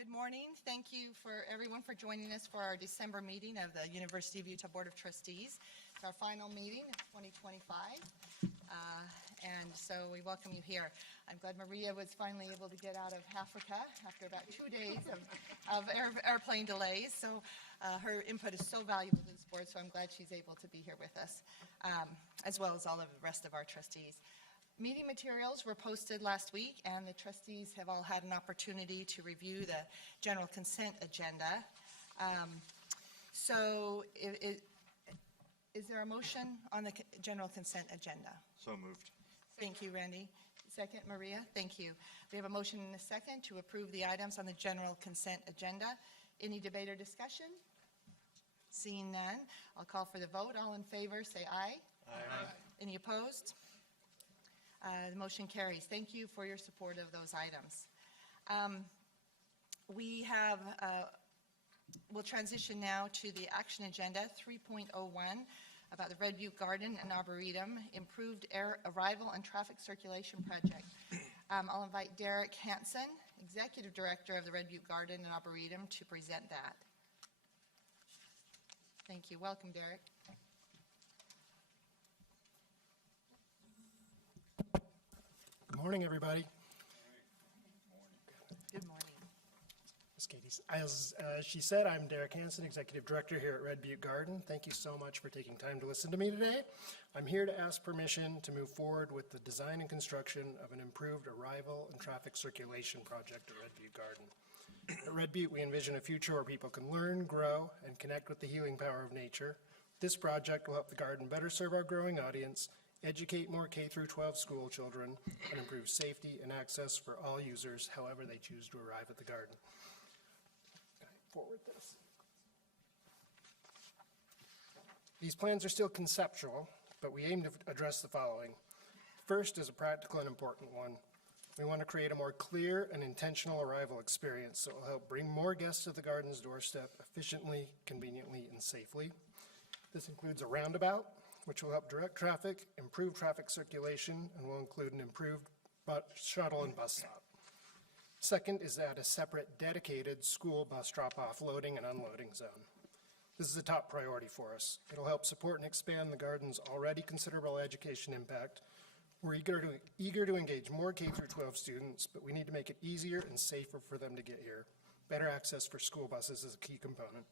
Good morning. Thank you for everyone for joining us for our December meeting of the University of Utah Board of Trustees. It's our final meeting of 2025, and so we welcome you here. I'm glad Maria was finally able to get out of Africa after about 2 days of airplane delays, so her input is so valuable to this board, so I'm glad she's able to be here with us, as well as all of the rest of our trustees. Meeting materials were posted last week, and the trustees have all had an opportunity to review the general consent agenda. Is there a motion on the general consent agenda? So moved. Thank you, Randy. Second, Maria. Thank you. We have a motion and a second to approve the items on the general consent agenda. Any debate or discussion? Seeing none, I'll call for the vote. All in favor, say aye. Aye. Any opposed? The motion carries. Thank you for your support of those items. We'll transition now to the action agenda 3.01 about the Red Butte Garden and Arboretum Improved Air Arrival and Traffic Circulation Project. I'll invite Derek Hansen, Executive Director of the Red Butte Garden and Arboretum, to present that. Thank you. Welcome, Derek. Good morning, everybody. Good morning. Ms. Katie, as she said, I'm Derek Hansen, Executive Director here at Red Butte Garden. Thank you so much for taking time to listen to me today. I'm here to ask permission to move forward with the design and construction of an improved arrival and traffic circulation project at Red Butte Garden. At Red Butte, we envision a future where people can learn, grow, and connect with the healing power of nature. This project will help the garden better serve our growing audience, educate more K-12 school children, and improve safety and access for all users, however they choose to arrive at the garden. Can I forward this? These plans are still conceptual, but we aim to address the following. First is a practical and important one. We want to create a more clear and intentional arrival experience that will help bring more guests to the garden's doorstep efficiently, conveniently, and safely. This includes a roundabout, which will help direct traffic, improve traffic circulation, and will include an improved shuttle and bus stop. Second is to add a separate dedicated school bus drop-off loading and unloading zone. This is a top priority for us. It'll help support and expand the garden's already considerable education impact. We're eager to engage more K-12 students, but we need to make it easier and safer for them to get here. Better access for school buses is a key component.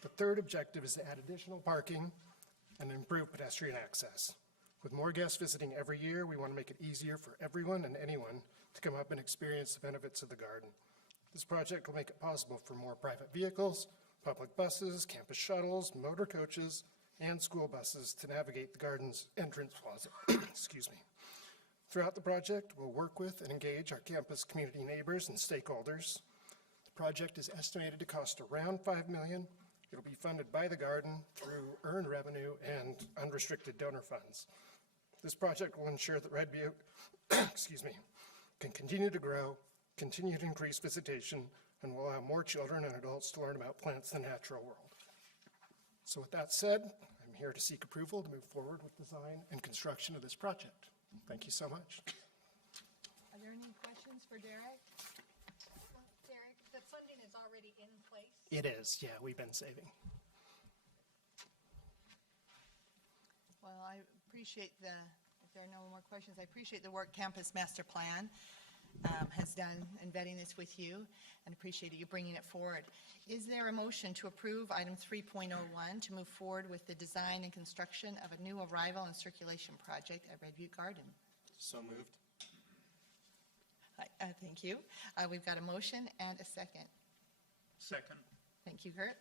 The third objective is to add additional parking and improve pedestrian access. With more guests visiting every year, we want to make it easier for everyone and anyone to come up and experience the benefits of the garden. This project will make it possible for more private vehicles, public buses, campus shuttles, motor coaches, and school buses to navigate the garden's entrance plaza. Excuse me. Throughout the project, we'll work with and engage our campus community neighbors and stakeholders. The project is estimated to cost around $5 million. It'll be funded by the garden through earned revenue and unrestricted donor funds. This project will ensure that Red Butte, can continue to grow, continue to increase visitation, and will allow more children and adults to learn about plants in the natural world. So with that said, I'm here to seek approval to move forward with design and construction of this project. Thank you so much. Are there any questions for Derek? Derek, the funding is already in place? It is, yeah, we've been saving. Well, I appreciate if there are no more questions, I appreciate the work Campus Master Plan has done in vetting this with you, and appreciate you bringing it forward. Is there a motion to approve item 3.01 to move forward with the design and construction of a new arrival and circulation project at Red Butte Garden? So moved. Thank you. We've got a motion and a second. Second. Thank you, Kurt.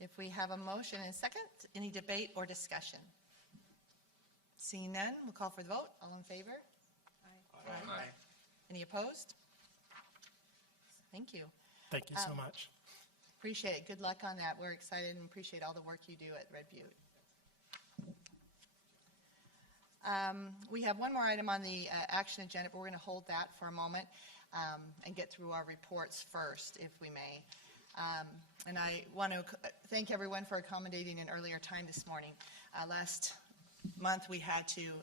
If we have a motion and a second, any debate or discussion? Seeing none, we'll call for the vote. All in favor? Aye. Aye. Any opposed? Thank you. Thank you so much. Appreciate it. Good luck on that. We're excited and appreciate all the work you do at Red Butte. We have one more item on the action agenda, but we're going to hold that for a moment and get through our reports first, if we may. And I want to thank everyone for accommodating an earlier time this morning. Last month, we had to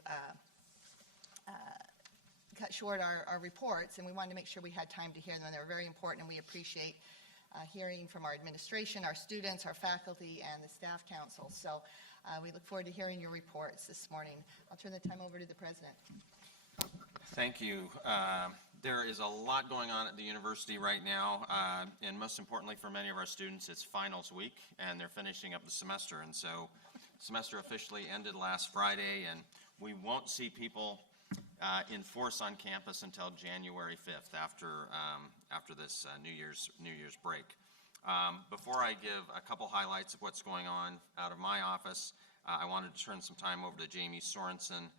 cut short our reports, and we wanted to make sure we had time to hear them. They were very important, and we appreciate hearing from our administration, our students, our faculty, and the staff council. So we look forward to hearing your reports this morning. I'll turn the time over to the president. Thank you. There is a lot going on at the university right now, and most importantly for many of our students, it's finals week, and they're finishing up the semester. And so semester officially ended last Friday, and we won't see people in force on campus until January 5th after this New Year's break. Before I give a couple highlights of what's going on out of my office, I wanted to turn some time over to Jamie Sorensen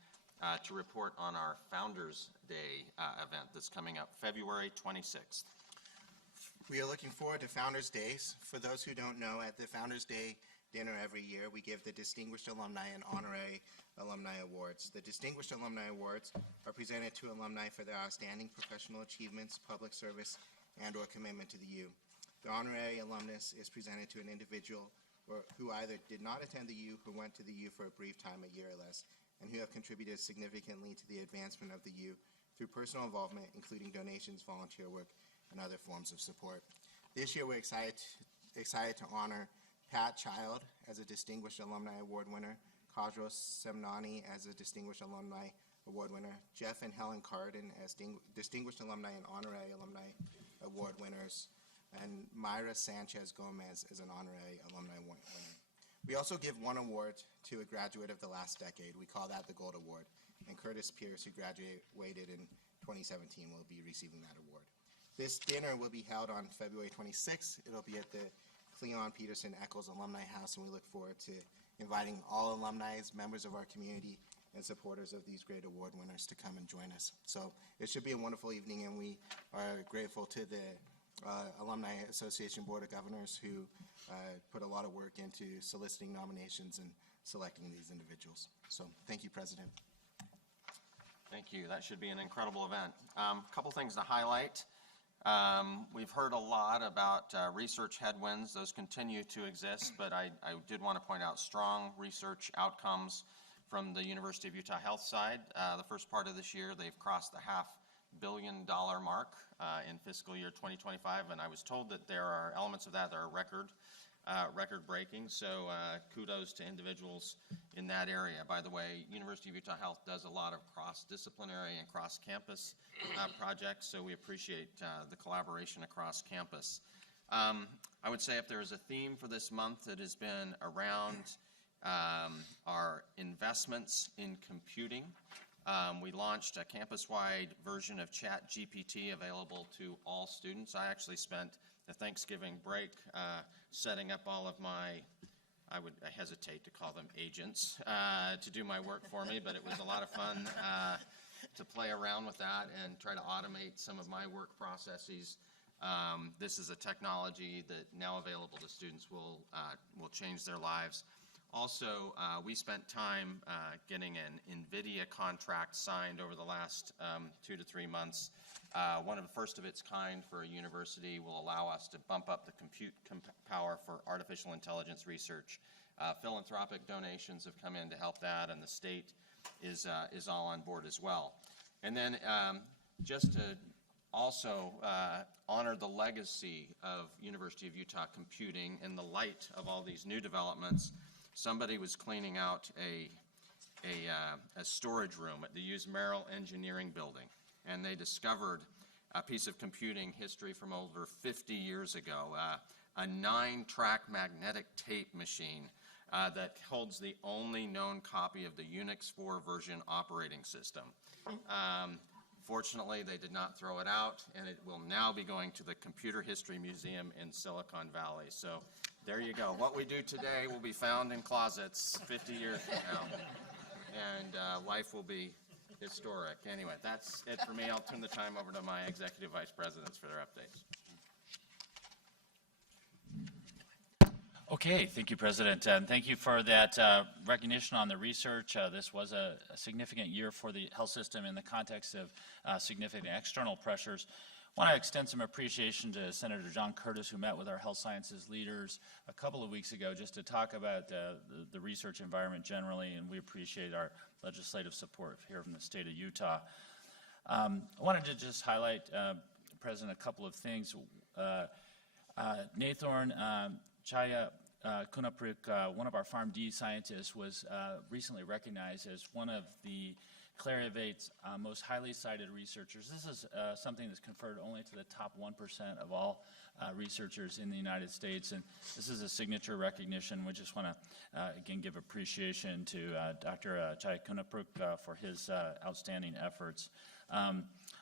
to report on our Founders Day event that's coming up February 26th. We are looking forward to Founders Days. For those who don't know, at the Founders Day dinner every year, we give the Distinguished Alumni and Honorary Alumni Awards. The Distinguished Alumni Awards are presented to alumni for their outstanding professional achievements, public service, and/or commitment to the U. The Honorary Alumnus is presented to an individual who either did not attend the U or went to the U for a brief time, a year or less, and who have contributed significantly to the advancement of the U through personal involvement, including donations, volunteer work, and other forms of support. This year, we're excited to honor Pat Child as a Distinguished Alumni Award winner, Kajros Semnani as a Distinguished Alumni Award winner, Jeff and Helen Carden as Distinguished Alumni and Honorary Alumni Award winners, and Myra Sanchez Gomez as an Honorary Alumni winner. We also give one award to a graduate of the last decade. We call that the Gold Award. And Curtis Pierce, who graduated in 2017, will be receiving that award. This dinner will be held on February 26th. It'll be at the Cleon Peterson Eccles Alumni House, and we look forward to inviting all alumni, members of our community, and supporters of these great award winners to come and join us. So it should be a wonderful evening, and we are grateful to the Alumni Association Board of Governors who put a lot of work into soliciting nominations and selecting these individuals. So thank you, President. Thank you. That should be an incredible event. A couple things to highlight. We've heard a lot about research headwinds. Those continue to exist, but I did want to point out strong research outcomes from the University of Utah Health side. The first part of this year, they've crossed the $500 million mark in fiscal year 2025, and I was told that there are elements of that that are record-breaking, so kudos to individuals in that area. By the way, University of Utah Health does a lot of cross-disciplinary and cross-campus projects, so we appreciate the collaboration across campus. I would say if there is a theme for this month, it has been around our investments in computing. We launched a campus-wide version of ChatGPT available to all students. I actually spent the Thanksgiving break setting up all of my, I hesitate to call them agents, to do my work for me, but it was a lot of fun to play around with that and try to automate some of my work processes. This is a technology that now available to students will change their lives. Also, we spent time getting an NVIDIA contract signed over the last 2 to 3 months. One of the first of its kind for a university will allow us to bump up the compute power for artificial intelligence research. Philanthropic donations have come in to help that, and the state is all on board as well. And then just to also honor the legacy of University of Utah computing in the light of all these new developments, somebody was cleaning out a storage room at the Hughes Merrill Engineering Building, and they discovered a piece of computing history from over 50 years ago, a 9-track magnetic tape machine that holds the only known copy of the Unix 4 version operating system. Fortunately, they did not throw it out, and it will now be going to the Computer History Museum in Silicon Valley. So there you go. What we do today will be found in closets 50 years from now, and life will be historic. Anyway, that's it for me. I'll turn the time over to my executive vice presidents for their updates. Okay, thank you, President, and thank you for that recognition on the research. This was a significant year for the health system in the context of significant external pressures. I want to extend some appreciation to Senator John Curtis, who met with our health sciences leaders a couple of weeks ago just to talk about the research environment generally, and we appreciate our legislative support here from the state of Utah. I wanted to just highlight, President, a couple of things. Nathorn Chaya Kunaprik, one of our PharmD scientists, was recently recognized as one of the Clarivate's most highly cited researchers. This is something that's conferred only to the top 1% of all researchers in the United States, and this is a signature recognition. We just want to, again, give appreciation to Dr. Chaya Kunaprik for his outstanding efforts.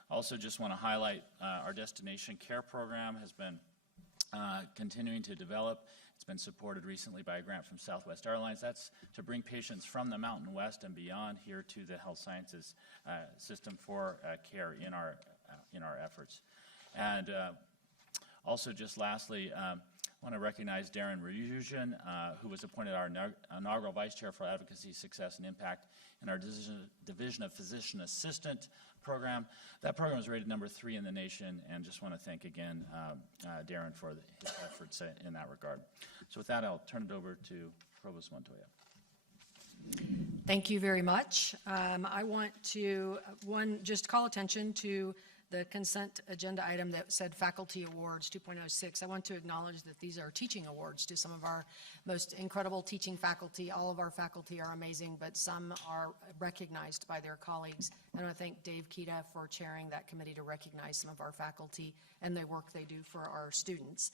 Also just want to highlight our Destination Care program has been continuing to develop. It's been supported recently by a grant from Southwest Airlines. That's to bring patients from the Mountain West and beyond here to the health sciences system for care in our efforts. And also, just lastly, I want to recognize Darren Ryujan, who was appointed our inaugural Vice Chair for Advocacy, Success, and Impact in our Division of Physician Assistant program. That program is rated number 3 in the nation, and just want to thank again Darren for his efforts in that regard. So with that, I'll turn it over to Provost Montoya. Thank you very much. I want to, just call attention to the consent agenda item that said Faculty Awards 2.06. I want to acknowledge that these are teaching awards to some of our most incredible teaching faculty. All of our faculty are amazing, but some are recognized by their colleagues. And I want to thank Dave Kita for chairing that committee to recognize some of our faculty and the work they do for our students.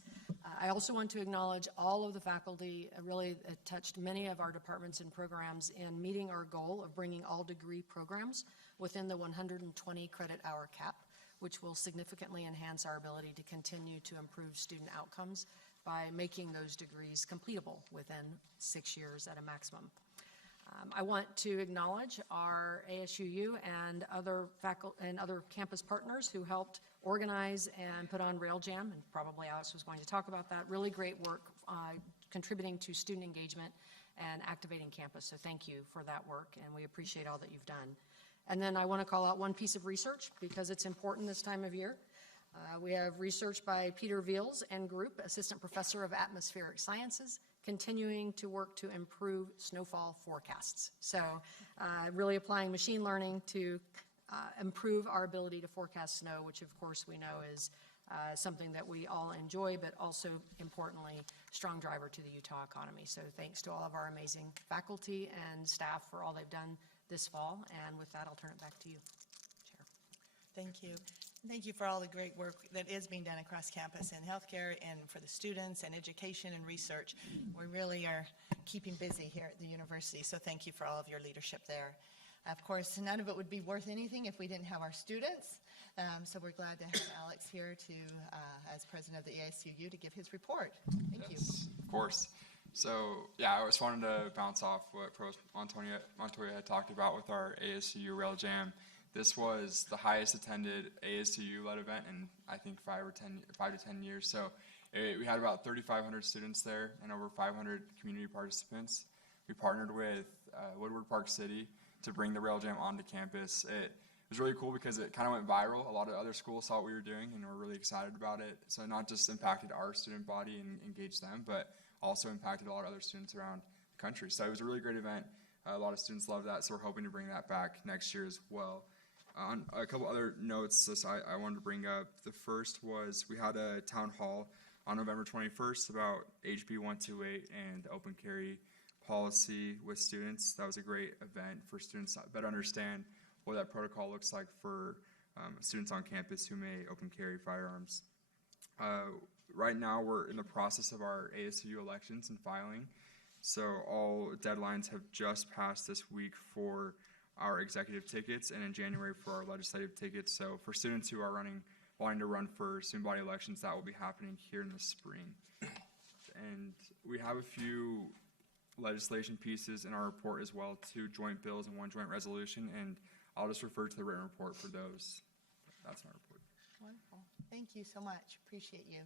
I also want to acknowledge all of the faculty. Really touched many of our departments and programs in meeting our goal of bringing all degree programs within the 120 credit hour cap, which will significantly enhance our ability to continue to improve student outcomes by making those degrees completable within 6 years at a maximum. I want to acknowledge our ASUU and other campus partners who helped organize and put on RailJam, and probably Alex was going to talk about that. Really great work contributing to student engagement and activating campus, so thank you for that work, and we appreciate all that you've done. And then I want to call out one piece of research because it's important this time of year. We have research by Peter Veals and group, Assistant Professor of Atmospheric Sciences, continuing to work to improve snowfall forecasts. So really applying machine learning to improve our ability to forecast snow, which of course we know is something that we all enjoy, but also importantly, strong driver to the Utah economy. So thanks to all of our amazing faculty and staff for all they've done this fall. And with that, I'll turn it back to you, Chair. Thank you. Thank you for all the great work that is being done across campus in healthcare and for the students and education and research. We really are keeping busy here at the university, so thank you for all of your leadership there. Of course, none of it would be worth anything if we didn't have our students, so we're glad to have Alex here to, as president of the ASUU, to give his report. Thank you. Of course. So, yeah, I just wanted to bounce off what Provost Montoya had talked about with our ASUU RailJam. This was the highest attended ASUU-led event in, I think, 5 to 10 years. So we had about 3,500 students there and over 500 community participants. We partnered with Woodward Park City to bring the RailJam onto campus. It was really cool because it kind of went viral. A lot of other schools saw what we were doing and were really excited about it. So it not just impacted our student body and engaged them, but also impacted a lot of other students around the country. So it was a really great event. A lot of students loved that, so we're hoping to bring that back next year as well. On a couple other notes I wanted to bring up. The first was we had a town hall on November 21st about HB 128 and open carry policy with students. That was a great event for students to better understand what that protocol looks like for students on campus who may open carry firearms. Right now we're in the process of our ASUU elections and filing. So all deadlines have just passed this week for our executive tickets and in January for our legislative tickets. So for students who are wanting to run for student body elections, that will be happening here in the spring. And we have a few legislation pieces in our report as well, 2 joint bills and 1 joint resolution, and I'll just refer to the written report for those. That's my report. Wonderful. Thank you so much. Appreciate you.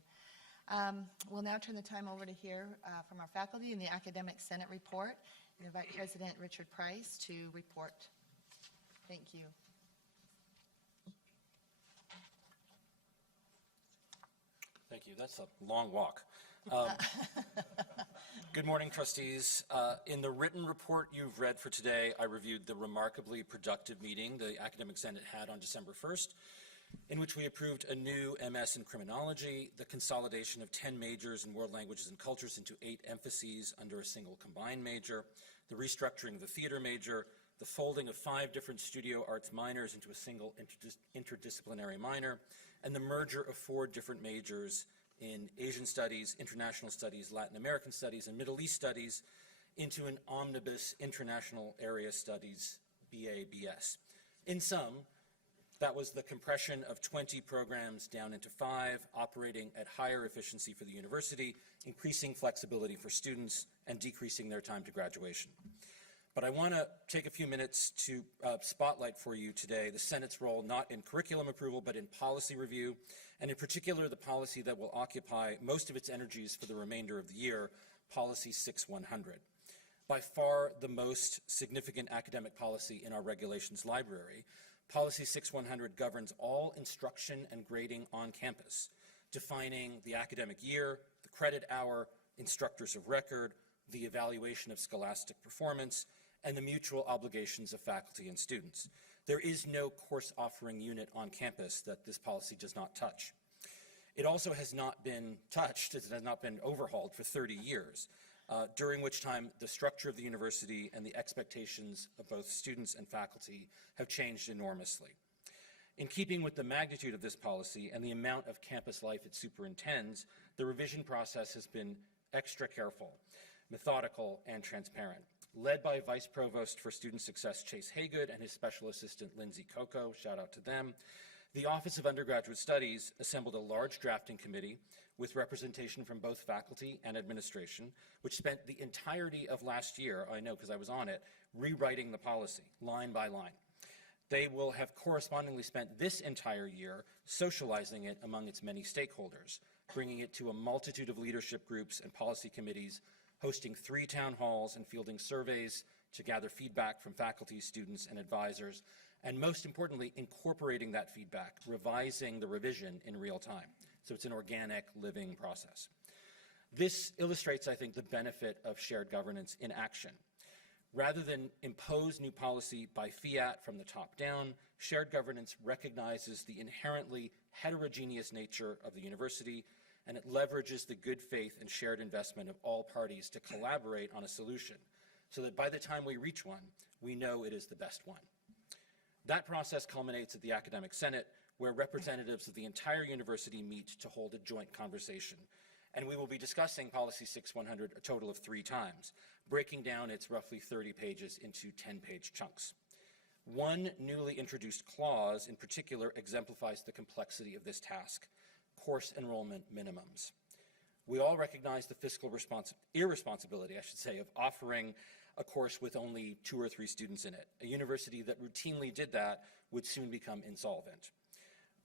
We'll now turn the time over to hear from our faculty in the Academic Senate report and invite President Richard Price to report. Thank you. Thank you. That's a long walk. Good morning, trustees. In the written report you've read for today, I reviewed the remarkably productive meeting the Academic Senate had on December 1st, in which we approved a new MS in criminology, the consolidation of 10 majors in world languages and cultures into 8 emphases under a single combined major, the restructuring of the theater major, the folding of 5 different studio arts minors into a single interdisciplinary minor, and the merger of 4 different majors in Asian Studies, International Studies, Latin American Studies, and Middle East Studies into an omnibus International Area Studies BA/BS. In sum, that was the compression of 20 programs down into 5, operating at higher efficiency for the university, increasing flexibility for students, and decreasing their time to graduation. But I want to take a few minutes to spotlight for you today the Senate's role not in curriculum approval, but in policy review, and in particular the policy that will occupy most of its energies for the remainder of the year, Policy 6100. By far the most significant academic policy in our regulations library, Policy 6100 governs all instruction and grading on campus, defining the academic year, the credit hour, instructors of record, the evaluation of scholastic performance, and the mutual obligations of faculty and students. There is no course offering unit on campus that this policy does not touch. It also has not been touched, it has not been overhauled for 30 years, during which time the structure of the university and the expectations of both students and faculty have changed enormously. In keeping with the magnitude of this policy and the amount of campus life it superintends, the revision process has been extra careful, methodical, and transparent. Led by Vice Provost for Student Success Chase Haygood and his Special Assistant Lindsay Coco, shout out to them, the Office of Undergraduate Studies assembled a large drafting committee with representation from both faculty and administration, which spent the entirety of last year, I know because I was on it, rewriting the policy, line by line. They will have correspondingly spent this entire year socializing it among its many stakeholders, bringing it to a multitude of leadership groups and policy committees, hosting 3 town halls and fielding surveys to gather feedback from faculty, students, and advisors, and most importantly, incorporating that feedback, revising the revision in real time. So it's an organic, living process. This illustrates, I think, the benefit of shared governance in action. Rather than impose new policy by fiat from the top down, shared governance recognizes the inherently heterogeneous nature of the university, and it leverages the good faith and shared investment of all parties to collaborate on a solution, so that by the time we reach one, we know it is the best one. That process culminates at the Academic Senate, where representatives of the entire university meet to hold a joint conversation. And we will be discussing Policy 6100 a total of 3 times, breaking down its roughly 30 pages into 10-page chunks. One newly introduced clause in particular exemplifies the complexity of this task: course enrollment minimums. We all recognize the fiscal irresponsibility, of offering a course with only 2 or 3 students in it. A university that routinely did that would soon become insolvent.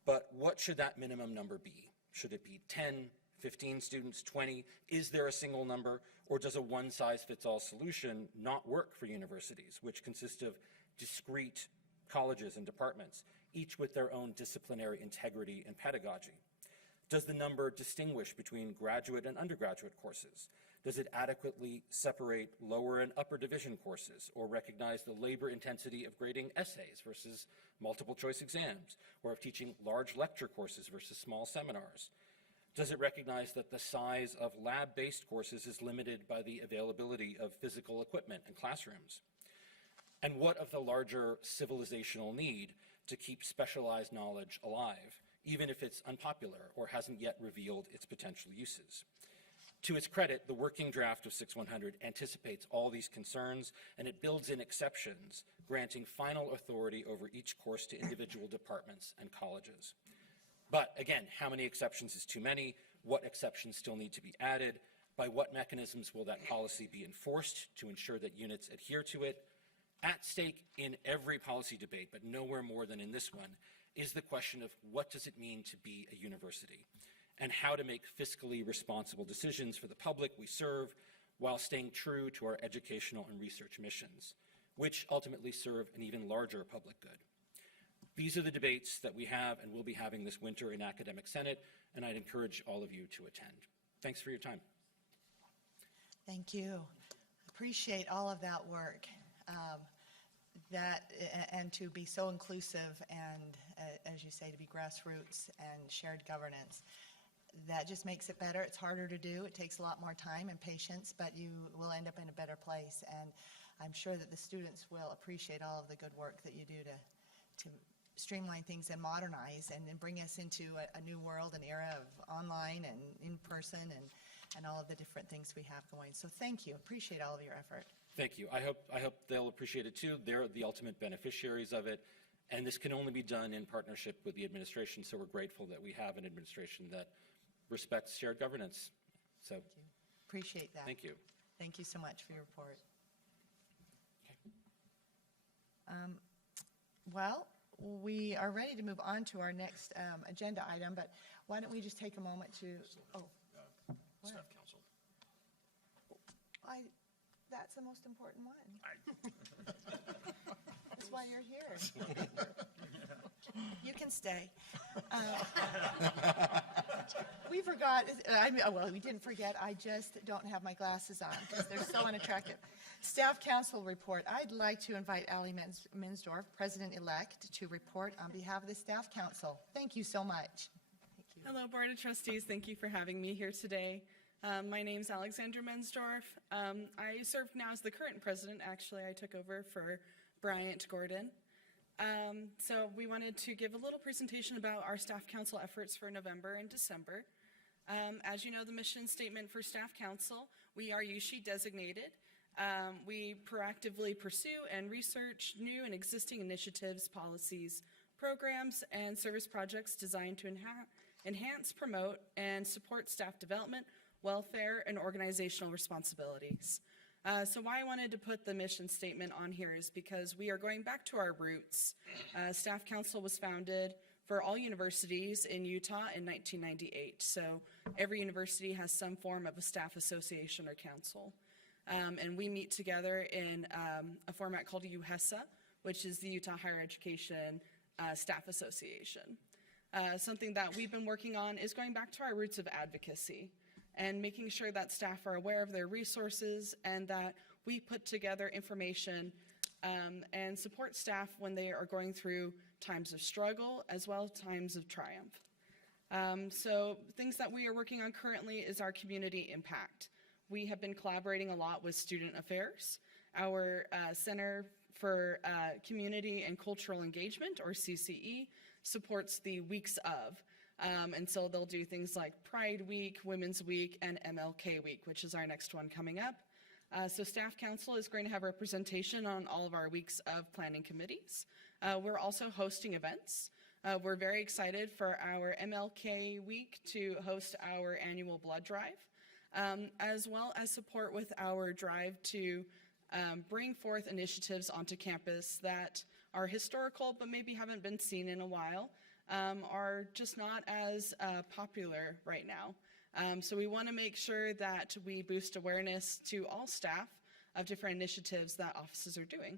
But what should that minimum number be? Should it be 10, 15 students, 20? Is there a single number, or does a one-size-fits-all solution not work for universities, which consist of discrete colleges and departments, each with their own disciplinary integrity and pedagogy? Does the number distinguish between graduate and undergraduate courses? Does it adequately separate lower and upper division courses, or recognize the labor intensity of grading essays versus multiple choice exams, or of teaching large lecture courses versus small seminars? Does it recognize that the size of lab-based courses is limited by the availability of physical equipment and classrooms? And what of the larger civilizational need to keep specialized knowledge alive, even if it's unpopular or hasn't yet revealed its potential uses? To its credit, the working draft of 6100 anticipates all these concerns, and it builds in exceptions, granting final authority over each course to individual departments and colleges. But again, how many exceptions is too many? What exceptions still need to be added? By what mechanisms will that policy be enforced to ensure that units adhere to it? At stake in every policy debate, but nowhere more than in this one, is the question of what does it mean to be a university, and how to make fiscally responsible decisions for the public we serve while staying true to our educational and research missions, which ultimately serve an even larger public good. These are the debates that we have and will be having this winter in Academic Senate, and I'd encourage all of you to attend. Thanks for your time. Thank you. Appreciate all of that work. And to be so inclusive and, as you say, to be grassroots and shared governance. That just makes it better. It's harder to do. It takes a lot more time and patience, but you will end up in a better place. And I'm sure that the students will appreciate all of the good work that you do to streamline things and modernize and then bring us into a new world, an era of online and in person and all of the different things we have going. So thank you. Appreciate all of your effort. Thank you. I hope they'll appreciate it too. They're the ultimate beneficiaries of it, and this can only be done in partnership with the administration, so we're grateful that we have an administration that respects shared governance. So, Thank you. Appreciate that. thank you. Thank you so much for your report. Well, we are ready to move on to our next agenda item, but why don't we just take a moment to, Staff council. that's the most important one. That's why you're here. You can stay. We forgot, well, we didn't forget, I just don't have my glasses on because they're so unattractive. Staff council report. I'd like to invite Ally Minsdorf, President-elect, to report on behalf of the staff council. Thank you so much. Thank you. Hello, Board of Trustees. Thank you for having me here today. My name's Alexandra Mensdorf. I serve now as the current president. Actually, I took over for Bryant Gordon. So we wanted to give a little presentation about our staff council efforts for November and December. As you know, the mission statement for staff council, we are USHE designated. We proactively pursue and research new and existing initiatives, policies, programs, and service projects designed to enhance, promote, and support staff development, welfare, and organizational responsibilities. So why I wanted to put the mission statement on here is because we are going back to our roots. Staff Council was founded for all universities in Utah in 1998. So every university has some form of a staff association or council. And we meet together in a format called UHESA, which is the Utah Higher Education Staff Association. Something that we've been working on is going back to our roots of advocacy and making sure that staff are aware of their resources and that we put together information and support staff when they are going through times of struggle as well as times of triumph. So things that we are working on currently is our community impact. We have been collaborating a lot with Student Affairs. Our Center for Community and Cultural Engagement, or CCE, supports the Weeks of. And so they'll do things like Pride Week, Women's Week, and MLK Week, which is our next one coming up. So Staff Council is going to have representation on all of our Weeks of planning committees. We're also hosting events. We're very excited for our MLK Week to host our annual blood drive, as well as support with our drive to bring forth initiatives onto campus that are historical but maybe haven't been seen in a while. Are just not as popular right now. So we want to make sure that we boost awareness to all staff of different initiatives that offices are doing.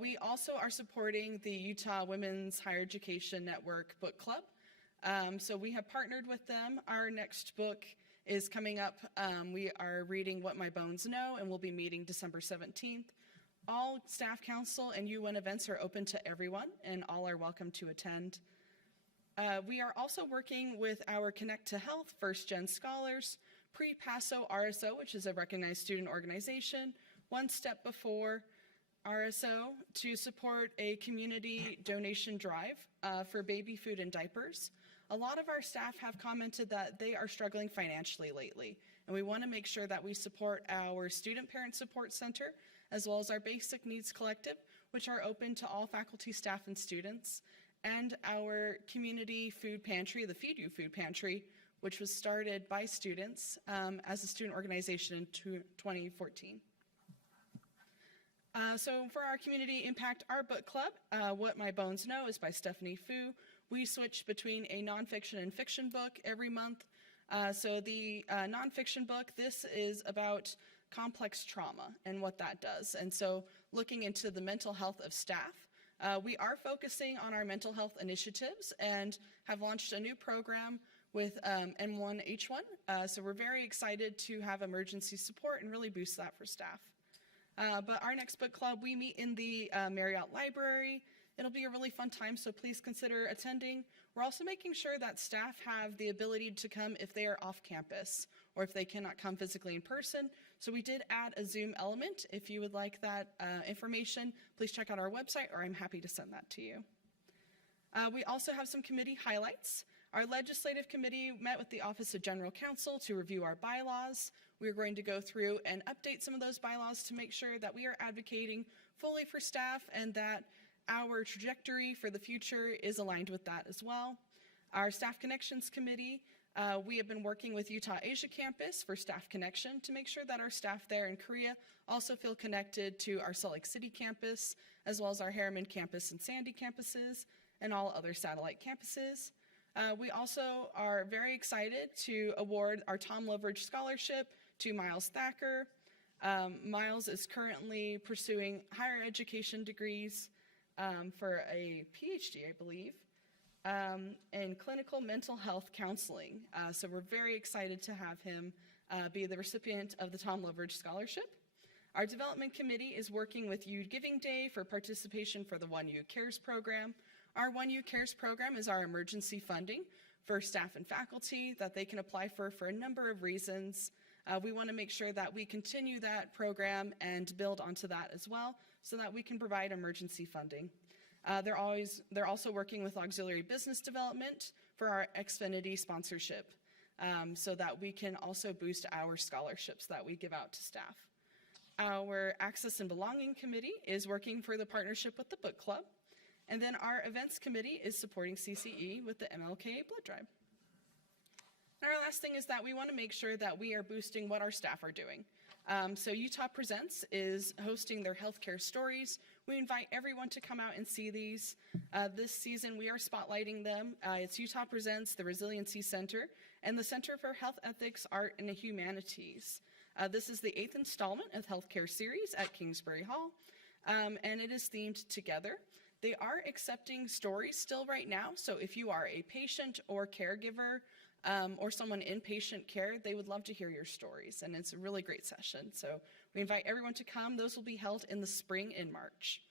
We also are supporting the Utah Women's Higher Education Network Book Club. So we have partnered with them. Our next book is coming up. We are reading What My Bones Know, and we'll be meeting December 17th. All staff council and UN events are open to everyone, and all are welcome to attend. We are also working with our Connect to Health First Gen Scholars, Pre-PASO RSO, which is a recognized student organization, one step before RSO, to support a community donation drive for baby food and diapers. A lot of our staff have commented that they are struggling financially lately, and we want to make sure that we support our Student Parent Support Center, as well as our Basic Needs Collective, which are open to all faculty, staff, and students, and our community food pantry, the Feed You Food Pantry, which was started by students as a student organization in 2014. So for our community impact, our book club, What My Bones Know, is by Stephanie Fu. We switch between a nonfiction and fiction book every month. So the nonfiction book, this is about complex trauma and what that does. And so looking into the mental health of staff, we are focusing on our mental health initiatives and have launched a new program with N1H1. So we're very excited to have emergency support and really boost that for staff. But our next book club, we meet in the Marriott Library. It'll be a really fun time, so please consider attending. We're also making sure that staff have the ability to come if they are off campus or if they cannot come physically in person. So we did add a Zoom element. If you would like that information, please check out our website, or I'm happy to send that to you. We also have some committee highlights. Our legislative committee met with the Office of General Counsel to review our bylaws. We're going to go through and update some of those bylaws to make sure that we are advocating fully for staff and that our trajectory for the future is aligned with that as well. Our Staff Connections Committee, we have been working with Utah Asia Campus for staff connection to make sure that our staff there in Korea also feel connected to our Salt Lake City campus, as well as our Harriman campus and Sandy campuses, and all other satellite campuses. We also are very excited to award our Tom Loveridge Scholarship to Miles Thacker. Miles is currently pursuing higher education degrees for a PhD, I believe, in clinical mental health counseling. So we're very excited to have him be the recipient of the Tom Loveridge Scholarship. Our development committee is working with U Giving Day for participation for the 1U Cares program. Our 1U Cares program is our emergency funding for staff and faculty that they can apply for a number of reasons. We want to make sure that we continue that program and build onto that as well so that we can provide emergency funding. They're also working with auxiliary business development for our Xfinity sponsorship so that we can also boost our scholarships that we give out to staff. Our Access and Belonging Committee is working for the partnership with the book club. And then our Events Committee is supporting CCE with the MLK Blood Drive. And our last thing is that we want to make sure that we are boosting what our staff are doing. So Utah Presents is hosting their healthcare stories. We invite everyone to come out and see these. This season we are spotlighting them. It's Utah Presents, the Resiliency Center, and the Center for Health Ethics, Art, and the Humanities. This is the 8th installment of Healthcare Series at Kingsbury Hall, and it is themed Together. They are accepting stories still right now, so if you are a patient or caregiver or someone in patient care, they would love to hear your stories, and it's a really great session. So we invite everyone to come. Those will be held in the spring in March.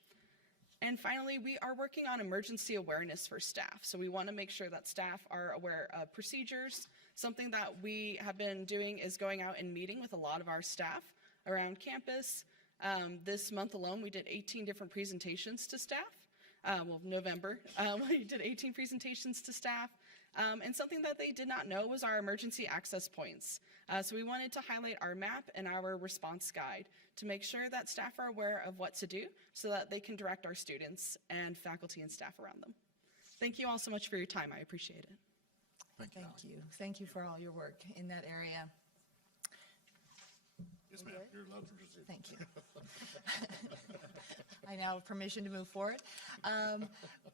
And finally, we are working on emergency awareness for staff. So we want to make sure that staff are aware of procedures. Something that we have been doing is going out and meeting with a lot of our staff around campus. This month alone, we did 18 different presentations to staff. November, we did 18 presentations to staff. And something that they did not know was our emergency access points. So we wanted to highlight our map and our response guide to make sure that staff are aware of what to do so that they can direct our students and faculty and staff around them. Thank you all so much for your time. I appreciate it. Thank you. Thank you for all your work in that area. Yes, ma'am. You're allowed to proceed. Thank you. I now have permission to move forward.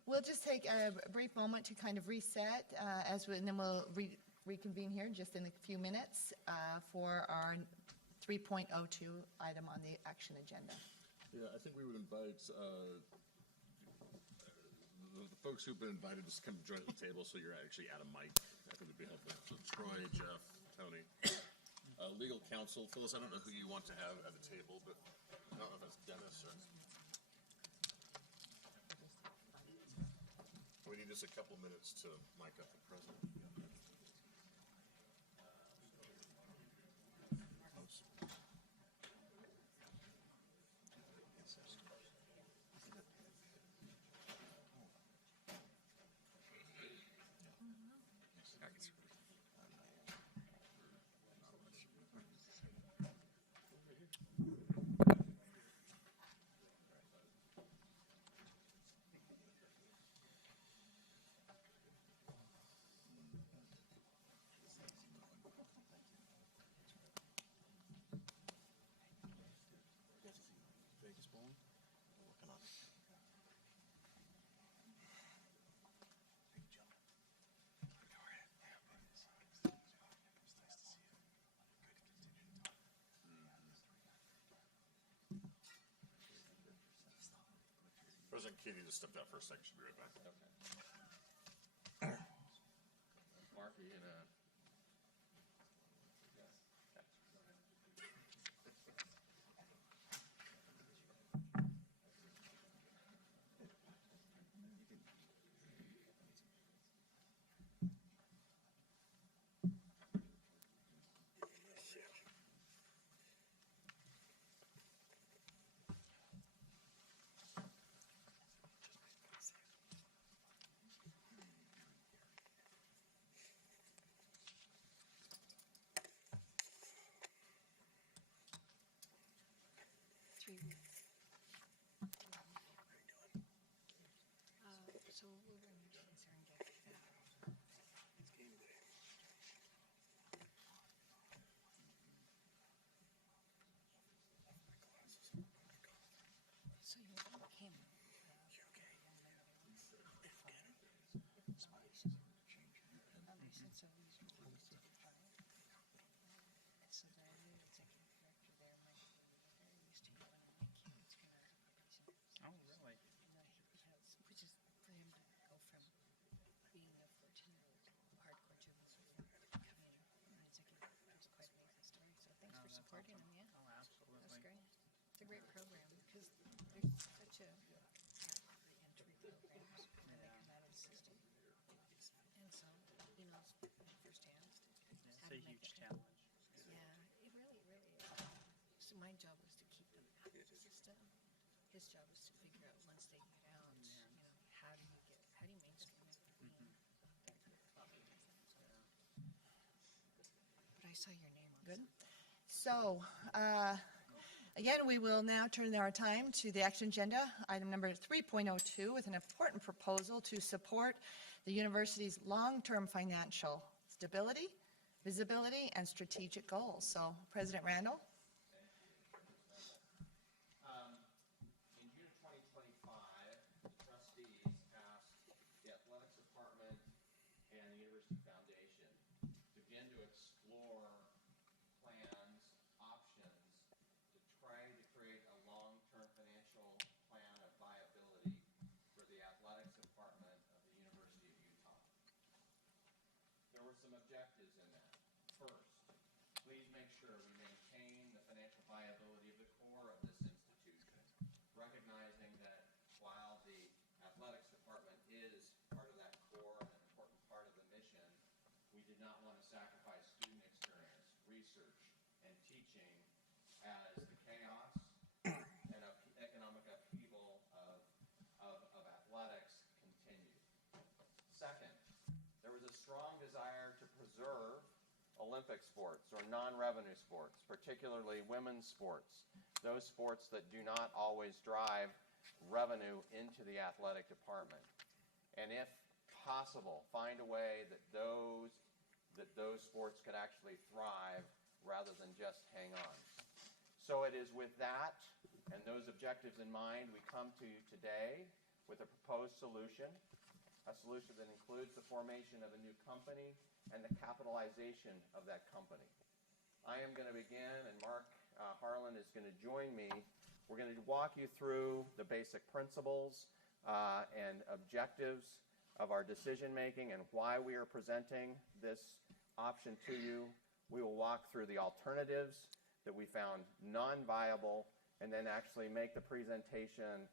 We'll just take a brief moment to kind of reset, and then we'll reconvene here just in a few minutes for our 3.02 item on the action agenda. Yeah, I think we would invite the folks who've been invited to come join at the table, so you're actually at a mic. I think would be helpful. So Troy, Jeff, Tony. Legal counsel, Phyllis, I don't know who you want to have at the table, but I don't know if that's Dennis or... We need just a couple minutes to mic up the president. President Katie just stepped out for a second. She'll be right back. Mark, be in a. So we'll bring your kids here and get that. So you came. So these are the ones to file. So the new executive director there, Mike, they're used to when my kids can have puppies. Oh, really? And then he has, which is for him to go from being a 14-year-old hardcore juvenile to becoming an executive director is quite an amazing story. So thanks for supporting him, yeah. Oh, absolutely. That's great. It's a great program because there's such a gap for the entry programs when they come out of the system. And so, you know, firsthand. It's how a to make huge it- challenge. Yeah, it really, really is. So my job was to keep them out of the system. His job was to figure out once they get out, you know, how do you mainstream it? But I saw your name on Good. So, again, we will now turn our time to the action agenda, item number 3.02, with an important proposal to support the university's long-term financial stability, visibility, and strategic goals. So, President Randall? In June of 2025, the trustees asked the athletics department and the University Foundation to begin to explore plans, options, to try to create a long-term financial plan of viability for the athletics department of the University of Utah. There were some objectives in that. First, please make sure we maintain the financial viability of the core of this institution, recognizing that while the athletics department is part of that core and an important part of the mission, we did not want to sacrifice student experience, research, and teaching as the chaos and economic upheaval of athletics continued. Second, there was a strong desire to preserve Olympic sports or non-revenue sports, particularly women's sports, those sports that do not always drive revenue into the athletic department. And if possible, find a way that those sports could actually thrive rather than just hang on. So it is with that and those objectives in mind we come to you today with a proposed solution, a solution that includes the formation of a new company and the capitalization of that company. I am going to begin, and Mark Harlan is going to join me. We're going to walk you through the basic principles and objectives of our decision-making and why we are presenting this option to you. We will walk through the alternatives that we found non-viable and then actually make the presentation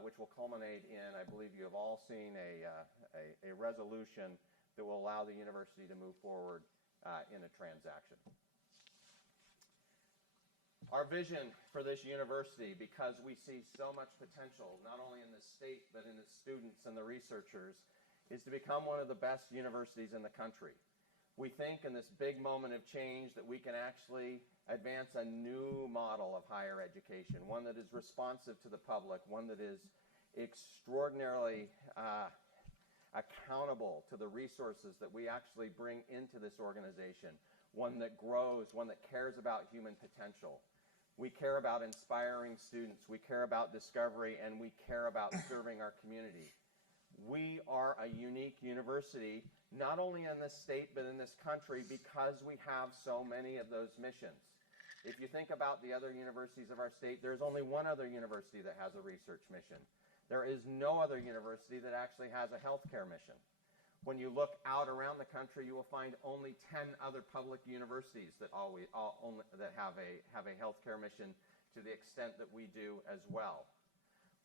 which will culminate in, I believe you have all seen a resolution that will allow the university to move forward in a transaction. Our vision for this university, because we see so much potential, not only in the state, but in its students and the researchers, is to become one of the best universities in the country. We think in this big moment of change that we can actually advance a new model of higher education, one that is responsive to the public, one that is extraordinarily accountable to the resources that we actually bring into this organization, one that grows, one that cares about human potential. We care about inspiring students, we care about discovery, and we care about serving our community. We are a unique university, not only in this state, but in this country, because we have so many of those missions. If you think about the other universities of our state, there's only one other university that has a research mission. There is no other university that actually has a healthcare mission. When you look out around the country, you will find only 10 other public universities that have a healthcare mission to the extent that we do as well.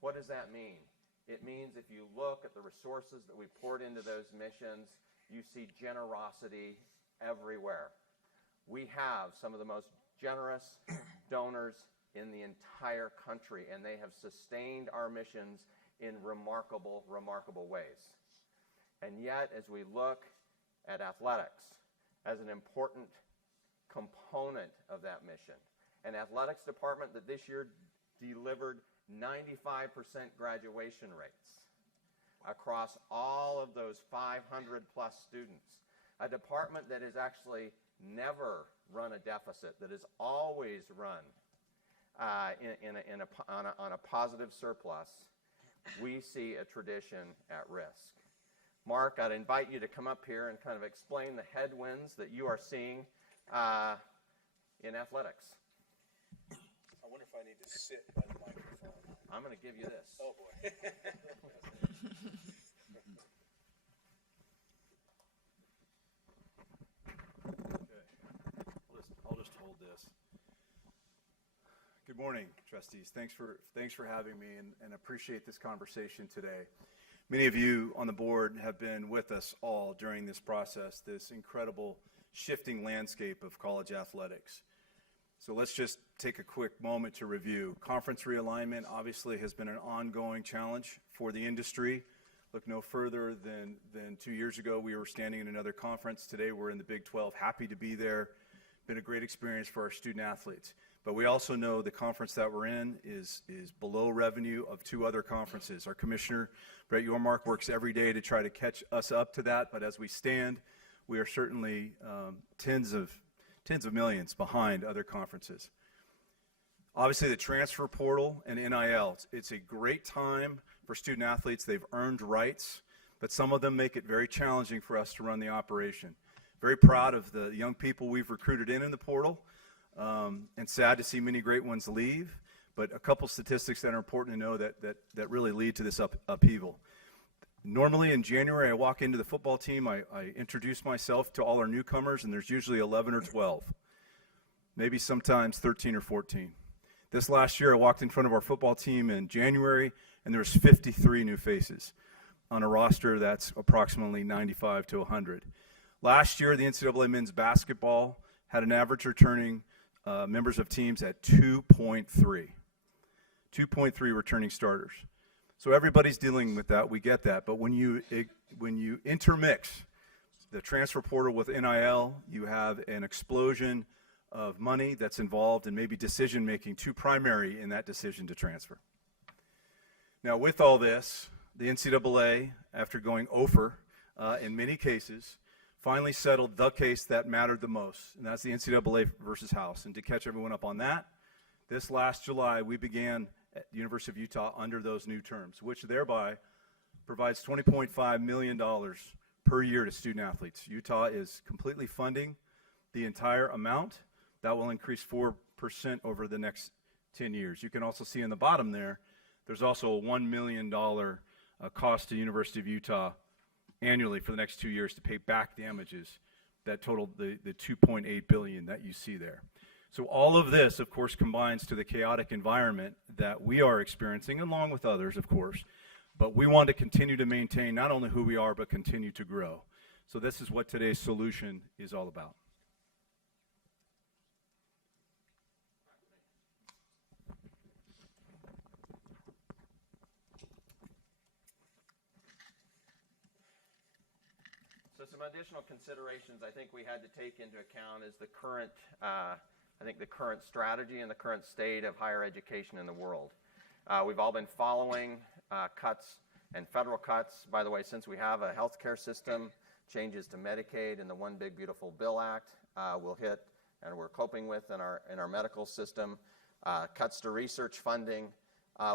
What does that mean? It means if you look at the resources that we poured into those missions, you see generosity everywhere. We have some of the most generous donors in the entire country, and they have sustained our missions in remarkable, remarkable ways. And yet, as we look at athletics as an important component of that mission, an athletics department that this year delivered 95% graduation rates across all of those 500 plus students, a department that has actually never run a deficit, that has always run on a positive surplus, we see a tradition at risk. Mark, I'd invite you to come up here and kind of explain the headwinds that you are seeing in athletics. I wonder if I need to sit by the microphone. I'm going to give you this. Oh, boy. Okay. I'll just hold this. Good morning, trustees. Thanks for having me and appreciate this conversation today. Many of you on the board have been with us all during this process, this incredible shifting landscape of college athletics. So let's just take a quick moment to review. Conference realignment obviously has been an ongoing challenge for the industry. Look no further than 2 years ago, we were standing in another conference. Today we're in the Big 12, happy to be there. Been a great experience for our student athletes. But we also know the conference that we're in is below revenue of 2 other conferences. Our commissioner, Brett Yormark, works every day to try to catch us up to that, but as we stand, we are certainly tens of millions behind other conferences. Obviously, the transfer portal and NIL, it's a great time for student athletes. They've earned rights, but some of them make it very challenging for us to run the operation. Very proud of the young people we've recruited in the portal, and sad to see many great ones leave, but a couple statistics that are important to know that really lead to this upheaval. Normally in January, I walk into the football team, I introduce myself to all our newcomers, and there's usually 11 or 12, maybe sometimes 13 or 14. This last year, I walked in front of our football team in January, and there's 53 new faces on a roster that's approximately 95 to 100. Last year, the NCAA men's basketball had an average returning members of teams at 2.3. 2.3 returning starters. So everybody's dealing with that, we get that, but when you intermix the transfer portal with NIL, you have an explosion of money that's involved and maybe decision-making, too primary in that decision to transfer. Now with all this, the NCAA, after going over in many cases, finally settled the case that mattered the most, and that's the NCAA versus House. And to catch everyone up on that, this last July we began at the University of Utah under those new terms, which thereby provides $20.5 million per year to student athletes. Utah is completely funding the entire amount. That will increase 4% over the next 10 years. You can also see in the bottom there's also a $1 million cost to University of Utah annually for the next 2 years to pay back damages that totaled the $2.8 billion that you see there. So all of this, of course, combines to the chaotic environment that we are experiencing, along with others, of course. But we want to continue to maintain not only who we are, but continue to grow. So this is what today's solution is all about. So some additional considerations I think we had to take into account is the current strategy and the current state of higher education in the world. We've all been following cuts and federal cuts, by the way, since we have a healthcare system, changes to Medicaid and the One Big Beautiful Bill Act will hit, and we're coping with in our medical system, cuts to research funding.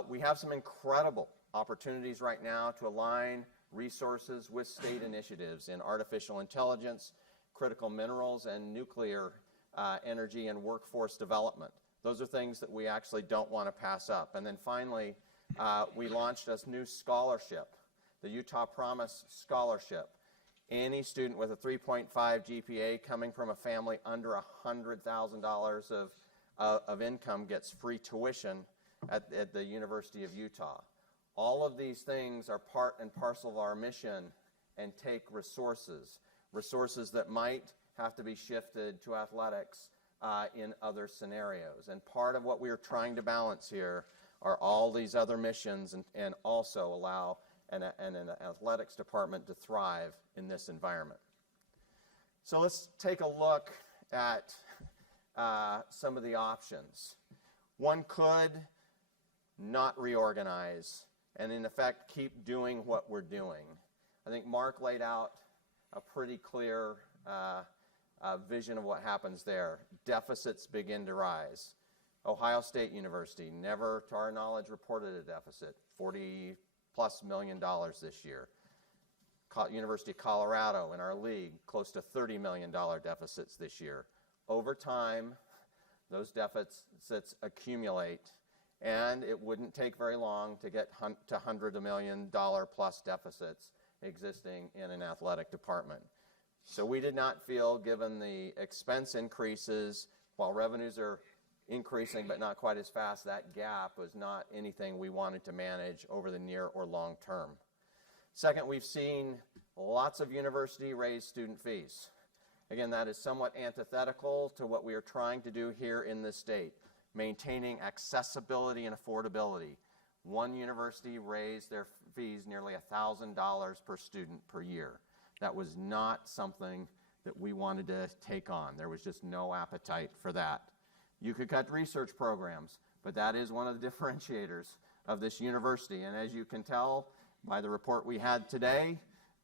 We have some incredible opportunities right now to align resources with state initiatives in artificial intelligence, critical minerals, and nuclear energy and workforce development. Those are things that we actually don't want to pass up. And then finally, we launched a new scholarship, the Utah Promise Scholarship. Any student with a 3.5 GPA coming from a family under $100,000 of income gets free tuition at the University of Utah. All of these things are part and parcel of our mission and take resources that might have to be shifted to athletics in other scenarios. And part of what we are trying to balance here are all these other missions and also allow an athletics department to thrive in this environment. So let's take a look at some of the options. One could not reorganize and in effect keep doing what we're doing. I think Mark laid out a pretty clear vision of what happens there. Deficits begin to rise. Ohio State University never, to our knowledge, reported a deficit, $40+ million this year. University of Colorado in our league, close to $30 million deficits this year. Over time, those deficits accumulate, and it wouldn't take very long to get to $100 million plus deficits existing in an athletic department. So we did not feel, given the expense increases, while revenues are increasing but not quite as fast, that gap was not anything we wanted to manage over the near or long term. Second, we've seen lots of universities raise student fees. Again, that is somewhat antithetical to what we are trying to do here in this state, maintaining accessibility and affordability. One university raised their fees nearly $1,000 per student per year. That was not something that we wanted to take on. There was just no appetite for that. You could cut research programs, but that is one of the differentiators of this university. And as you can tell by the report we had today,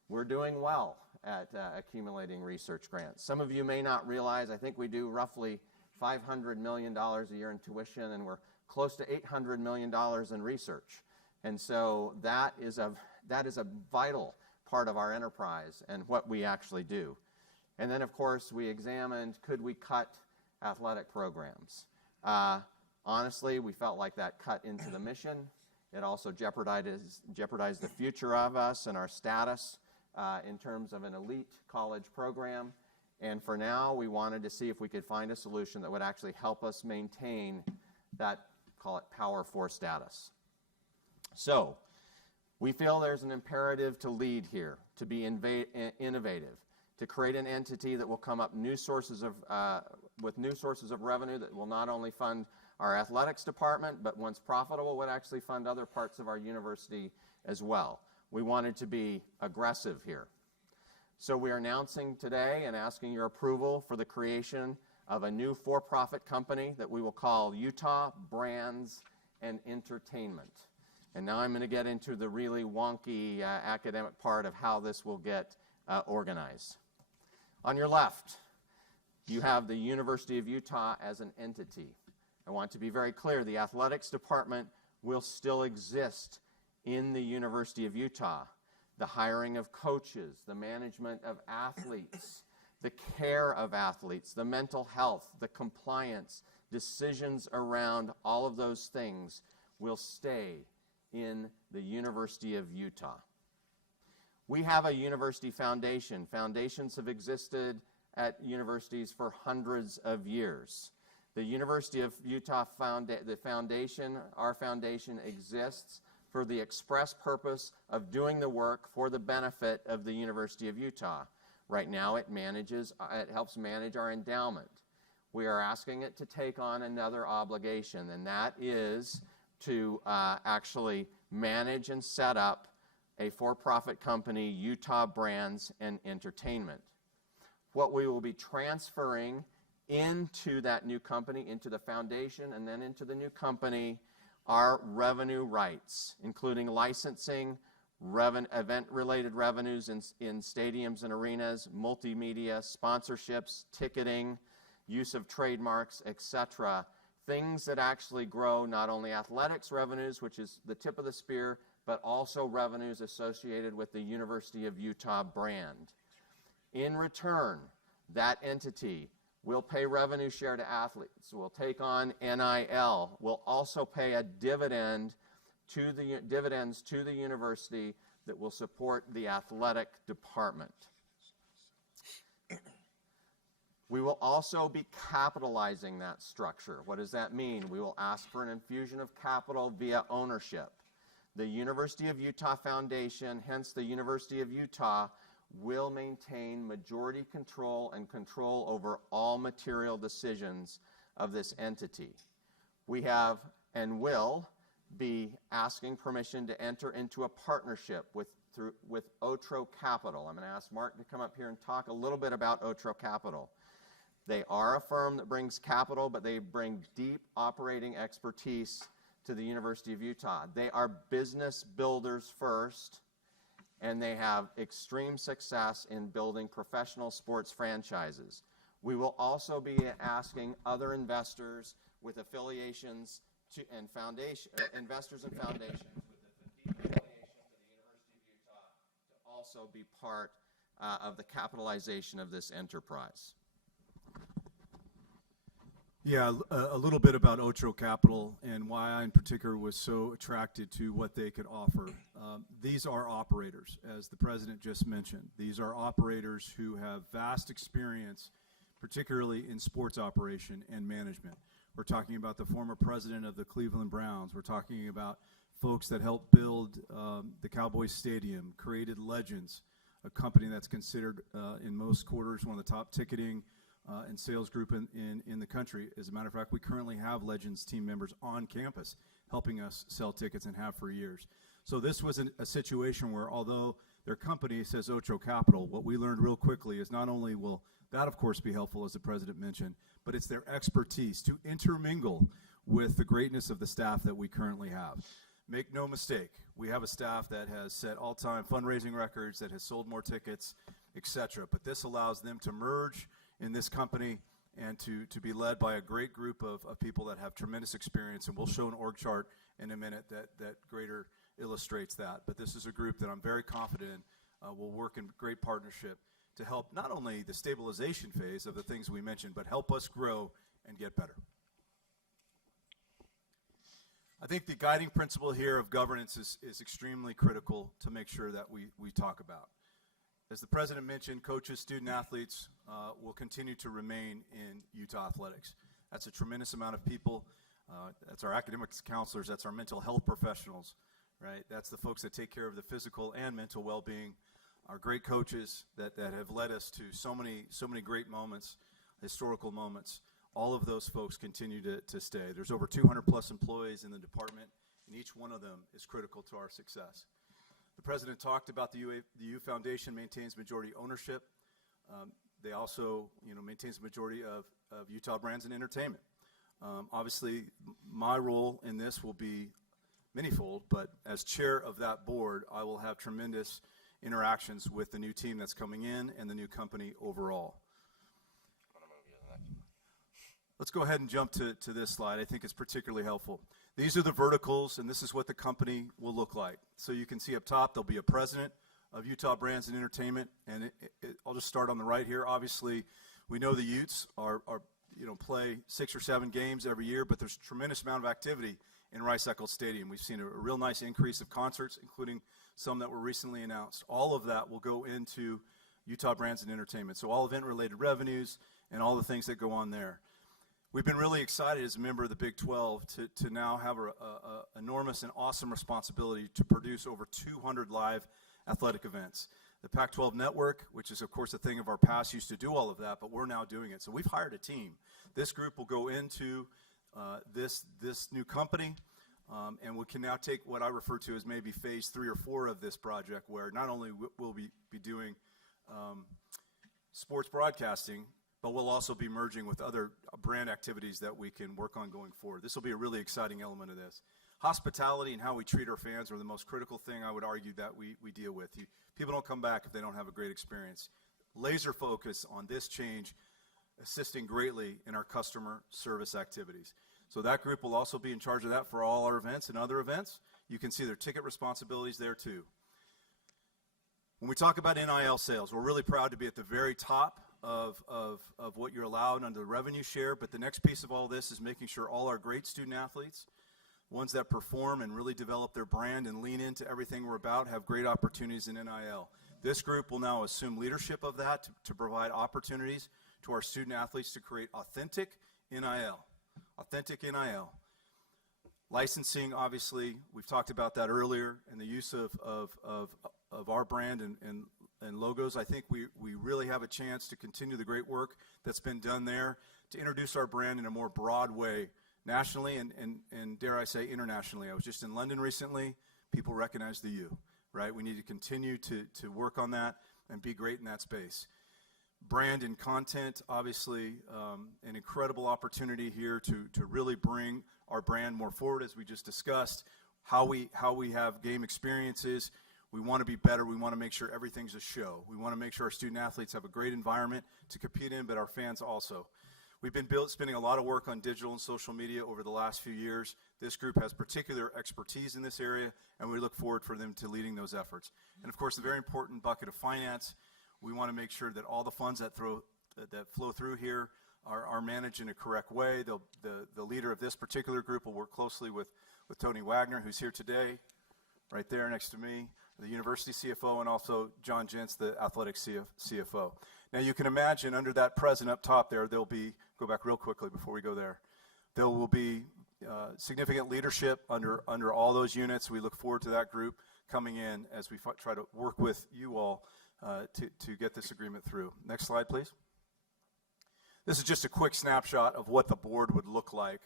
we're doing well at accumulating research grants. Some of you may not realize, I think we do roughly $500 million a year in tuition, and we're close to $800 million in research. And so that is a vital part of our enterprise and what we actually do. And then, of course, we examined, could we cut athletic programs? Honestly, we felt like that cut into the mission. It also jeopardized the future of us and our status in terms of an elite college program. And for now, we wanted to see if we could find a solution that would actually help us maintain that, call it, Power 4 status. So we feel there's an imperative to lead here, to be innovative, to create an entity that will come up with new sources of revenue that will not only fund our athletics department, but once profitable would actually fund other parts of our university as well. We wanted to be aggressive here. So we are announcing today and asking your approval for the creation of a new for-profit company that we will call Utah Brands and Entertainment. And now I'm going to get into the really wonky academic part of how this will get organized. On your left, you have the University of Utah as an entity. I want to be very clear, the athletics department will still exist in the University of Utah. The hiring of coaches, the management of athletes, the care of athletes, the mental health, the compliance, decisions around all of those things will stay in the University of Utah. We have a university foundation. Foundations have existed at universities for hundreds of years. The University of Utah foundation, our foundation, exists for the express purpose of doing the work for the benefit of the University of Utah. Right now it helps manage our endowment. We are asking it to take on another obligation, and that is to actually manage and set up a for-profit company, Utah Brands and Entertainment. What we will be transferring into that new company, into the foundation, and then into the new company are revenue rights, including licensing, event-related revenues in stadiums and arenas, multimedia, sponsorships, ticketing, use of trademarks, etc. Things that actually grow not only athletics revenues, which is the tip of the spear, but also revenues associated with the University of Utah brand. In return, that entity will pay revenue share to athletes, will take on NIL, will also pay a dividends to the university that will support the athletic department. We will also be capitalizing that structure. What does that mean? We will ask for an infusion of capital via ownership. The University of Utah Foundation, hence the University of Utah, will maintain majority control and control over all material decisions of this entity. We have and will be asking permission to enter into a partnership with Otro Capital. I'm going to ask Mark to come up here and talk a little bit about Otro Capital. They are a firm that brings capital, but they bring deep operating expertise to the University of Utah. They are business builders first, and they have extreme success in building professional sports franchises. We will also be asking other investors with affiliations and investors and foundations with a deep affiliation to the University of Utah to also be part of the capitalization of this enterprise. Yeah, a little bit about Otro Capital and why I in particular was so attracted to what they could offer. These are operators, as the president just mentioned. These are operators who have vast experience, particularly in sports operation and management. We're talking about the former president of the Cleveland Browns. We're talking about folks that helped build the Cowboys Stadium, created Legends, a company that's considered in most quarters one of the top ticketing and sales group in the country. As a matter of fact, we currently have Legends team members on campus helping us sell tickets and have for years. So this was a situation where, although their company says Otro Capital, what we learned real quickly is not only will that, of course, be helpful, as the president mentioned, but it's their expertise to intermingle with the greatness of the staff that we currently have. Make no mistake, we have a staff that has set all-time fundraising records, that has sold more tickets, etc. But this allows them to merge in this company and to be led by a great group of people that have tremendous experience. And we'll show an org chart in a minute that greater illustrates that. But this is a group that I'm very confident will work in great partnership to help not only the stabilization phase of the things we mentioned, but help us grow and get better. I think the guiding principle here of governance is extremely critical to make sure that we talk about. As the president mentioned, coaches, student athletes will continue to remain in Utah athletics. That's a tremendous amount of people. That's our academics counselors. That's our mental health professionals, right? That's the folks that take care of the physical and mental well-being. Our great coaches that have led us to so many great moments, historical moments. All of those folks continue to stay. There's over 200 plus employees in the department, and each one of them is critical to our success. The president talked about the U Foundation maintains majority ownership. They also, maintains the majority of Utah Brands and Entertainment. Obviously, my role in this will be manyfold, but as chair of that board, I will have tremendous interactions with the new team that's coming in and the new company overall. Let's go ahead and jump to this slide. I think it's particularly helpful. These are the verticals, and this is what the company will look like. So you can see up top, there'll be a president of Utah Brands and Entertainment, and I'll just start on the right here. Obviously, we know the Utes play 6 or 7 games every year, but there's a tremendous amount of activity in Rice-Eccles Stadium. We've seen a real nice increase of concerts, including some that were recently announced. All of that will go into Utah Brands and Entertainment. So all event-related revenues and all the things that go on there. We've been really excited as a member of the Big 12 to now have an enormous and awesome responsibility to produce over 200 live athletic events. The Pac-12 Network, which is, of course, a thing of our past, used to do all of that, but we're now doing it. So we've hired a team. This group will go into this new company, and we can now take what I refer to as maybe phase 3 or 4 of this project, where not only will we be doing sports broadcasting, but we'll also be merging with other brand activities that we can work on going forward. This will be a really exciting element of this. Hospitality and how we treat our fans are the most critical thing I would argue that we deal with. People don't come back if they don't have a great experience. Laser focus on this change, assisting greatly in our customer service activities. So that group will also be in charge of that for all our events and other events. You can see their ticket responsibilities there too. When we talk about NIL sales, we're really proud to be at the very top of what you're allowed under the revenue share, but the next piece of all this is making sure all our great student athletes, ones that perform and really develop their brand and lean into everything we're about, have great opportunities in NIL. This group will now assume leadership of that to provide opportunities to our student athletes to create authentic NIL. Authentic NIL. Licensing, obviously, we've talked about that earlier, and the use of our brand and logos. I think we really have a chance to continue the great work that's been done there to introduce our brand in a more broad way, nationally and dare I say, internationally. I was just in London recently. People recognize the U, right? We need to continue to work on that and be great in that space. Brand and content, obviously, an incredible opportunity here to really bring our brand more forward, as we just discussed. How we have game experiences. We want to be better. We want to make sure everything's a show. We want to make sure our student athletes have a great environment to compete in, but our fans also. We've been spending a lot of work on digital and social media over the last few years. This group has particular expertise in this area, and we look forward for them to leading those efforts. And of course, the very important bucket of finance. We want to make sure that all the funds that flow through here are managed in a correct way. The leader of this particular group will work closely with Tony Wagner, who's here today, right there next to me, the university CFO, and also John Jentz, the athletic CFO. Now you can imagine under that president up top there'll be, go back real quickly before we go there, there will be significant leadership under all those units. We look forward to that group coming in as we try to work with you all to get this agreement through. Next slide, please. This is just a quick snapshot of what the board would look like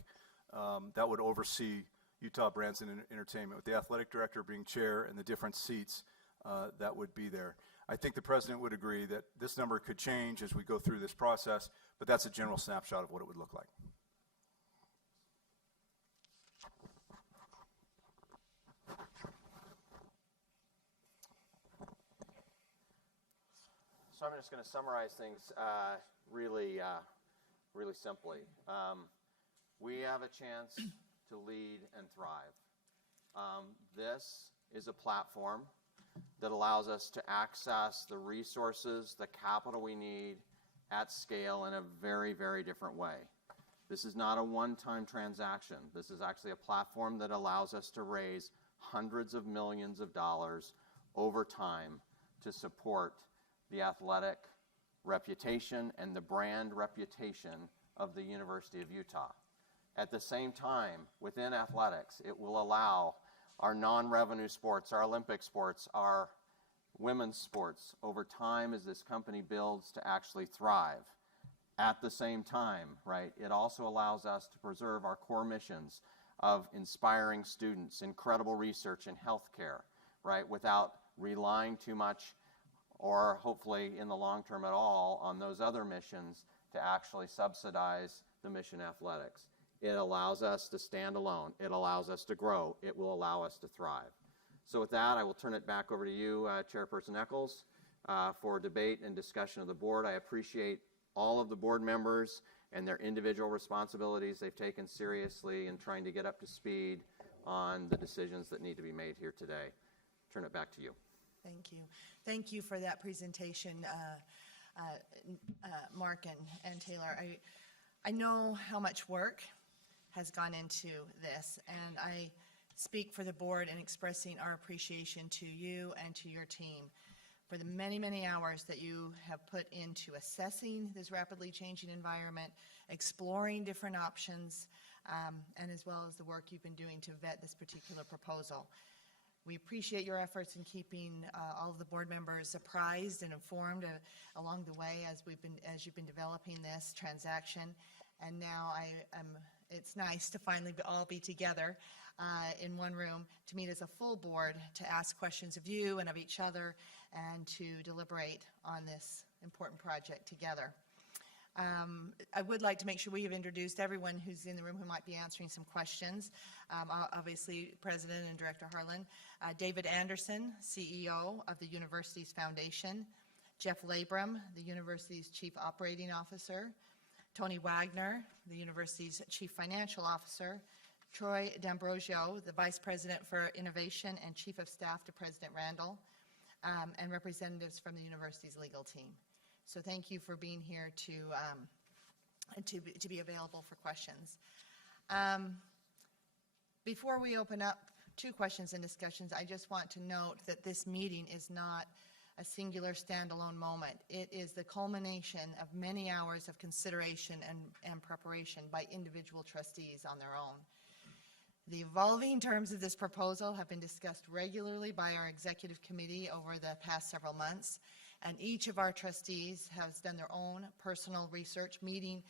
that would oversee Utah Brands and Entertainment, with the athletic director being chair and the different seats that would be there. I think the president would agree that this number could change as we go through this process, but that's a general snapshot of what it would look like. So I'm just going to summarize things really simply. We have a chance to lead and thrive. This is a platform that allows us to access the resources, the capital we need at scale in a very, very different way. This is not a one-time transaction. This is actually a platform that allows us to raise hundreds of millions of dollars over time to support the athletic reputation and the brand reputation of the University of Utah. At the same time, within athletics, it will allow our non-revenue sports, our Olympic sports, our women's sports, over time as this company builds to actually thrive. At the same time, right, it also allows us to preserve our core missions of inspiring students, incredible research in healthcare, right, without relying too much or hopefully in the long term at all on those other missions to actually subsidize the mission athletics. It allows us to stand alone. It allows us to grow. It will allow us to thrive. So with that, I will turn it back over to you, Chairperson Eccles, for debate and discussion of the board. I appreciate all of the board members and their individual responsibilities they've taken seriously in trying to get up to speed on the decisions that need to be made here today. Turn it back to you. Thank you. Thank you for that presentation, Mark and Taylor. I know how much work has gone into this, and I speak for the board in expressing our appreciation to you and to your team for the many, many hours that you have put into assessing this rapidly changing environment, exploring different options, and as well as the work you've been doing to vet this particular proposal. We appreciate your efforts in keeping all of the board members apprised and informed along the way as you've been developing this transaction. And now it's nice to finally all be together in one room to meet as a full board, to ask questions of you and of each other, and to deliberate on this important project together. I would like to make sure we have introduced everyone who's in the room who might be answering some questions. Obviously, President and Director Harlan. David Anderson, CEO of the University's Foundation. Jeff Labram, the University's Chief Operating Officer. Tony Wagner, the University's Chief Financial Officer. Troy D'Ambrosio, the Vice President for Innovation and Chief of Staff to President Randall, and representatives from the university's legal team. So thank you for being here to be available for questions. Before we open up to questions and discussions, I just want to note that this meeting is not a singular standalone moment. It is the culmination of many hours of consideration and preparation by individual trustees on their own. The evolving terms of this proposal have been discussed regularly by our executive committee over the past several months, and each of our trustees has done their own personal research, meeting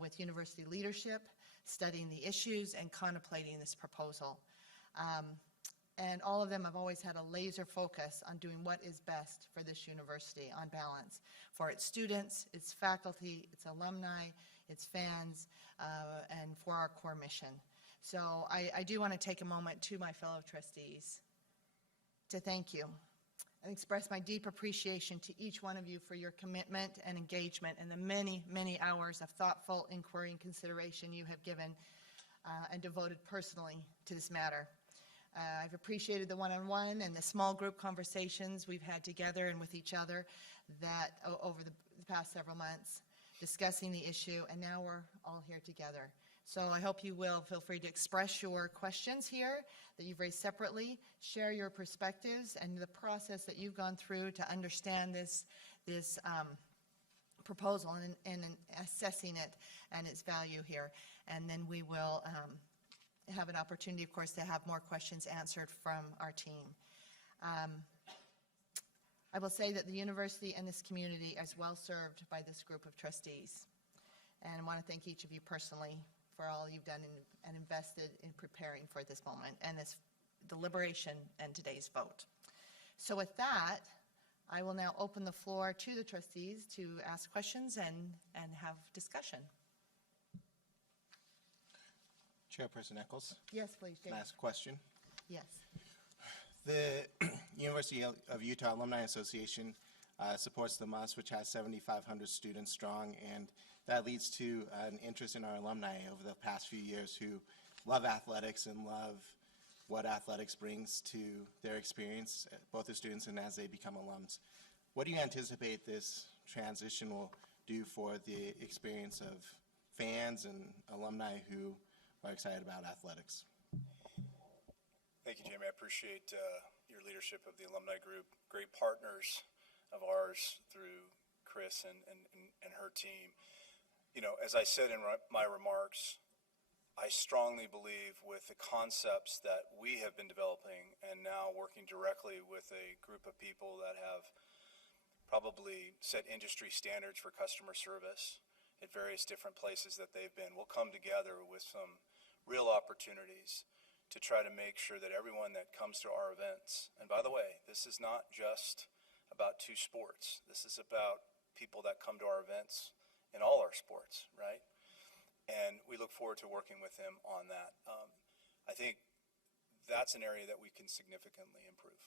with university leadership, studying the issues, and contemplating this proposal. And all of them have always had a laser focus on doing what is best for this university on balance, for its students, its faculty, its alumni, its fans, and for our core mission. So I do want to take a moment to my fellow trustees to thank you and express my deep appreciation to each one of you for your commitment and engagement and the many, many hours of thoughtful inquiry and consideration you have given and devoted personally to this matter. I've appreciated the one-on-one and the small group conversations we've had together and with each other that over the past several months, discussing the issue, and now we're all here together. So I hope you will feel free to express your questions here that you've raised separately, share your perspectives and the process that you've gone through to understand this proposal and assessing it and its value here. And then we will have an opportunity, of course, to have more questions answered from our team. I will say that the university and this community is well served by this group of trustees. And I want to thank each of you personally for all you've done and invested in preparing for this moment and this deliberation and today's vote. So with that, I will now open the floor to the trustees to ask questions and have discussion. Chairperson Eccles, Yes, please, can Jane. I ask a question? Yes. The University of Utah Alumni Association supports the MUS, which has 7,500 students strong, and that leads to an interest in our alumni over the past few years who love athletics and love what athletics brings to their experience, both as students and as they become alums. What do you anticipate this transition will do for the experience of fans and alumni who are excited about athletics? Thank you, Jamie. I appreciate your leadership of the alumni group. Great partners of ours through Chris and her team. You know, as I said in my remarks, I strongly believe with the concepts that we have been developing and now working directly with a group of people that have probably set industry standards for customer service at various different places that they've been, we'll come together with some real opportunities to try to make sure that everyone that comes to our events, and by the way, this is not just about two sports. This is about people that come to our events in all our sports, right? And we look forward to working with them on that. I think that's an area that we can significantly improve.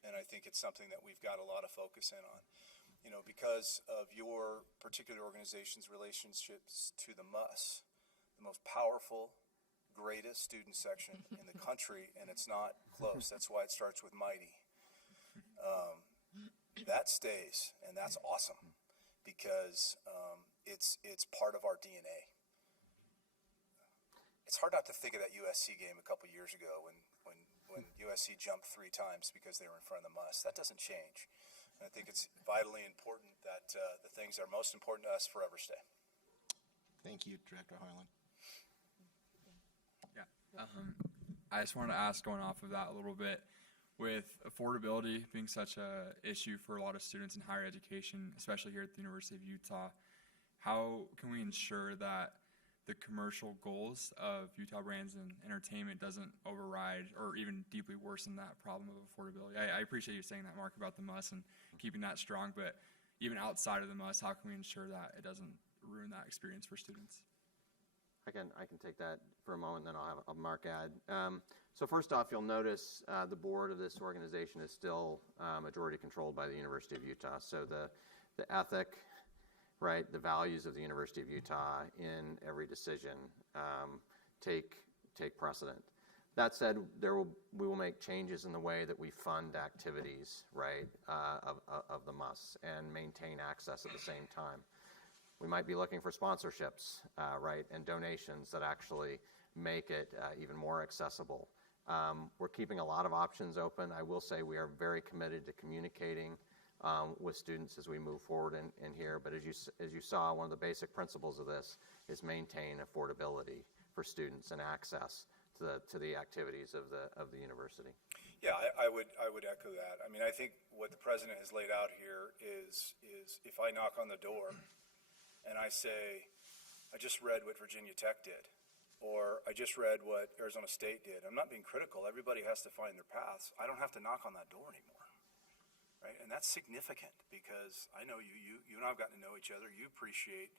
And I think it's something that we've got a lot of focus in on. You know, because of your particular organization's relationships to the MUS, the most powerful, greatest student section in the country, and it's not close. That's why it starts with mighty. That stays, and that's awesome because it's part of our DNA. It's hard not to think of that USC game a couple years ago when USC jumped 3 times because they were in front of the MUS. That doesn't change. And I think it's vitally important that the things that are most important to us forever stay. Thank you, Director Harlan. I just wanted to ask, going off of that a little bit, with affordability being such a issue for a lot of students in higher education, especially here at the University of Utah, how can we ensure that the commercial goals of Utah Brands and Entertainment doesn't override or even deeply worsen that problem of affordability? I appreciate you saying that, Mark, about the MUS and keeping that strong, but even outside of the MUS, how can we ensure that it doesn't ruin that experience for students? I can take that for a moment, then I'll have Mark add. So first off, you'll notice the board of this organization is still majority controlled by the University of Utah. So the ethic, right, the values of the University of Utah in every decision take precedent. That said, we will make changes in the way that we fund activities, right, of the MUS and maintain access at the same time. We might be looking for sponsorships, right, and donations that actually make it even more accessible. We're keeping a lot of options open. I will say we are very committed to communicating with students as we move forward in here. But as you saw, one of the basic principles of this is maintain affordability for students and access to the activities of the university. Yeah, I would echo that. I mean, I think what the president has laid out here is if I knock on the door and I say, I just read what Virginia Tech did, or I just read what Arizona State did. I'm not being critical. Everybody has to find their paths. I don't have to knock on that door anymore, right? And that's significant because I know you and I have gotten to know each other. You appreciate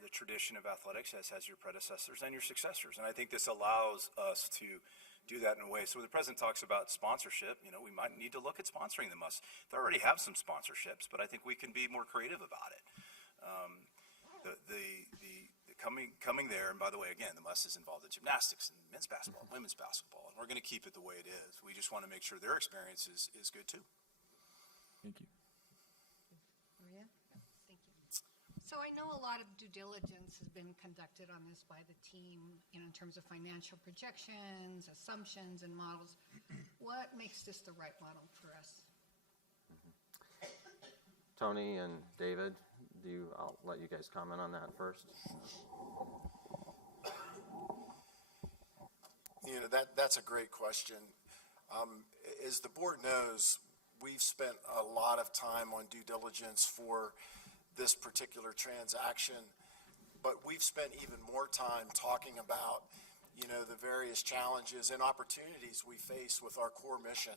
the tradition of athletics, as has your predecessors and your successors. And I think this allows us to do that in a way. So when the president talks about sponsorship, we might need to look at sponsoring the MUS. They already have some sponsorships, but I think we can be more creative about it. The coming there, and by the way, again, the MUS is involved in gymnastics and men's basketball and women's basketball, and we're going to keep it the way it is. We just want to make sure their experience is good too. Thank you. Maria? Thank you. So I know a lot of due diligence has been conducted on this by the team, in terms of financial projections, assumptions, and models. What makes this the right model for us? Tony and David, I'll let you guys comment on that first. That's a great question. As the board knows, we've spent a lot of time on due diligence for this particular transaction, but we've spent even more time talking about, the various challenges and opportunities we face with our core mission.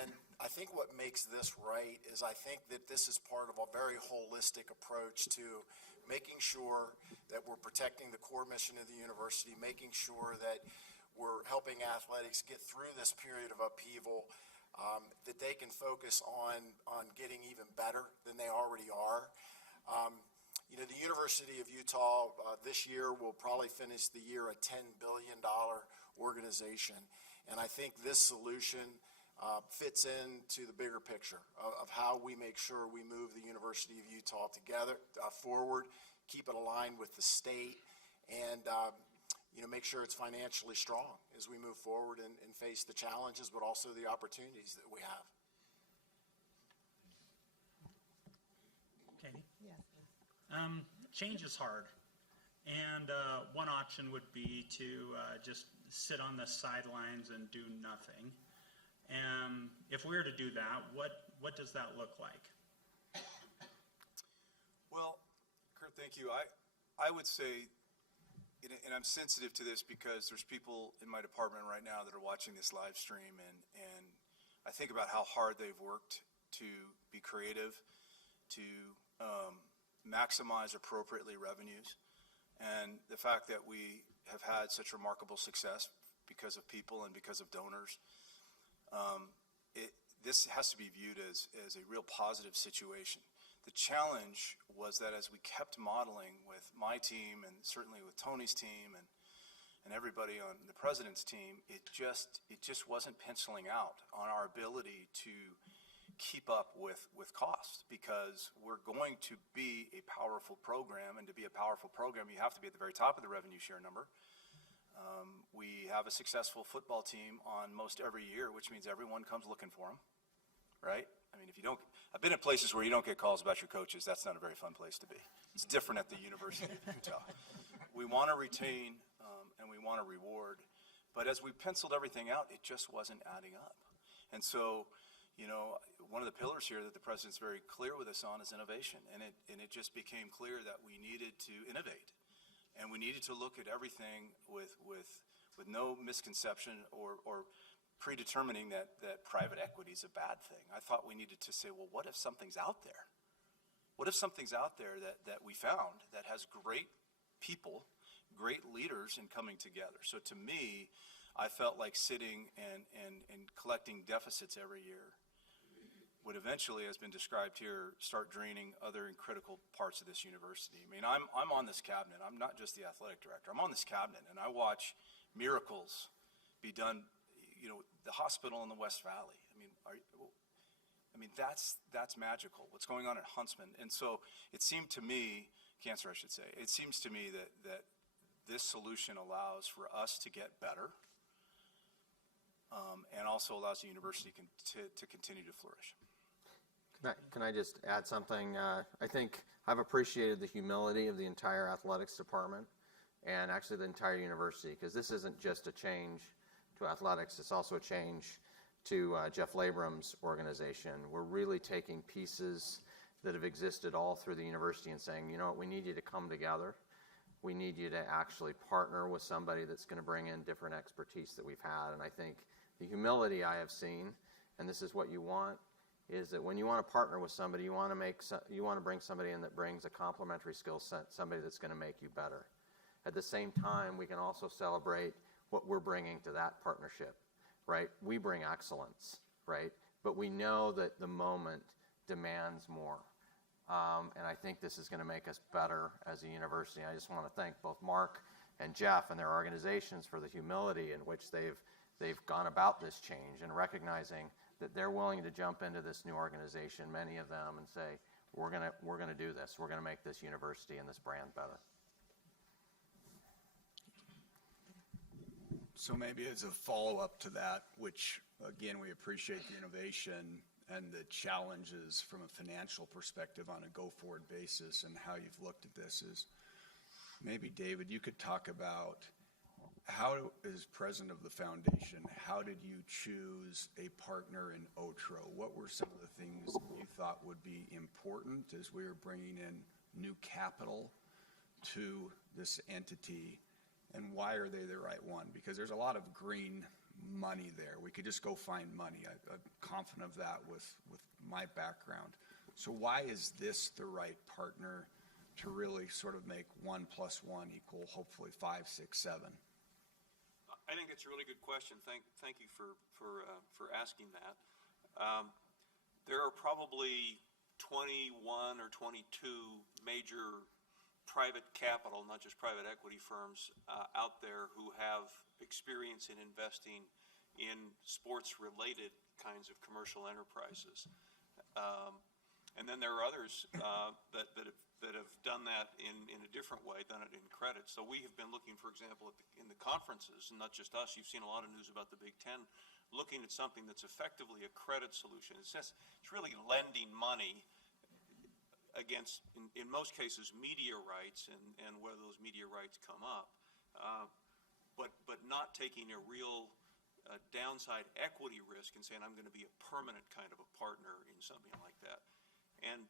And I think what makes this right is I think that this is part of a very holistic approach to making sure that we're protecting the core mission of the university, making sure that we're helping athletics get through this period of upheaval, that they can focus on getting even better than they already are. The University of Utah this year will probably finish the year a $10 billion organization. And I think this solution fits into the bigger picture of how we make sure we move the University of Utah together forward, keep it aligned with the state, and make sure it's financially strong as we move forward and face the challenges, but also the opportunities that we have. Katie? Yes. Change is hard. And one option would be to just sit on the sidelines and do nothing. And if we were to do that, what does that look like? Well, Kurt, thank you. I would say, and I'm sensitive to this because there's people in my department right now that are watching this live stream, and I think about how hard they've worked to be creative, to maximize appropriately revenues, and the fact that we have had such remarkable success because of people and because of donors. This has to be viewed as a real positive situation. The challenge was that as we kept modeling with my team and certainly with Tony's team and everybody on the president's team, it just wasn't penciling out on our ability to keep up with costs, because we're going to be a powerful program, and to be a powerful program, you have to be at the very top of the revenue share number. We have a successful football team on most every year, which means everyone comes looking for them, right? I mean, if you don't, I've been in places where you don't get calls about your coaches. That's not a very fun place to be. It's different at the University of Utah. We want to retain and we want to reward, but as we penciled everything out, it just wasn't adding up. And so, one of the pillars here that the president's very clear with us on is innovation, and it just became clear that we needed to innovate, and we needed to look at everything with no misconception or predetermining that private equity is a bad thing. I thought we needed to say, well, what if something's out there? What if something's out there that we found that has great people, great leaders in coming together? So to me, I felt like sitting and collecting deficits every year would eventually, as been described here, start draining other critical parts of this university. I mean, I'm on this cabinet. I'm not just the athletic director. I'm on this cabinet, and I watch miracles be done. The hospital in the West Valley. I mean, that's magical. What's going on at Huntsman? And so it seemed to me, cancer, I should say. It seems to me that this solution allows for us to get better, and also allows the university to continue to flourish. Can I just add something? I think I've appreciated the humility of the entire athletics department and actually the entire university, because this isn't just a change to athletics, it's also a change to Jeff Labram's organization. We're really taking pieces that have existed all through the university and saying, you know what, we need you to come together. We need you to actually partner with somebody that's going to bring in different expertise that we've had. And I think the humility I have seen, and this is what you want, is that when you want to partner with somebody, you want to bring somebody in that brings a complementary skill set, somebody that's going to make you better. At the same time, we can also celebrate what we're bringing to that partnership, right? We bring excellence, right? But we know that the moment demands more. And I think this is going to make us better as a university. I just want to thank both Mark and Jeff and their organizations for the humility in which they've gone about this change, and recognizing that they're willing to jump into this new organization, many of them, and say, we're going to do this. We're going to make this university and this brand better. So maybe as a follow-up to that, which again, we appreciate the innovation and the challenges from a financial perspective on a go-forward basis and how you've looked at this, is maybe David, you could talk about how, as president of the foundation, how did you choose a partner in OTRO? What were some of the things you thought would be important as we were bringing in new capital to this entity, and why are they the right one? Because there's a lot of green money there. We could just go find money. I'm confident of that with my background. So why is this the right partner to really sort of make 1 + 1 = hopefully 5, 6, 7? I think it's a really good question. Thank you for asking that. There are probably 21 or 22 major private capital, not just private equity firms, out there who have experience in investing in sports-related kinds of commercial enterprises. And then there are others that have done that in a different way, done it in credit. So we have been looking, for example, in the conferences, and not just us, you've seen a lot of news about the Big Ten, looking at something that's effectively a credit solution. It's really lending money against, in most cases, media rights and whether those media rights come up, but not taking a real downside equity risk and saying, I'm going to be a permanent kind of a partner in something like that. And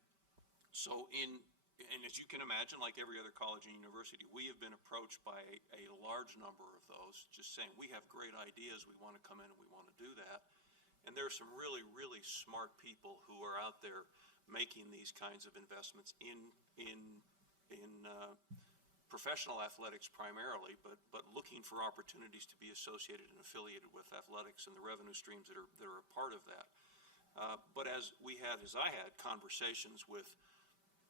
so and as you can imagine, like every other college and university, we have been approached by a large number of those, just saying, we have great ideas, we want to come in and we want to do that. And there are some really, really smart people who are out there making these kinds of investments in professional athletics primarily, but looking for opportunities to be associated and affiliated with athletics and the revenue streams that are a part of that. But as I had conversations with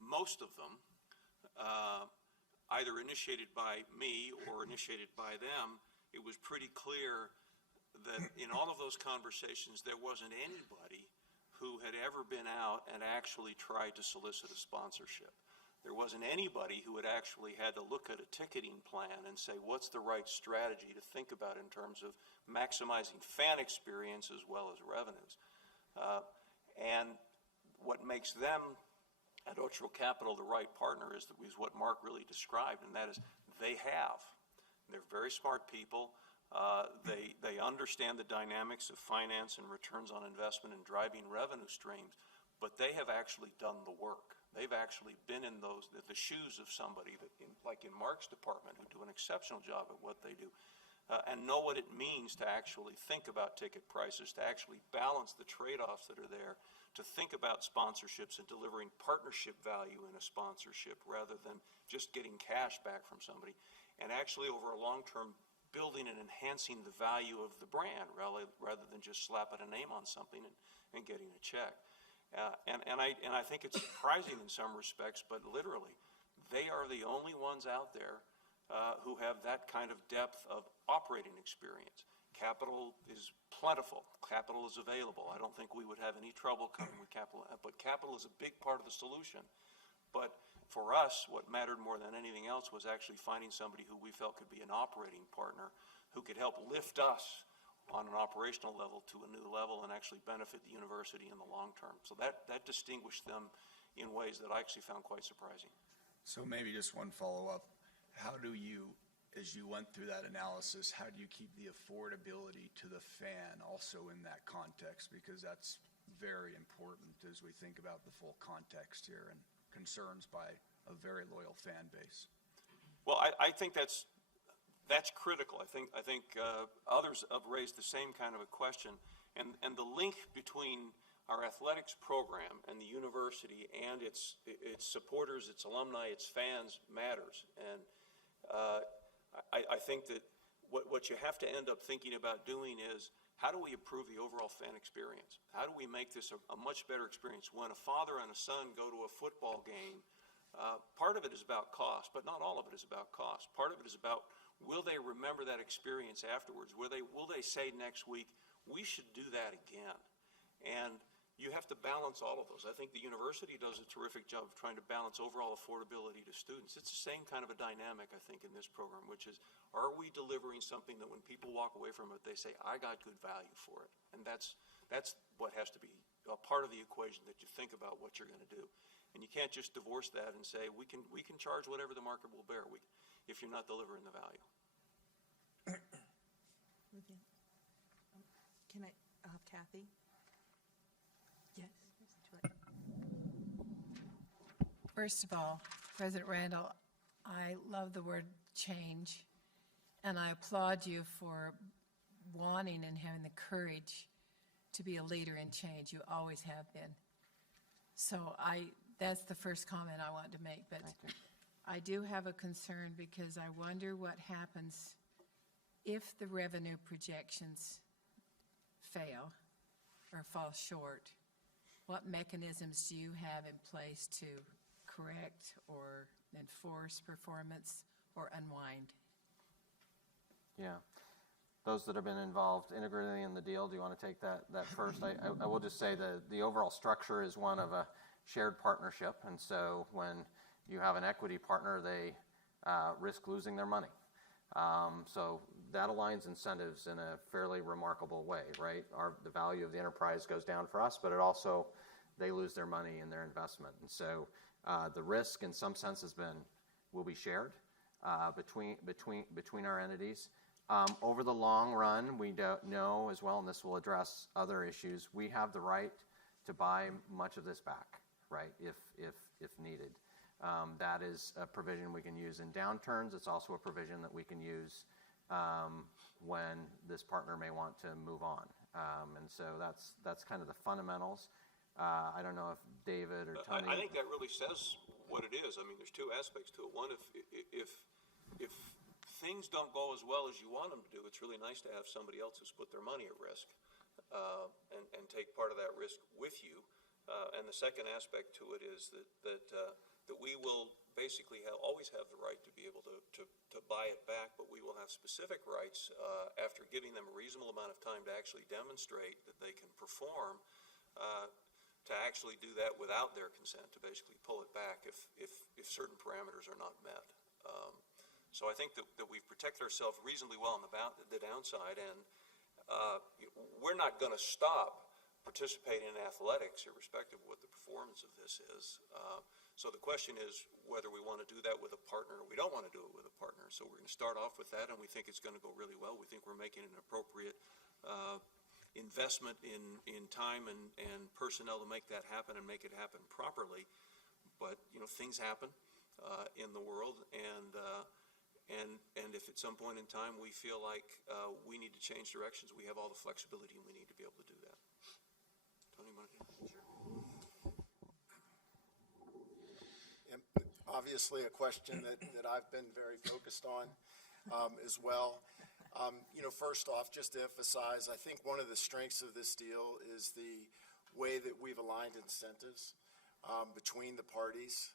most of them, either initiated by me or initiated by them, it was pretty clear that in all of those conversations, there wasn't anybody who had ever been out and actually tried to solicit a sponsorship. There wasn't anybody who had actually had to look at a ticketing plan and say, what's the right strategy to think about in terms of maximizing fan experience as well as revenues. And what makes them at OTRO Capital the right partner is what Mark really described, and that is they're very smart people. They understand the dynamics of finance and returns on investment and driving revenue streams, but they have actually done the work. They've actually been in the shoes of somebody like in Mark's department, who do an exceptional job at what they do, and know what it means to actually think about ticket prices, to actually balance the trade-offs that are there, to think about sponsorships and delivering partnership value in a sponsorship rather than just getting cash back from somebody, and actually over a long term building and enhancing the value of the brand rather than just slapping a name on something and getting a check. And I think it's surprising in some respects, but literally, they are the only ones out there who have that kind of depth of operating experience. Capital is plentiful. Capital is available. I don't think we would have any trouble coming with capital, but capital is a big part of the solution. But for us, what mattered more than anything else was actually finding somebody who we felt could be an operating partner, who could help lift us on an operational level to a new level and actually benefit the university in the long term. So that distinguished them in ways that I actually found quite surprising. So maybe just one follow-up. How do you, as you went through that analysis, how do you keep the affordability to the fan also in that context? Because that's very important as we think about the full context here and concerns by a very loyal fan base. Well, I think that's critical. I think others have raised the same kind of a question, and the link between our athletics program and the university and its supporters, its alumni, its fans matters. And I think that what you have to end up thinking about doing is, how do we improve the overall fan experience? How do we make this a much better experience? When a father and a son go to a football game, part of it is about cost, but not all of it is about cost. Part of it is about, will they remember that experience afterwards? Will they say next week, we should do that again? And you have to balance all of those. I think the university does a terrific job of trying to balance overall affordability to students. It's the same kind of a dynamic, I think, in this program, which is, are we delivering something that when people walk away from it, they say, I got good value for it? And that's what has to be a part of the equation, that you think about what you're going to do. And you can't just divorce that and say, we can charge whatever the market will bear if you're not delivering the value. Can I, Kathy? Yes. First of all, President Randall, I love the word change, and I applaud you for wanting and having the courage to be a leader in change. You always have been. So that's the first comment I want to make, but I do have a concern, because I wonder what happens if the revenue projections fail or fall short. What mechanisms do you have in place to correct or enforce performance or unwind? Yeah. Those that have been involved integrally in the deal, do you want to take that first? I will just say the overall structure is one of a shared partnership, and so when you have an equity partner, they risk losing their money. So that aligns incentives in a fairly remarkable way, right? The value of the enterprise goes down for us, but it also, they lose their money in their investment. And so the risk in some sense will be shared between our entities. Over the long run, we don't know as well, and this will address other issues, we have the right to buy much of this back, right, if needed. That is a provision we can use in downturns. It's also a provision that we can use when this partner may want to move on. And so that's kind of the fundamentals. I don't know if David or Tony. I think that really says what it is. I mean, there's two aspects to it. One, if things don't go as well as you want them to do, it's really nice to have somebody else who's put their money at risk and take part of that risk with you. And the second aspect to it is that we will basically always have the right to be able to buy it back, but we will have specific rights after giving them a reasonable amount of time to actually demonstrate that they can perform, to actually do that without their consent, to basically pull it back if certain parameters are not met. So I think that we've protected ourselves reasonably well on the downside, and we're not going to stop participating in athletics irrespective of what the performance of this is. So the question is whether we want to do that with a partner or we don't want to do it with a partner. So we're going to start off with that, and we think it's going to go really well. We think we're making an appropriate investment in time and personnel to make that happen and make it happen properly. But, things happen in the world, and if at some point in time we feel like we need to change directions, we have all the flexibility and we need to be able to do that. Tony, you want to do that? Sure. Obviously, a question that I've been very focused on as well. First off, just to emphasize, I think one of the strengths of this deal is the way that we've aligned incentives between the parties,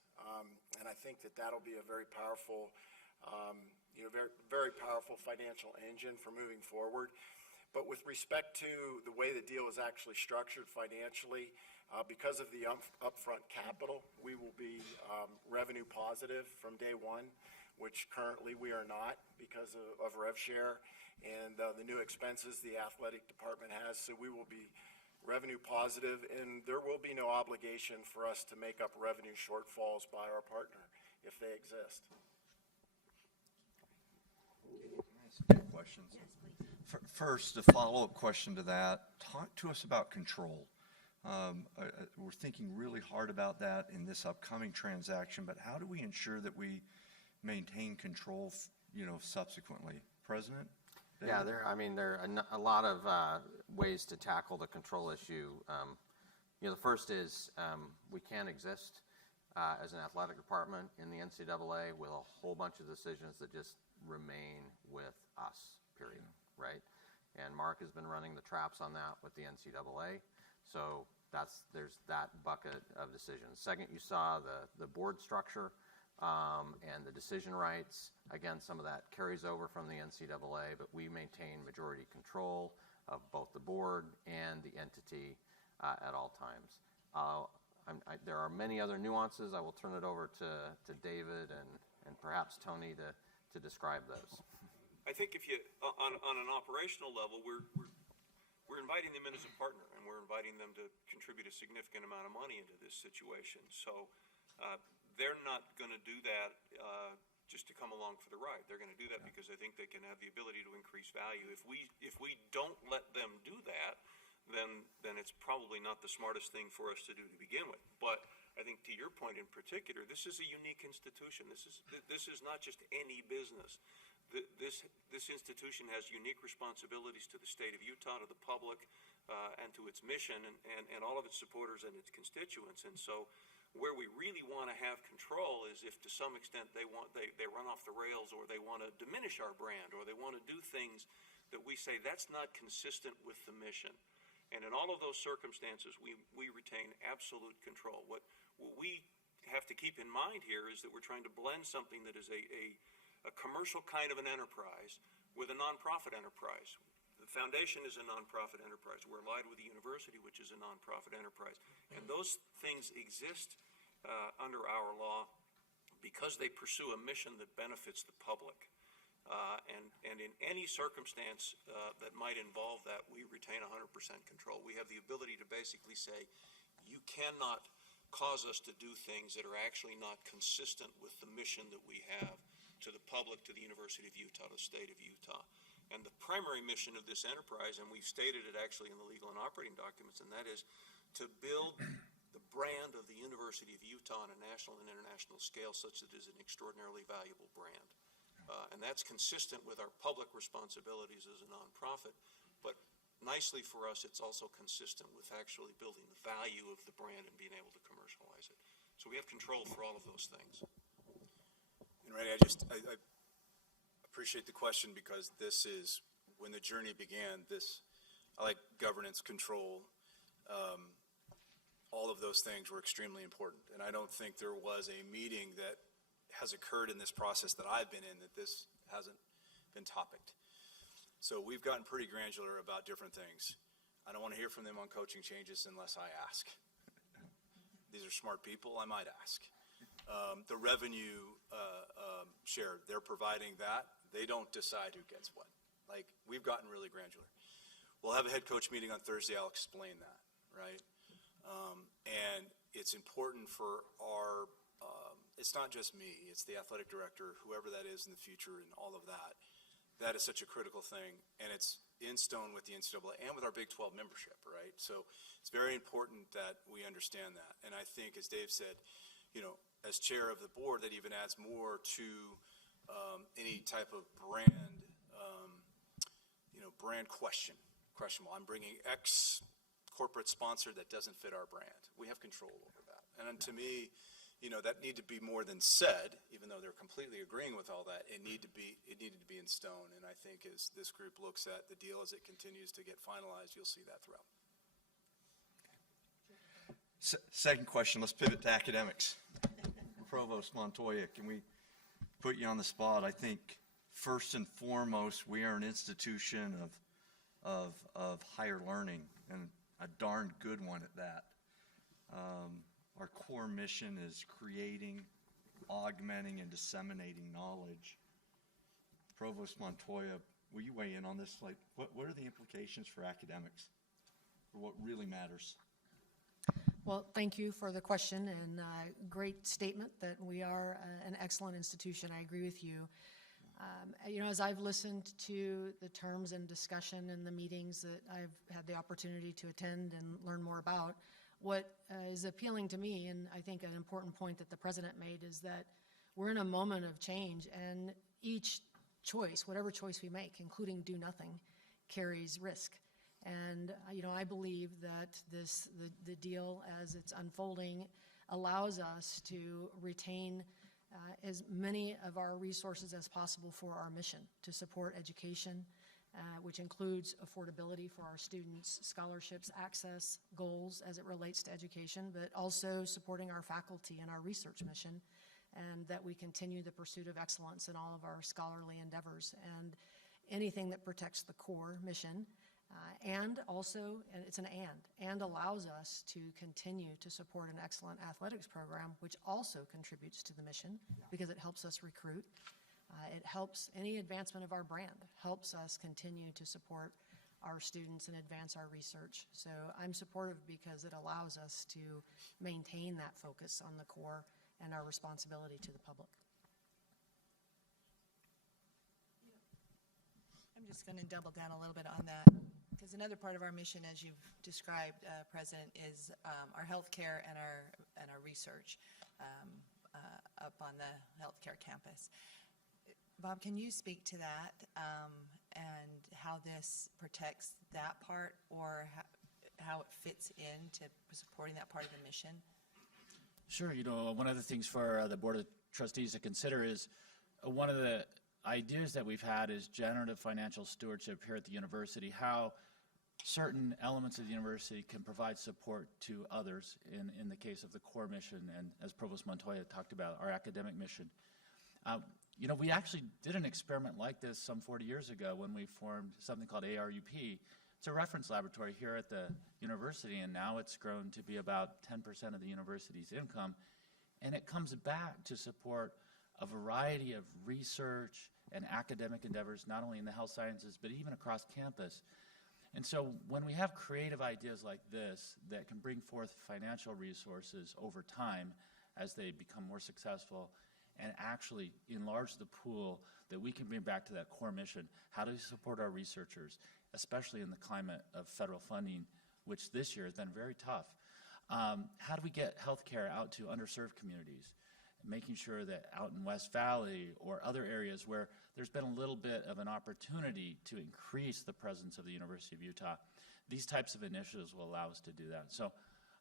and I think that'll be a very powerful, very powerful financial engine for moving forward. But with respect to the way the deal is actually structured financially, because of the upfront capital, we will be revenue positive from day one. which currently we are not because of rev share and the new expenses the athletic department has. So we will be revenue positive, and there will be no obligation for us to make up revenue shortfalls by our partner if they exist. Questions? First, a follow-up question to that. Talk to us about control. We're thinking really hard about that in this upcoming transaction, but how do we ensure that we maintain control, subsequently? President? David? Yeah, there are a lot of ways to tackle the control issue. The first is we can't exist as an athletic department in the NCAA with a whole bunch of decisions that just remain with us, period, right? And Mark has been running the traps on that with the NCAA. So there's that bucket of decisions. Second, you saw the board structure and the decision rights. Again, some of that carries over from the NCAA, but we maintain majority control of both the board and the entity at all times. There are many other nuances. I will turn it over to David and perhaps Tony to describe those. I think if you, on an operational level, we're inviting them in as a partner, and we're inviting them to contribute a significant amount of money into this situation. So they're not going to do that just to come along for the ride. They're going to do that because they think they can have the ability to increase value. If we don't let them do that, then it's probably not the smartest thing for us to do to begin with. But I think to your point in particular, this is a unique institution. This is not just any business. This institution has unique responsibilities to the state of Utah, to the public, and to its mission, and all of its supporters and its constituents. And so where we really want to have control is if to some extent they run off the rails, or they want to diminish our brand, or they want to do things that we say that's not consistent with the mission. And in all of those circumstances, we retain absolute control. What we have to keep in mind here is that we're trying to blend something that is a commercial kind of an enterprise with a nonprofit enterprise. The foundation is a nonprofit enterprise. We're allied with the university, which is a nonprofit enterprise. And those things exist under our law because they pursue a mission that benefits the public. And in any circumstance that might involve that, we retain 100% control. We have the ability to basically say, you cannot cause us to do things that are actually not consistent with the mission that we have to the public, to the University of Utah, to the state of Utah. And the primary mission of this enterprise, and we've stated it actually in the legal and operating documents, and that is to build the brand of the University of Utah on a national and international scale such that it is an extraordinarily valuable brand. And that's consistent with our public responsibilities as a nonprofit, but nicely for us, it's also consistent with actually building the value of the brand and being able to commercialize it. So we have control for all of those things. And Randy, I appreciate the question, because this is, when the journey began, I like governance, control, all of those things were extremely important. And I don't think there was a meeting that has occurred in this process that I've been in that this hasn't been topicked. So we've gotten pretty granular about different things. I don't want to hear from them on coaching changes unless I ask. These are smart people, I might ask. The revenue share, they're providing that. They don't decide who gets what. Like, we've gotten really granular. We'll have a head coach meeting on Thursday. I'll explain that, right? And it's important for our, it's not just me, it's the athletic director, whoever that is in the future, and all of that. That is such a critical thing, and it's in stone with the NCAA and with our Big 12 membership, right? So it's very important that we understand that. And I think, as Dave said, as chair of the board, that even adds more to any type of brand, brand questionable. I'm bringing X corporate sponsor that doesn't fit our brand. We have control over that. And to me, that need to be more than said, even though they're completely agreeing with all that. It needed to be in stone. And I think as this group looks at the deal as it continues to get finalized, you'll see that throughout. Second question, let's pivot to academics. Provost Montoya, can we put you on the spot? I think first and foremost, we are an institution of higher learning, and a darn good one at that. Our core mission is creating augmenting and disseminating knowledge. Provost Montoya, will you weigh in on this? Like, what are the implications for academics, for what really matters? Well, thank you for the question, and great statement that we are an excellent institution. I agree with you. You know, as I've listened to the terms and discussion in the meetings that I've had the opportunity to attend and learn more about, what is appealing to me, and I think an important point that the president made, is that we're in a moment of change, and each choice, whatever choice we make, including do nothing, carries risk. And, you know, I believe that the deal as it's unfolding allows us to retain as many of our resources as possible for our mission to support education, which includes affordability for our students, scholarships, access, goals as it relates to education, but also supporting our faculty and our research mission, and that we continue the pursuit of excellence in all of our scholarly endeavors, and anything that protects the core mission. And also, and it's an and allows us to continue to support an excellent athletics program, which also contributes to the mission because it helps us recruit. It helps any advancement of our brand, helps us continue to support our students and advance our research. So I'm supportive because it allows us to maintain that focus on the core and our responsibility to the public. I'm just going to double down a little bit on that, because another part of our mission, as you've described, President, is our healthcare and our research up on the healthcare campus. Bob, can you speak to that and how this protects that part, or how it fits into supporting that part of the mission? Sure. You know, one of the things for the Board of Trustees to consider is one of the ideas that we've had is generative financial stewardship here at the university, how certain elements of the university can provide support to others in the case of the core mission, and as Provost Montoya talked about, our academic mission. You know, we actually did an experiment like this some 40 years ago when we formed something called ARUP. It's a reference laboratory here at the university, and now it's grown to be about 10% of the university's income, and it comes back to support a variety of research and academic endeavors, not only in the health sciences, but even across campus. And so when we have creative ideas like this that can bring forth financial resources over time as they become more successful and actually enlarge the pool that we can bring back to that core mission, how do we support our researchers, especially in the climate of federal funding, which this year has been very tough? How do we get healthcare out to underserved communities? Making sure that out in West Valley or other areas where there's been a little bit of an opportunity to increase the presence of the University of Utah, these types of initiatives will allow us to do that. So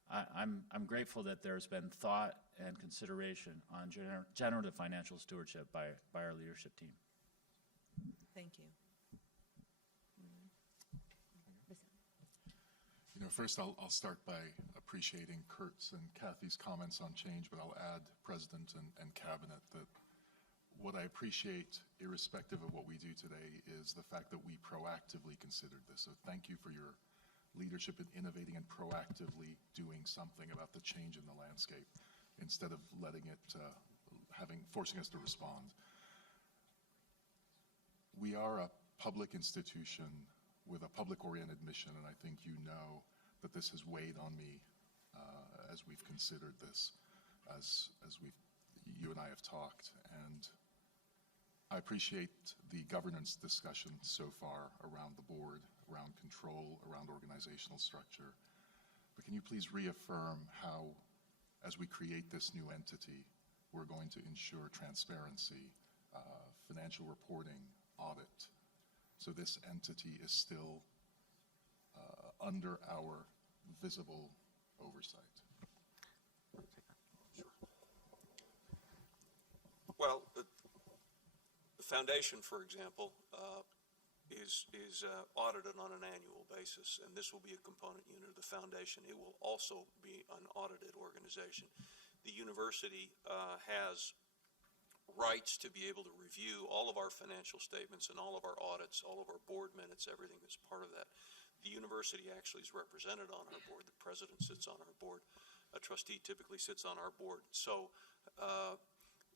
I'm grateful that there's been thought and consideration on generative financial stewardship by our leadership team. Thank you. You know, first I'll start by appreciating Kurt's and Kathy's comments on change, but I'll add, President and Cabinet, that what I appreciate, irrespective of what we do today, is the fact that we proactively considered this. So thank you for your leadership in innovating and proactively doing something about the change in the landscape instead of letting it, forcing us to respond. We are a public institution with a public-oriented mission, and I think you know that this has weighed on me as we've considered this, as you and I have talked. And I appreciate the governance discussion so far around the board, around control, around organizational structure. But can you please reaffirm how, as we create this new entity, we're going to ensure transparency, financial reporting, audit, so this entity is still under our visible oversight? Well, the foundation, for example, is audited on an annual basis, and this will be a component unit of the foundation. It will also be an audited organization. The university has rights to be able to review all of our financial statements and all of our audits, all of our board minutes, everything that's part of that. The university actually is represented on our board. The president sits on our board. A trustee typically sits on our board. So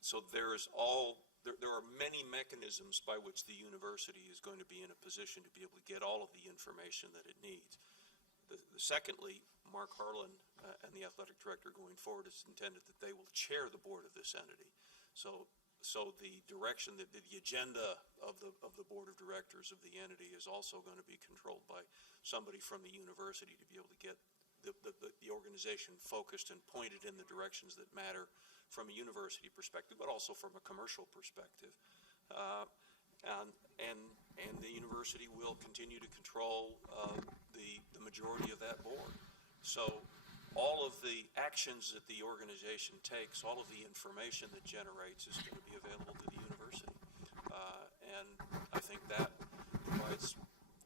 so there are many mechanisms by which the university is going to be in a position to be able to get all of the information that it needs. Secondly, Mark Harlan and the athletic director going forward is intended that they will chair the board of this entity. So the direction, that the agenda of the board of directors of the entity is also going to be controlled by somebody from the university to be able to get the organization focused and pointed in the directions that matter from a university perspective, but also from a commercial perspective. And the university will continue to control the majority of that board. So all of the actions that the organization takes, all of the information that generates is going to be available to the university. And I think that provides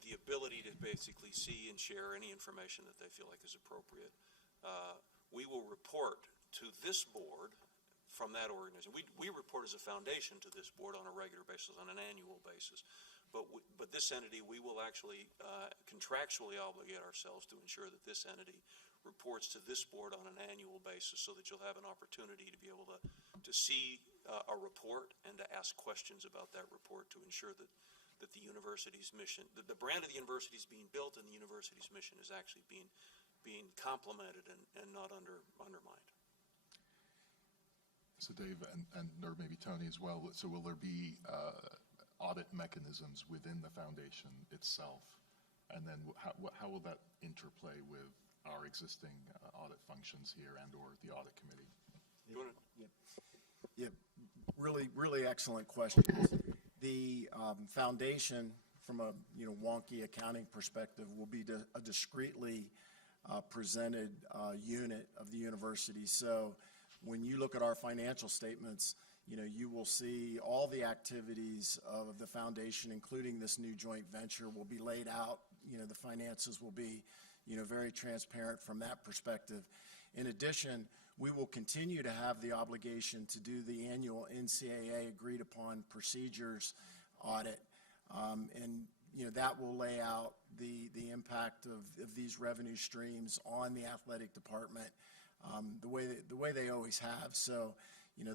the ability to basically see and share any information that they feel like is appropriate. We will report to this board from that organization. We report as a foundation to this board on a regular basis, on an annual basis. But this entity, we will actually contractually obligate ourselves to ensure that this entity reports to this board on an annual basis, so that you'll have an opportunity to be able to see a report and to ask questions about that report, to ensure that the university's mission, the brand of the university is being built, and the university's mission is actually being complemented and not undermined. So Dave, or maybe Tony as well, so will there be audit mechanisms within the foundation itself? And then how will that interplay with our existing audit functions here and or the audit committee? Yeah, really excellent question. The foundation, from a wonky accounting perspective, will be a discreetly presented unit of the university. So when you look at our financial statements, you will see all the activities of the foundation, including this new joint venture, will be laid out. The finances will be, very transparent from that perspective. In addition, we will continue to have the obligation to do the annual NCAA agreed upon procedures audit. And that will lay out the impact of these revenue streams on the athletic department the way they always have. So,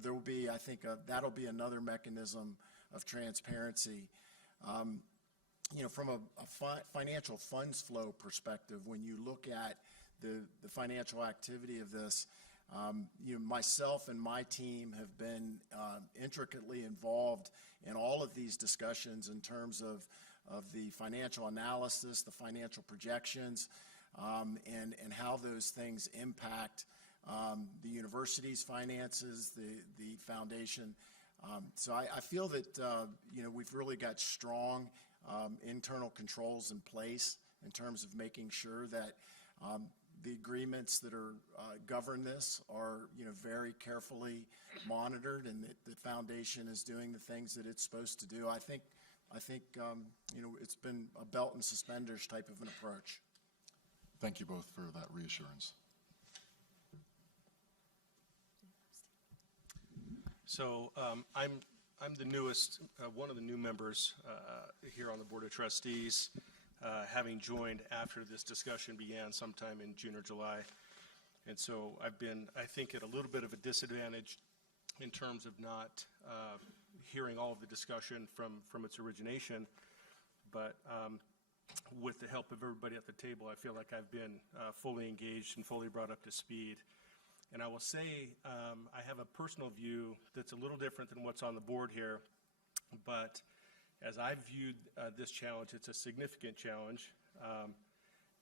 there will be, I think, that'll be another mechanism of transparency. From a financial funds flow perspective, when you look at the financial activity of this, myself and my team have been intricately involved in all of these discussions in terms of the financial analysis, the financial projections, and how those things impact the university's finances, the foundation. So I feel that we've really got strong internal controls in place in terms of making sure that the agreements that are govern this are very carefully monitored, and that the foundation is doing the things that it's supposed to do. I think it's been a belt and suspenders type of an approach. Thank you both for that reassurance. So I'm the newest, one of the new members here on the Board of Trustees, having joined after this discussion began sometime in June or July. And so I've been, I think, at a little bit of a disadvantage in terms of not hearing all of the discussion from its origination. But with the help of everybody at the table, I feel like I've been fully engaged and fully brought up to speed. And I will say I have a personal view that's a little different than what's on the board here. But as I've viewed this challenge, it's a significant challenge.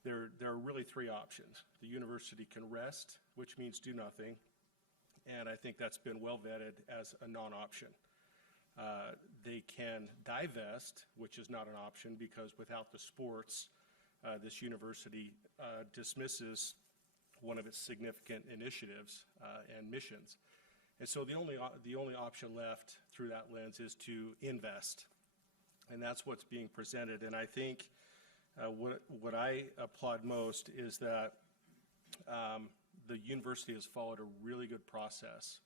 There are really three options. The university can rest, which means do nothing. And I think that's been well vetted as a non-option. They can divest, which is not an option, because without the sports, this university dismisses one of its significant initiatives and missions. And so the only option left through that lens is to invest. And that's what's being presented. And I think what I applaud most is that the university has followed a really good process.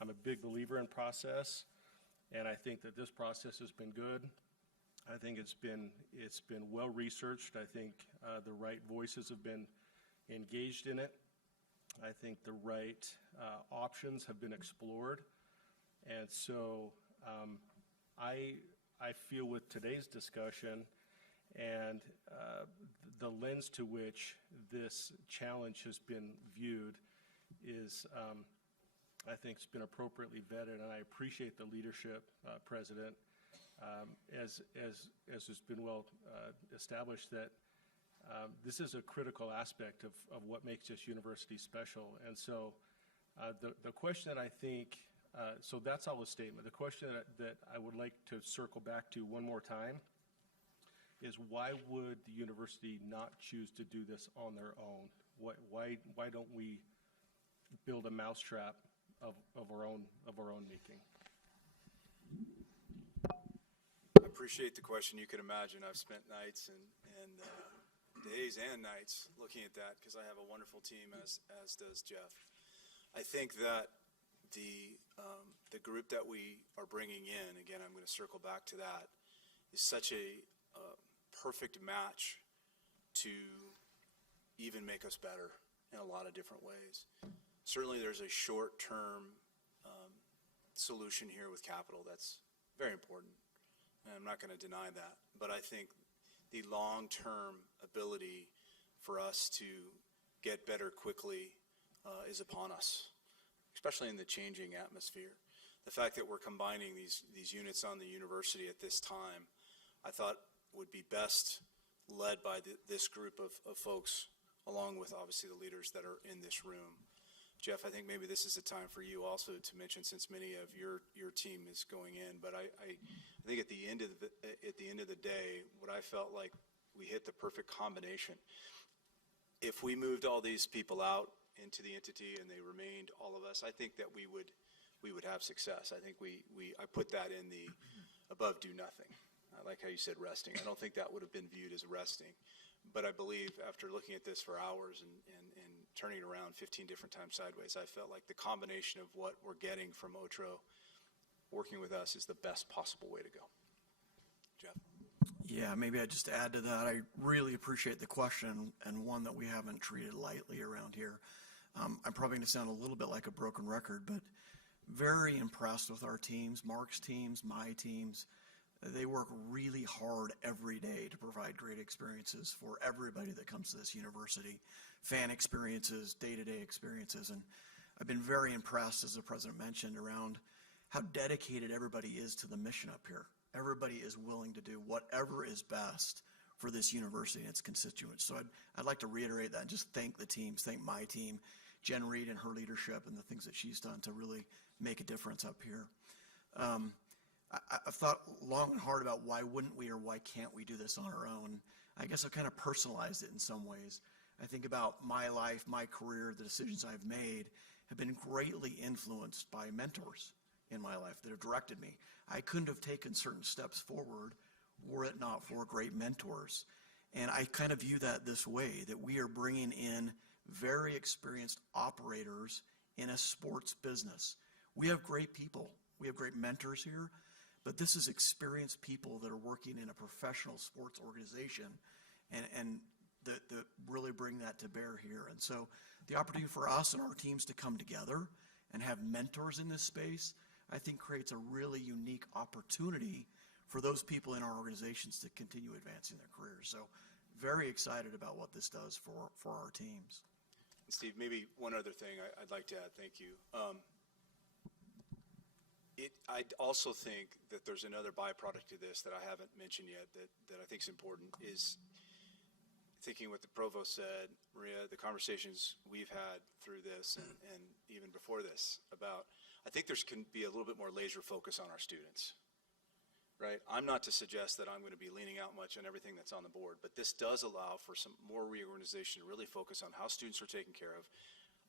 I'm a big believer in process, and I think that this process has been good. I think it's been well researched. I think the right voices have been engaged in it. I think the right options have been explored. And so I feel with today's discussion and the lens to which this challenge has been viewed is, I think it's been appropriately vetted, and I appreciate the leadership, President, as has been well established, that this is a critical aspect of what makes this university special. And so the question that I think, so that's all a statement. The question that I would like to circle back to one more time is, why would the university not choose to do this on their own? Why don't we build a mousetrap of our own making? I appreciate the question. You can imagine I've spent nights and days and nights looking at that, because I have a wonderful team, as does Jeff. I think that the group that we are bringing in, again, I'm going to circle back to that, is such a perfect match to even make us better in a lot of different ways. Certainly there's a short-term solution here with capital that's very important, and I'm not going to deny that. But I think the long-term ability for us to get better quickly is upon us, especially in the changing atmosphere. The fact that we're combining these units on the university at this time, I thought would be best led by this group of folks, along with obviously the leaders that are in this room. Jeff, I think maybe this is a time for you also to mention, since many of your team is going in, but I think at the end of the day, what I felt like we hit the perfect combination. If we moved all these people out into the entity and they remained all of us, I think that we would have success. I think I put that in the above do nothing. I like how you said resting. I don't think that would have been viewed as resting. But I believe after looking at this for hours and turning it around 15 different times sideways, I felt like the combination of what we're getting from Otro working with us is the best possible way to go. Jeff? Yeah, maybe I'd just add to that. I really appreciate the question, and one that we haven't treated lightly around here. I'm probably going to sound a little bit like a broken record, but very impressed with our teams, Mark's teams, my teams. They work really hard every day to provide great experiences for everybody that comes to this university, fan experiences, day-to-day experiences. And I've been very impressed, as the president mentioned, around how dedicated everybody is to the mission up here. Everybody is willing to do whatever is best for this university and its constituents. So I'd like to reiterate that and just thank the teams, thank my team, Jen Reed and her leadership and the things that she's done to really make a difference up here. I've thought long and hard about why wouldn't we or why can't we do this on our own. I guess I've kind of personalized it in some ways. I think about my life, my career, the decisions I've made have been greatly influenced by mentors in my life that have directed me. I couldn't have taken certain steps forward were it not for great mentors. And I kind of view that this way, that we are bringing in very experienced operators in a sports business. We have great people. We have great mentors here. But this is experienced people that are working in a professional sports organization and that really bring that to bear here. And so the opportunity for us and our teams to come together and have mentors in this space, I think creates a really unique opportunity for those people in our organizations to continue advancing their careers. So very excited about what this does for our teams. Steve, maybe one other thing I'd like to add, thank you. I also think that there's another byproduct to this that I haven't mentioned yet that I think is important, is thinking what the provost said, Maria, the conversations we've had through this and even before this about, I think there can be a little bit more laser focus on our students, right? I'm not to suggest that I'm going to be leaning out much on everything that's on the board, but this does allow for some more reorganization to really focus on how students are taken care of.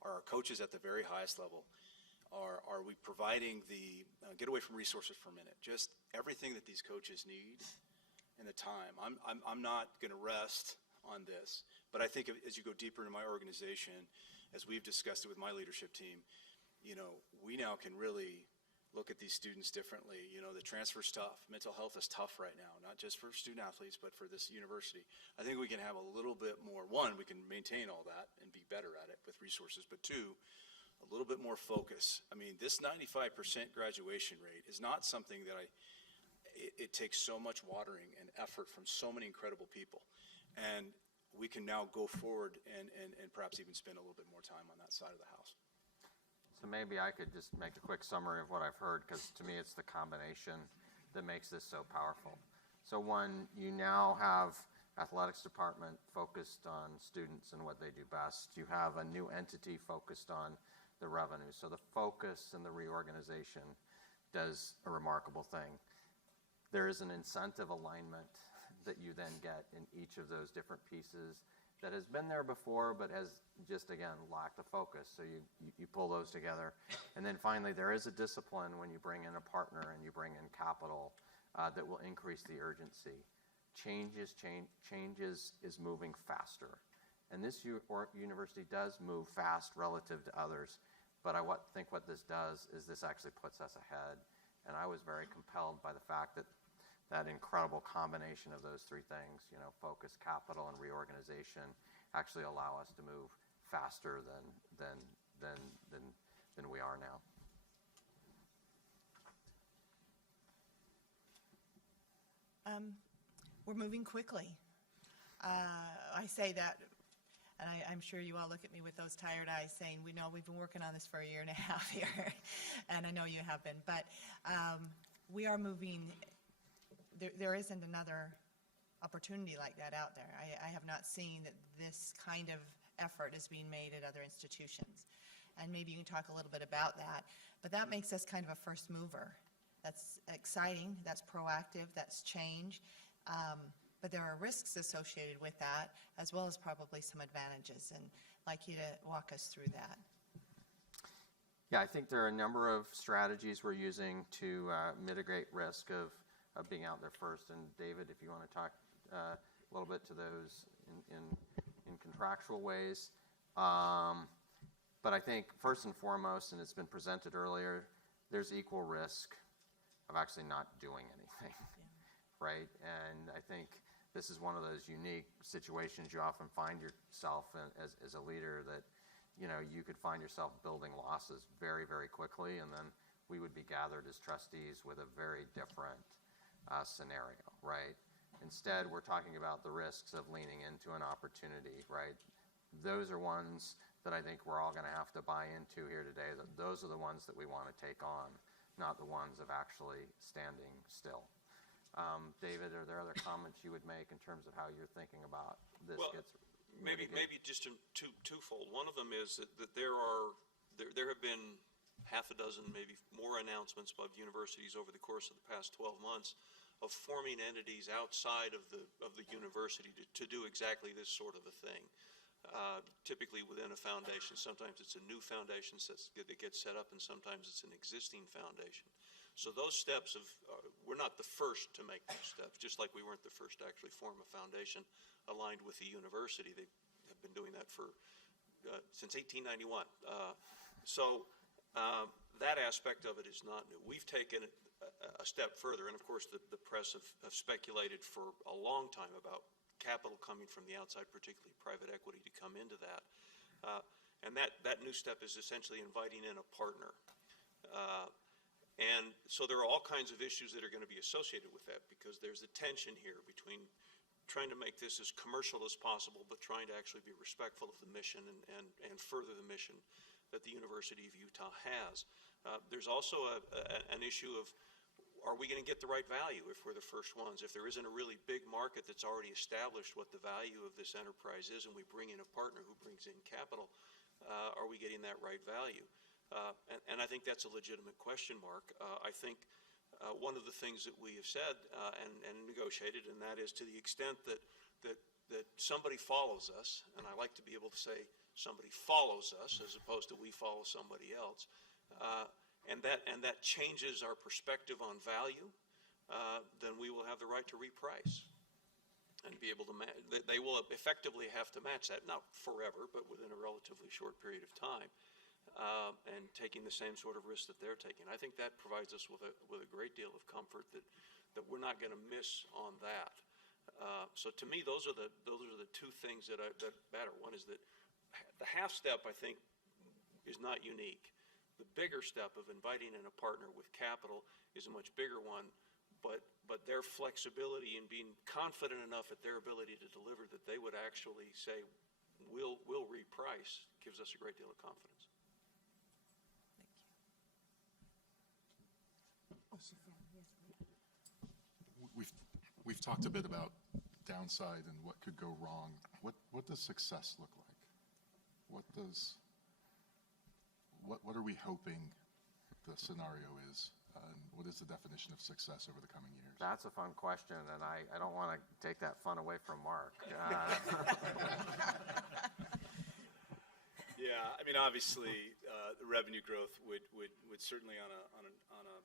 Are our coaches at the very highest level? Are we providing the, get away from resources for a minute, just everything that these coaches need and the time. I'm not going to rest on this, but I think as you go deeper into my organization, as we've discussed it with my leadership team, you know, we now can really look at these students differently. You know, the transfer's tough. Mental health is tough right now, not just for student athletes, but for this university. I think we can have a little bit more, one, we can maintain all that and be better at it with resources, but two, a a little bit more focus. I mean, this 95% graduation rate is not something that it takes so much watering and effort from so many incredible people. And we can now go forward and perhaps even spend a little bit more time on that side of the house. So maybe I could just make a quick summary of what I've heard, because to me it's the combination that makes this so powerful. So one, you now have athletics department focused on students and what they do best. You have a new entity focused on the revenue. So the focus and the reorganization does a remarkable thing. There is an incentive alignment that you then get in each of those different pieces that has been there before, but has just, again, lacked a focus. So you pull those together. And then finally, there is a discipline when you bring in a partner and you bring in capital that will increase the urgency. Change is moving faster. And this university does move fast relative to others. But I think what this does is this actually puts us ahead. And I was very compelled by the fact that that incredible combination of those three things, focus, capital, and reorganization, actually allow us to move faster than we are now. We're moving quickly. I say that, and I'm sure you all look at me with those tired eyes saying, we know we've been working on this for a year and a half here, and I know you have been, but we are moving. There isn't another opportunity like that out there. I have not seen that this kind of effort is being made at other institutions. And maybe you can talk a little bit about that. But that makes us kind of a first mover. That's exciting, that's proactive, that's change. But there are risks associated with that, as well as probably some advantages. And I'd like you to walk us through that. Yeah, I think there are a number of strategies we're using to mitigate risk of being out there first. And David, if you want to talk a little bit to those in contractual ways. But I think first and foremost, and it's been presented earlier, there's equal risk of actually not doing anything, right? And I think this is one of those unique situations you often find yourself in, as a leader, that you could find yourself building losses very, very quickly, and then we would be gathered as trustees with a very different scenario, right? Instead, we're talking about the risks of leaning into an opportunity, right? Those are ones that I think we're all going to have to buy into here today. That those are the ones that we want to take on, not the ones of actually standing still. David, are there other comments you would make in terms of how you're thinking about this? Well, maybe just twofold. One of them is that there have been half a dozen, maybe more announcements by universities over the course of the past 12 months of forming entities outside of the university to do exactly this sort of a thing. Typically within a foundation. Sometimes it's a new foundation that gets set up, and sometimes it's an existing foundation. So those steps we're not the first to make those steps, just like we weren't the first to actually form a foundation aligned with the university. They have been doing that since 1891. That aspect of it is not new. We've taken a step further, and of course the press have speculated for a long time about capital coming from the outside, particularly private equity, to come into that. And that new step is essentially inviting in a partner. And so there are all kinds of issues that are going to be associated with that, because there's a tension here between trying to make this as commercial as possible, but trying to actually be respectful of the mission and further the mission that the University of Utah has. There's also an issue of, are we going to get the right value if we're the first ones? If there isn't a really big market that's already established what the value of this enterprise is, and we bring in a partner who brings in capital, are we getting that right value? And I think that's a legitimate question mark. I think one of the things that we have said and negotiated, and that is to the extent that somebody follows us, and I like to be able to say somebody follows us as opposed to we follow somebody else, and that changes our perspective on value, then we will have the right to reprice and be able to they will effectively have to match that, not forever, but within a relatively short period of time, and taking the same sort of risk that they're taking. I think that provides us with a great deal of comfort that we're not going to miss on that. So to me, those are the two things that matter. One is that the half step, I think, is not unique. The bigger step of inviting in a partner with capital is a much bigger one, but their flexibility and being confident enough at their ability to deliver that they would actually say, we'll reprice, gives us a great deal of confidence. We've talked a bit about downside and what could go wrong. What does success look like? What are we hoping the scenario is? And what is the definition of success over the coming years? That's a fun question, and I don't want to take that fun away from Mark. Yeah, I mean, obviously, the revenue growth would certainly on a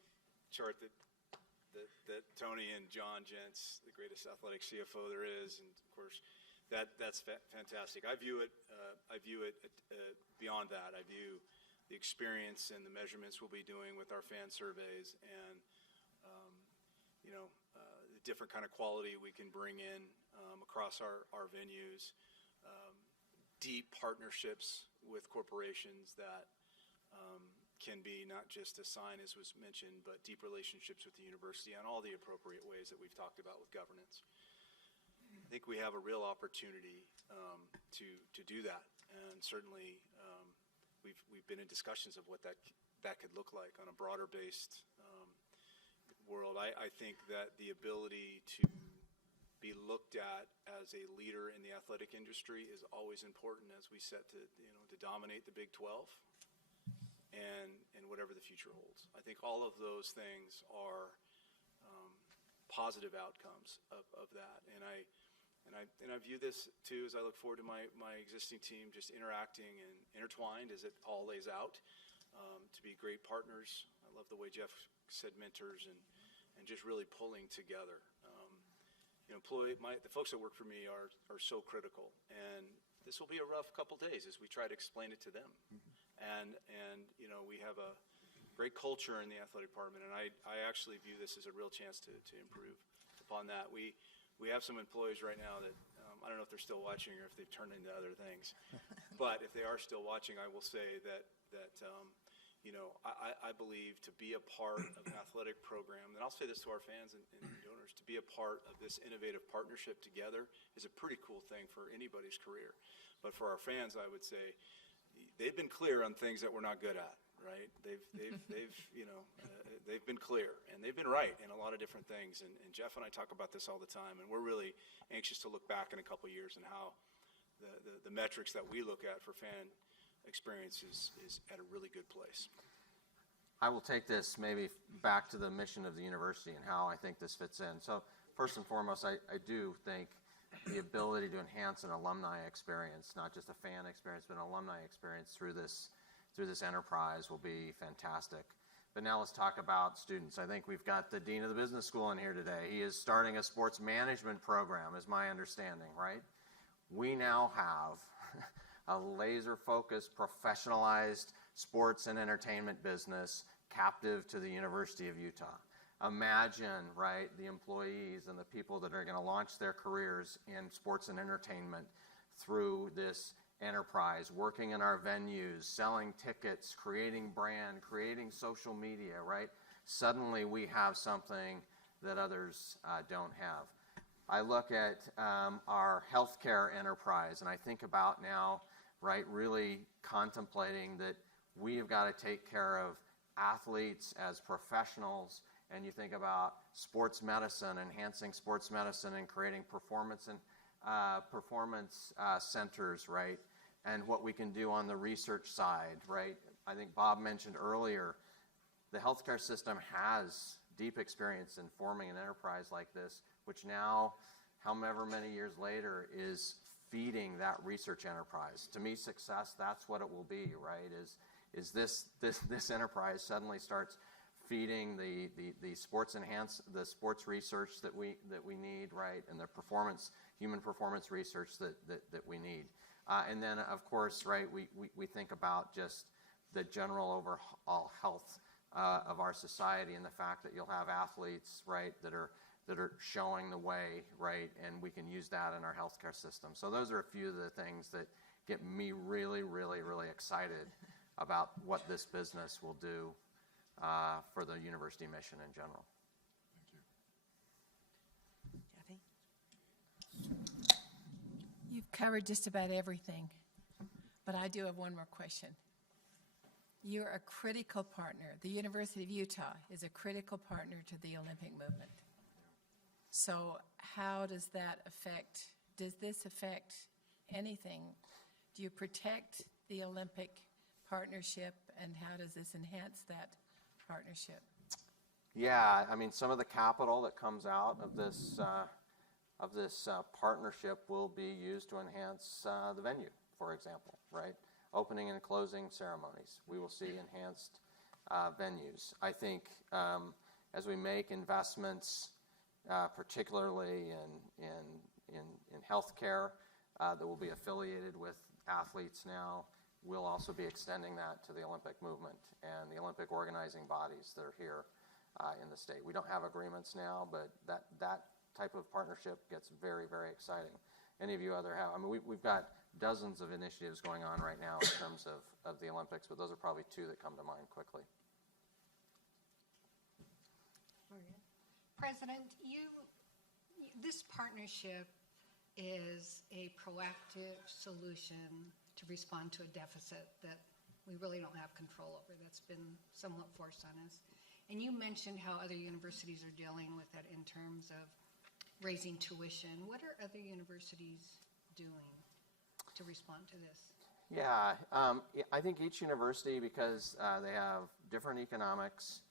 chart that Tony and John Gents, the greatest athletic CFO there is, and of course, that's fantastic. I view it beyond that. I view the experience and the measurements we'll be doing with our fan surveys, and the different kind of quality we can bring in across our venues, deep partnerships with corporations that can be not just a sign, as was mentioned, but deep relationships with the university on all the appropriate ways that we've talked about with governance. I think we have a real opportunity to do that, and certainly we've been in discussions of what that could look like on a broader based world. I think that the ability to be looked at as a leader in the athletic industry is always important as we set to dominate the Big 12 and whatever the future holds. I think all of those things are positive outcomes of that, and I view this too as I look forward to my existing team just interacting and intertwined as it all lays out to be great partners. I love the way Jeff said mentors and just really pulling together. The folks that work for me are so critical, and this will be a rough couple days as we try to explain it to them. And we have a great culture in the athletic department, and I actually view this as a real chance to improve upon that. We have some employees right now that I don't know if they're still watching or if they've turned into other things, but if they are still watching, I will say that I believe to be a part of an athletic program, and I'll say this to our fans and donors, to be a part of this innovative partnership together is a pretty cool thing for anybody's career. But for our fans, I would say they've been clear on things that we're not good at, right? They've been clear, and they've been right in a lot of different things. And Jeff and I talk about this all the time, and we're really anxious to look back in a couple of years and how the metrics that we look at for fan experience is at a really good place. I will take this maybe back to the mission of the university and how I think this fits in. So first and foremost, I do think the ability to enhance an alumni experience, not just a fan experience, but an alumni experience through this enterprise will be fantastic. But now let's talk about students. I think we've got the Dean of the Business School in here today. He is starting a sports management program, is my understanding, right? We now have a laser-focused, professionalized sports and entertainment business captive to the University of Utah. Imagine, right, the employees and the people that are going to launch their careers in sports and entertainment through this enterprise, working in our venues, selling tickets, creating brand, creating social media, right? Suddenly we have something that others don't have. I look at our healthcare enterprise, and I think about now, right, really contemplating that we have got to take care of athletes as professionals, and you think about sports medicine, enhancing sports medicine and creating performance centers, right, and what we can do on the research side, right? I think Bob mentioned earlier, the healthcare system has deep experience in forming an enterprise like this, which now, however many years later, is feeding that research enterprise. To me, success, that's what it will be, right? Is this enterprise suddenly starts feeding the sports research that we need, right, and the human performance research that we need, and then of course, right, we think about just the general overall health of our society and the fact that you'll have athletes, right, that are showing the way, right, and we can use that in our healthcare system. So those are a few of the things that get me really, really, really excited about what this business will do for the university mission in general. You've covered just about everything, but I do have one more question. You're a critical partner. The University of Utah is a critical partner to the Olympic movement. So how does this affect anything? Do you protect the Olympic partnership, and how does this enhance that partnership? Yeah, I mean, some of the capital that comes out of this partnership will be used to enhance the venue, for example, right? Opening and closing ceremonies. We will see enhanced venues. I think as we make investments, particularly in healthcare, that will be affiliated with athletes now, we'll also be extending that to the Olympic movement and the Olympic organizing bodies that are here in the state. We don't have agreements now, but that type of partnership gets very, very exciting. Any of you have? I mean, we've got dozens of initiatives going on right now in terms of the Olympics, but those are probably two that come to mind quickly. President, this partnership is a proactive solution to respond to a deficit that we really don't have control over, that's been somewhat forced on us. And you mentioned how other universities are dealing with that in terms of raising tuition. What are other universities doing to respond to this? Yeah, I think each university, because they have different economics,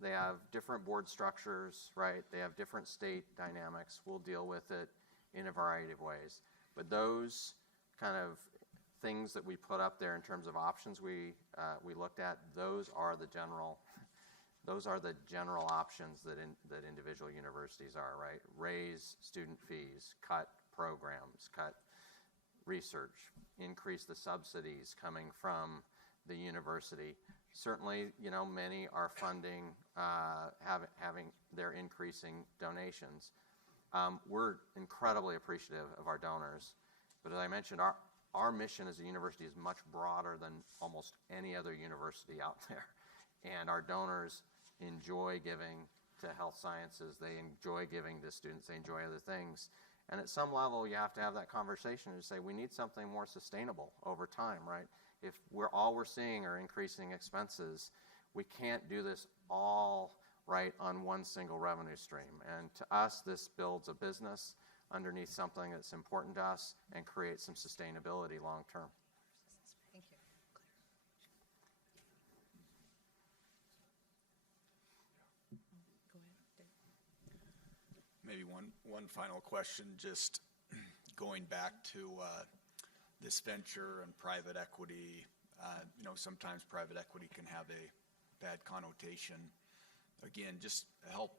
they have different board structures, right? They have different state dynamics. We'll deal with it in a variety of ways. But those kind of things that we put up there in terms of options we looked at, those are the general options that individual universities are, right? Raise student fees, cut programs, cut research, increase the subsidies coming from the university. Certainly, many are funding, they're increasing donations. We're incredibly appreciative of our donors, but as I mentioned, our mission as a university is much broader than almost any other university out there. And our donors enjoy giving to health sciences, they enjoy giving to students, they enjoy other things. And at some level, you have to have that conversation and say, we need something more sustainable over time, right? If all we're seeing are increasing expenses, we can't do this all right on one single revenue stream. And to us, this builds a business underneath something that's important to us and creates some sustainability long term. Thank you. Maybe one final question, just going back to this venture and private equity. Sometimes private equity can have a bad connotation. Again, just help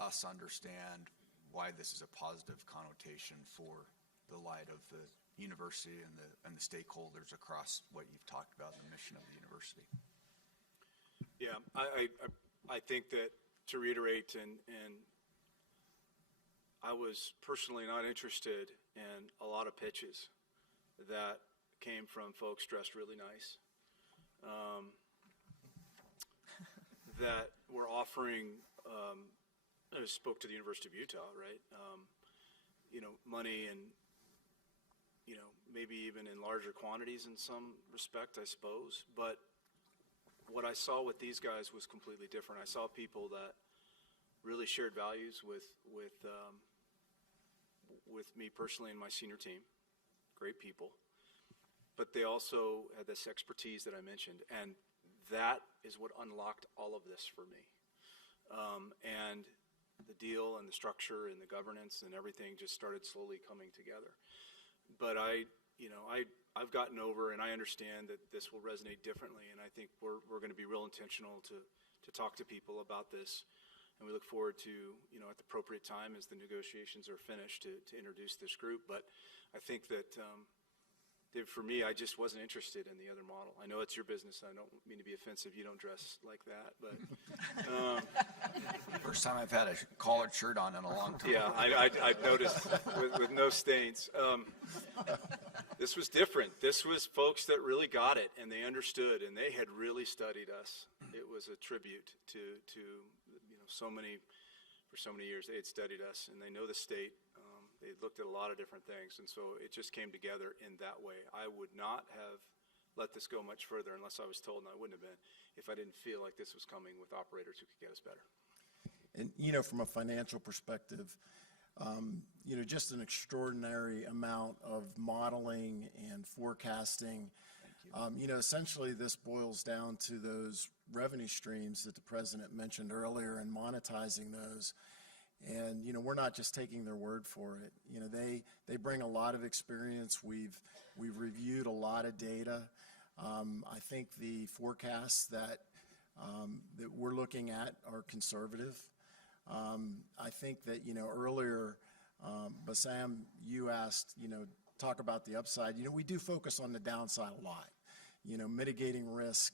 us understand why this is a positive connotation for the light of the university and the stakeholders across what you've talked about in the mission of the university. Yeah, I think that, to reiterate, and I was personally not interested in a lot of pitches that came from folks dressed really nice, that were offering, I spoke to the University of Utah, right? Money and, maybe even in larger quantities in some respect, I suppose. But what I saw with these guys was completely different. I saw people that really shared values with me personally and my senior team, great people. But they also had this expertise that I mentioned, and that is what unlocked all of this for me. And the deal and the structure and the governance and everything just started slowly coming together. But I've gotten over, and I understand that this will resonate differently, and I think we're going to be real intentional to talk to people about this. And we look forward to, at the appropriate time as the negotiations are finished, to introduce this group. But I think that for me, I just wasn't interested in the other model. I know it's your business. I don't mean to be offensive. You don't dress like that, but First time I've had a collared shirt on in a long time. Yeah, I've noticed with no stains. This was different. This was folks that really got it, and they understood, and they had really studied us. It was a tribute to so many, for so many years, they had studied us, and they know the state. They looked at a lot of different things, and so it just came together in that way. I would not have let this go much further unless I was told, and I wouldn't have been, if I didn't feel like this was coming with operators who could get us better. And, from a financial perspective, just an extraordinary amount of modeling and forecasting. Essentially this boils down to those revenue streams that the president mentioned earlier and monetizing those. And, we're not just taking their word for it. They bring a lot of experience. We've reviewed a lot of data. I think the forecasts that we're looking at are conservative. I think that, earlier, Bassam, you asked, talk about the upside. We do focus on the downside a lot, mitigating risk.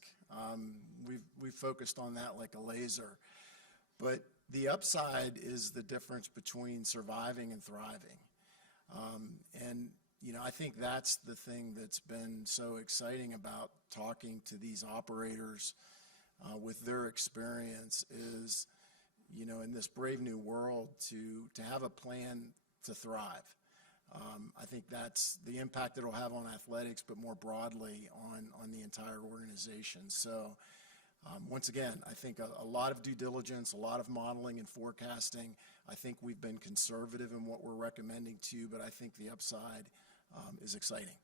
We've focused on that like a laser. But the upside is the difference between surviving and thriving. And, I think that's the thing that's been so exciting about talking to these operators with their experience is, in this brave new world to have a plan to thrive. I think that's the impact it'll have on athletics, but more broadly on the entire organization. So once again, I think a lot of due diligence, a lot of modeling and forecasting. I think we've been conservative in what we're recommending to you, but I think the upside is exciting.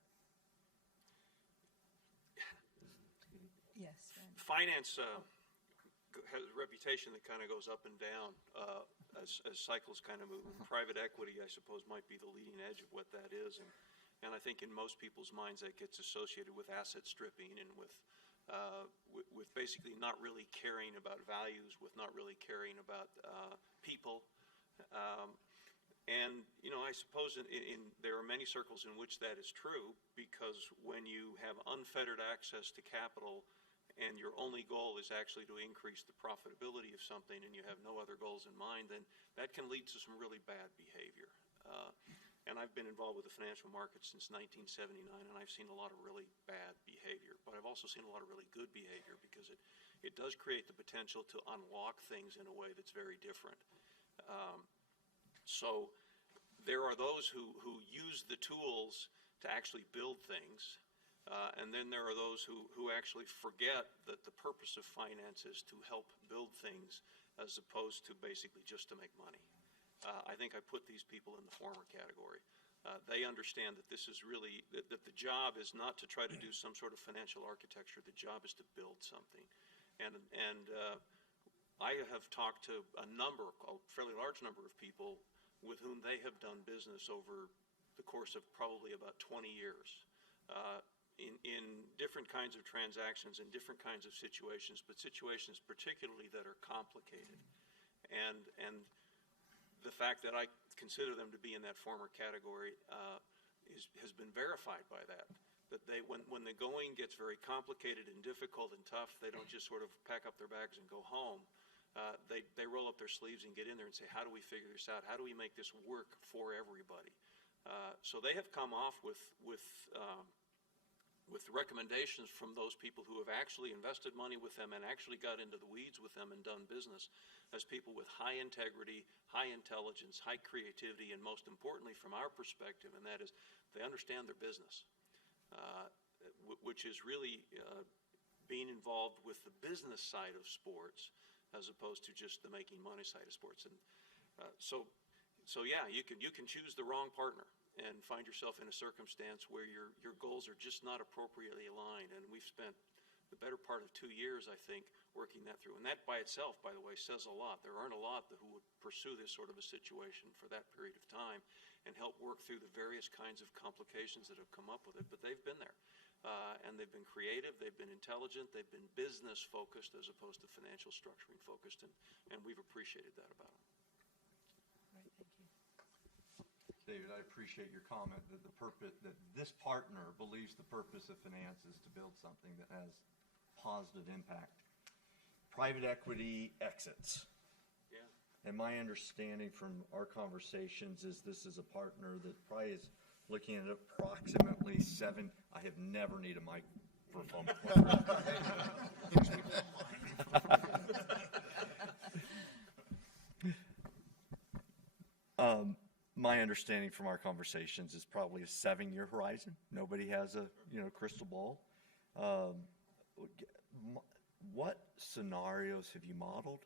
Yes. Finance has a reputation that kind of goes up and down as cycles kind of move. Private equity, I suppose, might be the leading edge of what that is. And I think in most people's minds that gets associated with asset stripping and with basically not really caring about values, with not really caring about people. And, I suppose there are many circles in which that is true, because when you have unfettered access to capital and your only goal is actually to increase the profitability of something and you have no other goals in mind, then that can lead to some really bad behavior. And I've been involved with the financial markets since 1979, and I've seen a lot of really bad behavior. But I've also seen a lot of really good behavior, because it does create the potential to unlock things in a way that's very different. So there are those who use the tools to actually build things, and then there are those who actually forget that the purpose of finance is to help build things as opposed to basically just to make money. I think I put these people in the former category. They understand that this is really, that the job is not to try to do some sort of financial architecture. The job is to build something. And I have talked to a fairly large number of people with whom they have done business over the course of probably about 20 years in different kinds of transactions, in different kinds of situations, but situations particularly that are complicated. And the fact that I consider them to be in that former category has been verified by that. That when the going gets very complicated and difficult and tough, they don't just sort of pack up their bags and go home. They roll up their sleeves and get in there and say, how do we figure this out? How do we make this work for everybody? So they have come off with recommendations from those people who have actually invested money with them and actually got into the weeds with them and done business as people with high integrity, high intelligence, high creativity, and most importantly from our perspective, and that is they understand their business, which is really being involved with the business side of sports as opposed to just the making money side of sports. And so yeah, you can choose the wrong partner and find yourself in a circumstance where your goals are just not appropriately aligned. And we've spent the better part of 2 years, I think, working that through. And that by itself, by the way, says a lot. There aren't a lot who would pursue this sort of a situation for that period of time and help work through the various kinds of complications that have come up with it. But they've been there. And they've been creative, they've been intelligent, they've been business-focused as opposed to financial structuring-focused, and we've appreciated that about them. Right, thank you. David, I appreciate your comment that that this partner believes the purpose of finance is to build something that has positive impact. Private equity exits. Yeah. And my understanding from our conversations is this is a partner that probably is looking at approximately 7, I have never needed a microphone before. My understanding from our conversations is probably a 7-year horizon. Nobody has a, crystal ball. What scenarios have you modeled?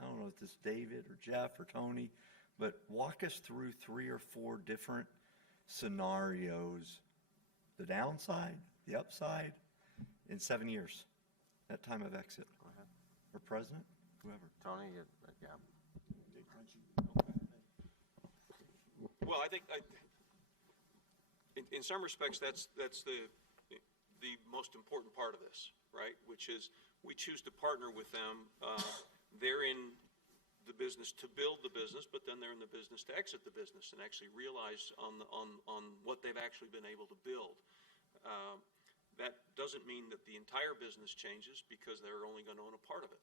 I don't know if this is David or Jeff or Tony, but walk us through 3 or 4 different scenarios, the downside, the upside, in 7 years, that time of exit. Go ahead. Or president, whoever. Tony, yeah. Well, I think, in some respects, that's the most important part of this, right? Which is we choose to partner with them. They're in the business to build the business, but then they're in the business to exit the business and actually realize on what they've actually been able to build. That doesn't mean that the entire business changes because they're only going to own a part of it.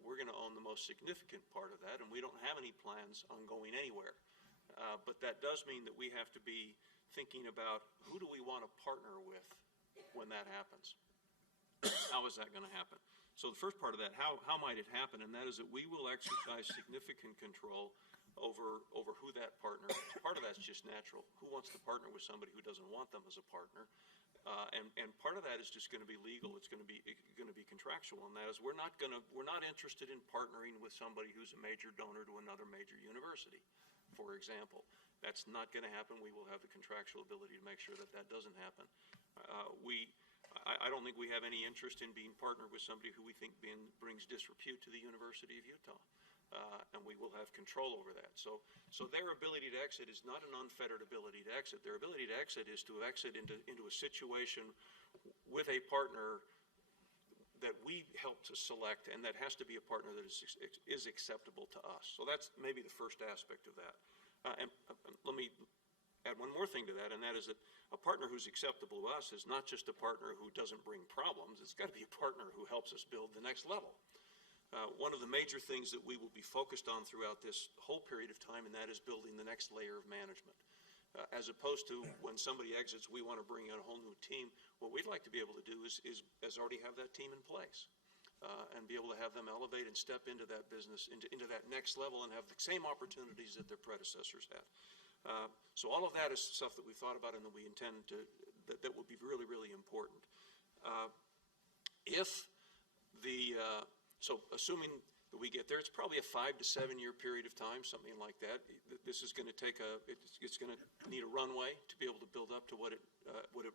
We're going to own the most significant part of that, and we don't have any plans on going anywhere. But that does mean that we have to be thinking about who do we want to partner with when that happens. How is that going to happen? So the first part of that, how might it happen? And that is that we will exercise significant control over who that partner is. Part of that's just natural. Who wants to partner with somebody who doesn't want them as a partner? And part of that is just going to be legal. It's going to be contractual, and that is we're not interested in partnering with somebody who's a major donor to another major university, for example. That's not going to happen. We will have the contractual ability to make sure that that doesn't happen. I don't think we have any interest in being partnered with somebody who we think brings disrepute to the University of Utah. And we will have control over that. So their ability to exit is not an unfettered ability to exit. Their ability to exit is to exit into a situation with a partner that we help to select, and that has to be a partner that is acceptable to us. So that's maybe the first aspect of that. And let me add one more thing to that, and that is that a partner who's acceptable to us is not just a partner who doesn't bring problems. It's got to be a partner who helps us build the next level. One of the major things that we will be focused on throughout this whole period of time, and that is building the next layer of management. As opposed to when somebody exits, we want to bring in a whole new team. What we'd like to be able to do is already have that team in place and be able to have them elevate and step into that business, into that next level, and have the same opportunities that their predecessors had. So all of that is stuff that we thought about and that we intend to, that will be really, really important. So assuming that we get there, it's probably a 5 to 7 year period of time, something like that. This is going to take it's going to need a runway to be able to build up to what it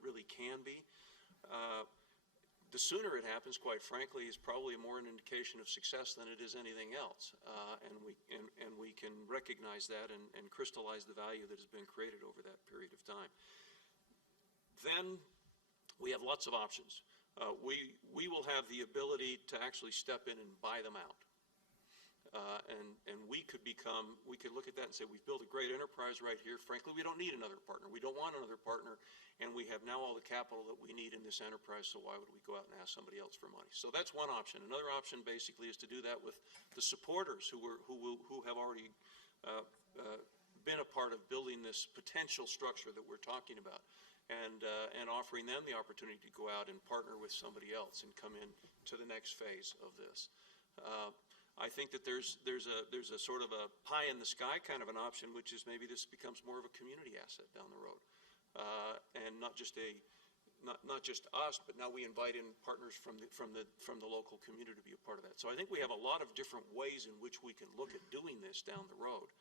really can be. The sooner it happens, quite frankly, is probably more an indication of success than it is anything else. And we can recognize that and crystallize the value that has been created over that period of time. Then we have lots of options. We will have the ability to actually step in and buy them out. And we could look at that and say, we've built a great enterprise right here. Frankly, we don't need another partner. We don't want another partner. And we have now all the capital that we need in this enterprise, so why would we go out and ask somebody else for money? So that's one option. Another option basically is to do that with the supporters who have already been a part of building this potential structure that we're talking about. And offering them the opportunity to go out and partner with somebody else and come in to the next phase of this. I think that there's a sort of a pie in the sky kind of an option, which is maybe this becomes more of a community asset down the road, and not just us, but now we invite in partners from the local community to be a part of that. So I think we have a lot of different ways in which we can look at doing this down the road,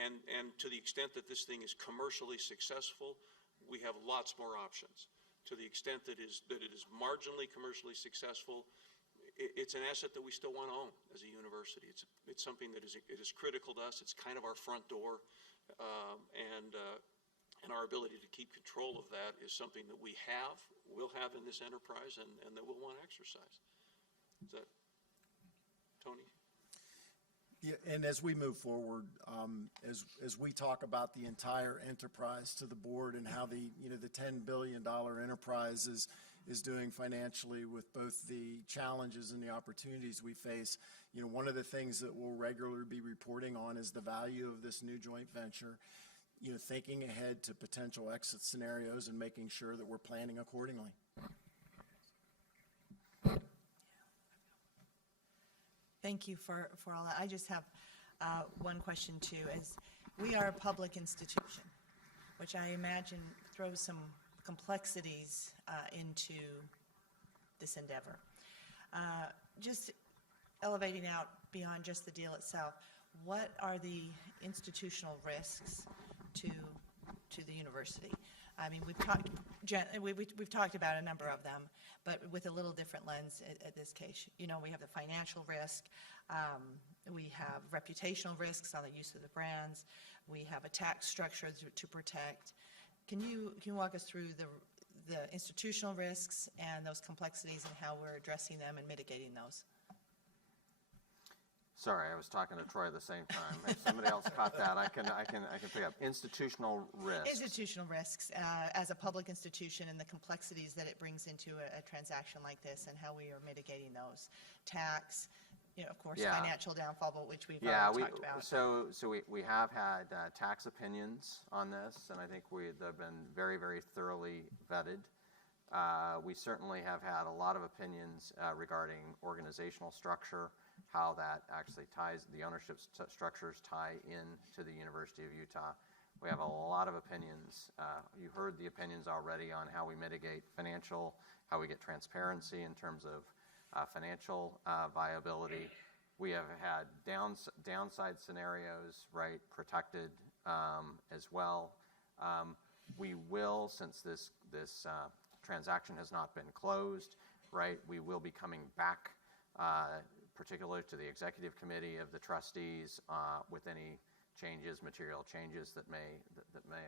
and to the extent that this thing is commercially successful, we have lots more options. To the extent that it is marginally commercially successful, it's an asset that we still want to own as a university. It's something that is critical to us. It's kind of our front door, and our ability to keep control of that is something that will have in this enterprise, and that we'll want to exercise. Is that, Tony? Yeah, and as we move forward, as we talk about the entire enterprise to the board and how the $10 billion enterprise is doing financially with both the challenges and the opportunities we face, one of the things that we'll regularly be reporting on is the value of this new joint venture. thinking ahead to potential exit scenarios and making sure that we're planning accordingly. Thank you for all that. I just have one question too, is we are a public institution, which I imagine throws some complexities into this endeavor. Just elevating out beyond just the deal itself, what are the institutional risks to the university? I mean, we've talked about a number of them, but with a little different lens at this case. You know, we have the financial risk, we have reputational risks on the use of the brands, we have a tax structure to protect. Can you walk us through the institutional risks and those complexities and how we're addressing them and mitigating those? Sorry, I was talking to Troy at the same time. If somebody else caught that, I can pick up. Institutional risks. Institutional risks as a public institution and the complexities that it brings into a transaction like this and how we are mitigating those. Tax, of course, financial downfall, but which we've already talked about. So we have had tax opinions on this, and I think they've been very, very thoroughly vetted. We certainly have had a lot of opinions regarding organizational structure, how that actually ties, the ownership structures tie in to the University of Utah. We have a lot of opinions. You heard the opinions already on how we mitigate financial, how we get transparency in terms of financial viability. We have had downside scenarios, right, protected as well. We will, since this transaction has not been closed, right, we will be coming back particularly to the executive committee of the trustees with any changes, material changes that may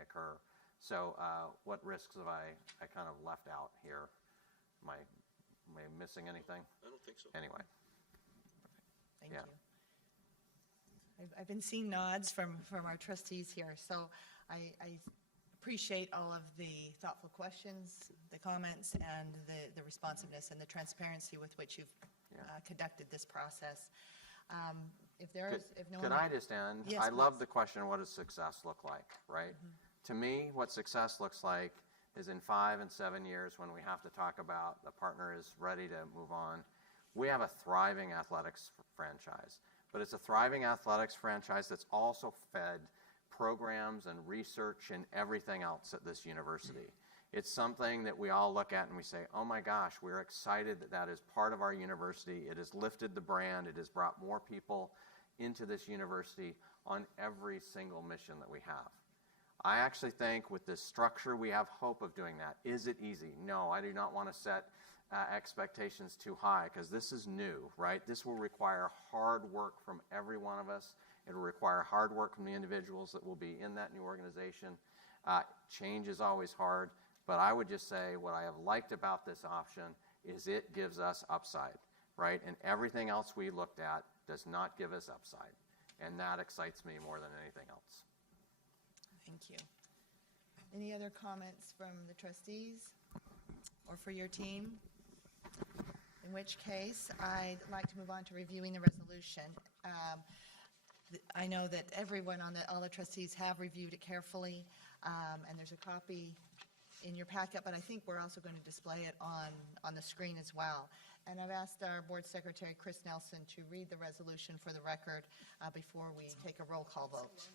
occur. So what risks have I kind of left out here? Am I missing anything? I don't think so. Anyway. Thank you. I've been seeing nods from our trustees here, so I appreciate all of the thoughtful questions, the comments, and the responsiveness and the transparency with which you've conducted this process. Could I just end? Yes, I love please. the question, what does success look like, right? To me, what success looks like is in 5 and 7 years when we have to talk about the partner is ready to move on. We have a thriving athletics franchise, but it's a thriving athletics franchise that's also fed programs and research and everything else at this university. It's something that we all look at and we say, oh my gosh, we're excited that that is part of our university. It has lifted the brand. It has brought more people into this university on every single mission that we have. I actually think with this structure, we have hope of doing that. Is it easy? No, I do not want to set expectations too high because this is new, right? This will require hard work from every one of us. It will require hard work from the individuals that will be in that new organization. Change is always hard. But I would just say what I have liked about this option is it gives us upside, right? And everything else we looked at does not give us upside. And that excites me more than anything else. Thank you. Any other comments from the trustees or for your team? In which case, I'd like to move on to reviewing the resolution. I know that all the trustees have reviewed it carefully, and there's a copy in your packet, but I think we're also going to display it on the screen as well. And I've asked our board secretary, Chris Nelson, to read the resolution for the record before we take a roll call vote.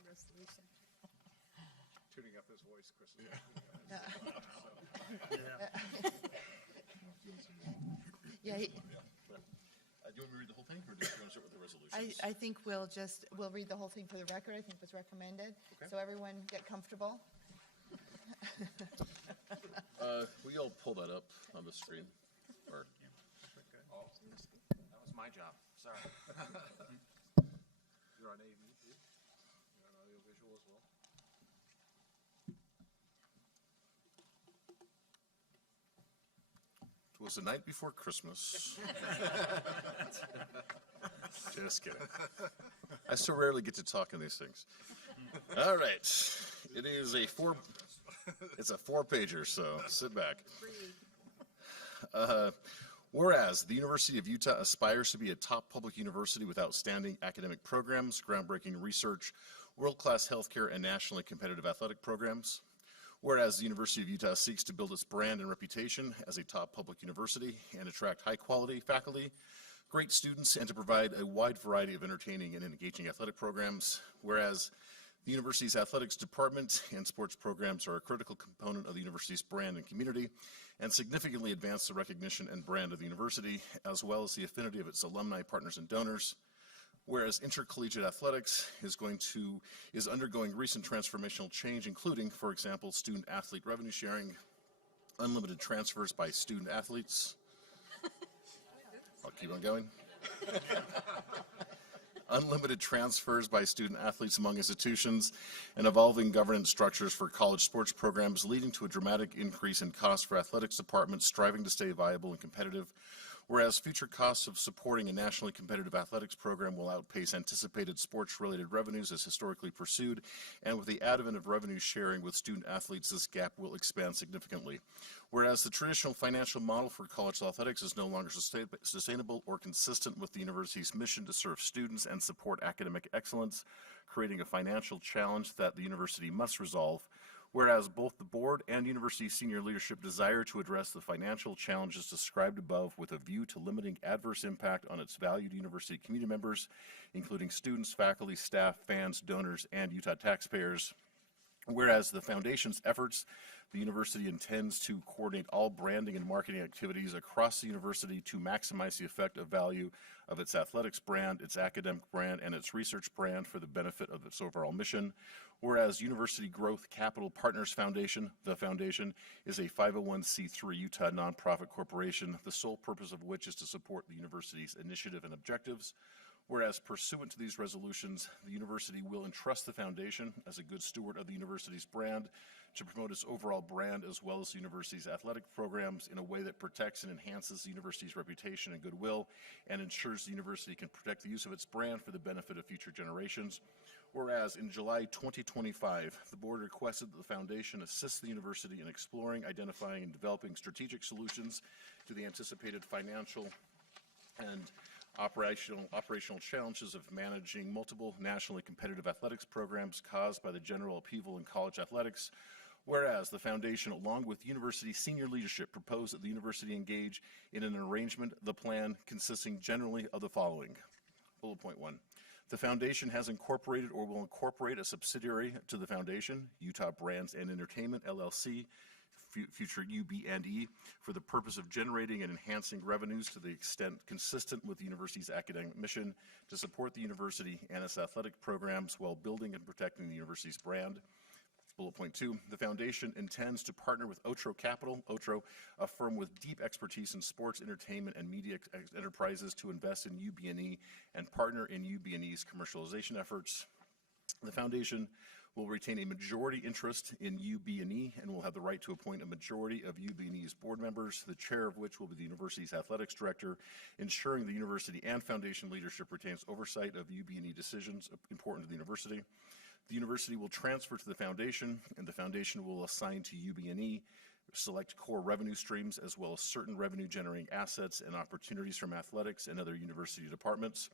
Tuning up his voice, Chris. Yeah. Do you want me to read the whole thing, or do you want to start with the resolutions? I think we'll read the whole thing for the record. I think was recommended. Okay. So everyone get comfortable. Will you all pull that up on the screen? Or? Oh, that was my job. Sorry. You're on AV too? You're on audio visual as well? It was the night before Christmas. Just kidding. I so rarely get to talk on these things. All right. It is it's a 4-pager, so sit back. Whereas the University of Utah aspires to be a top public university with outstanding academic programs, groundbreaking research, world-class healthcare, and nationally competitive athletic programs. Whereas the University of Utah seeks to build its brand and reputation as a top public university and attract high-quality faculty, great students, and to provide a wide variety of entertaining and engaging athletic programs. Whereas the university's athletics department and sports programs are a critical component of the university's brand and community, and significantly advance the recognition and brand of the university, as well as the affinity of its alumni, partners, and donors. Whereas intercollegiate athletics is undergoing recent transformational change, including, for example, student-athlete revenue sharing, unlimited transfers by student athletes. I'll keep on going. Unlimited transfers by student athletes among institutions, and evolving governance structures for college sports programs, leading to a dramatic increase in costs for athletics departments striving to stay viable and competitive. Whereas future costs of supporting a nationally competitive athletics program will outpace anticipated sports-related revenues as historically pursued, and with the advent of revenue sharing with student athletes, this gap will expand significantly. Whereas the traditional financial model for college athletics is no longer sustainable or consistent with the university's mission to serve students and support academic excellence, creating a financial challenge that the university must resolve. Whereas both the board and university senior leadership desire to address the financial challenges described above with a view to limiting adverse impact on its valued university community members, including students, faculty, staff, fans, donors, and Utah taxpayers. Whereas the foundation's efforts, the university intends to coordinate all branding and marketing activities across the university to maximize the effective value of its athletics brand, its academic brand, and its research brand for the benefit of its overall mission. Whereas University Growth Capital Partners Foundation, the foundation, is a 501c3 Utah nonprofit corporation, the sole purpose of which is to support the university's initiative and objectives. Whereas pursuant to these resolutions, the university will entrust the foundation as a good steward of the university's brand to promote its overall brand as well as the university's athletic programs in a way that protects and enhances the university's reputation and goodwill, and ensures the university can protect the use of its brand for the benefit of future generations. Whereas in July 2025, the board requested that the foundation assist the university in exploring, identifying, and developing strategic solutions to the anticipated financial and operational challenges of managing multiple nationally competitive athletics programs caused by the general upheaval in college athletics. Whereas the foundation, along with university senior leadership, proposed that the university engage in an arrangement, the plan consisting generally of the following. Bullet point 1. The foundation has incorporated or will incorporate a subsidiary to the foundation, Utah Brands and Entertainment, LLC, future UB&E, for the purpose of generating and enhancing revenues to the extent consistent with the university's academic mission to support the university and its athletic programs while building and protecting the university's brand. Bullet point 2, the foundation intends to partner with Otro Capital, Otro, a firm with deep expertise in sports, entertainment, and media enterprises, to invest in UB&E and partner in UB&E's commercialization efforts. The foundation will retain a majority interest in UB&E and will have the right to appoint a majority of UB&E's board members, the chair of which will be the university's athletics director, ensuring the university and foundation leadership retains oversight of UB&E decisions important to the university. The university will transfer to the foundation, and the foundation will assign to UB&E select core revenue streams as well as certain revenue-generating assets and opportunities from athletics and other university departments.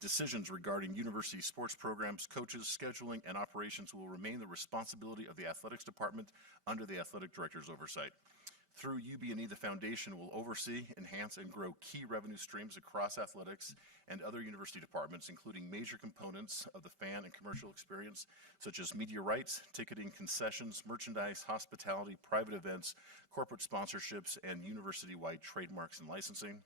Decisions regarding university sports programs, coaches, scheduling, and operations will remain the responsibility of the athletics department under the athletic director's oversight. Through UB&E, the foundation will oversee, enhance, and grow key revenue streams across athletics and other university departments, including major components of the fan and commercial experience, such as media rights, ticketing, concessions, merchandise, hospitality, private events, corporate sponsorships, and university-wide trademarks and licensing.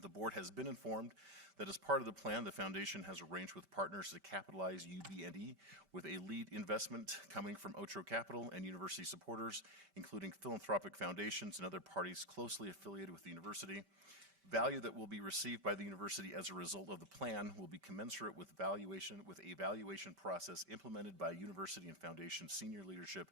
The board has been informed that as part of the plan, the foundation has arranged with partners to capitalize UB&E with a lead investment coming from Otro Capital and university supporters, including philanthropic foundations and other parties closely affiliated with the university. Value that will be received by the university as a result of the plan will be commensurate with a valuation process implemented by university and foundation senior leadership,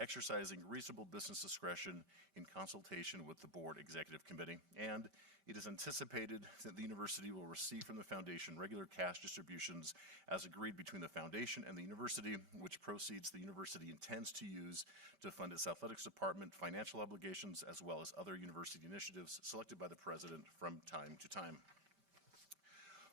exercising reasonable business discretion in consultation with the board executive committee. And it is anticipated that the university will receive from the foundation regular cash distributions as agreed between the foundation and the university, which proceeds the university intends to use to fund its athletics department, financial obligations, as well as other university initiatives selected by the president from time to time.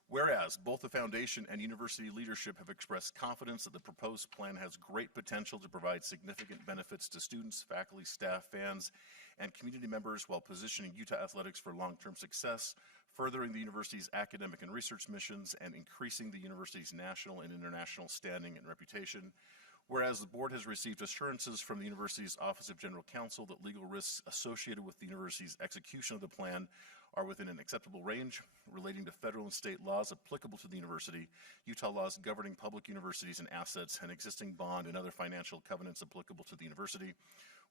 Whereas both the foundation and university leadership have expressed confidence that the proposed plan has great potential to provide significant benefits to students, faculty, staff, fans, and community members while positioning Utah athletics for long-term success, furthering the university's academic and research missions, and increasing the university's national and international standing and reputation. Whereas the board has received assurances from the university's Office of General Counsel that legal risks associated with the university's execution of the plan are within an acceptable range relating to federal and state laws applicable to the university, Utah laws governing public universities and assets, and existing bond and other financial covenants applicable to the university.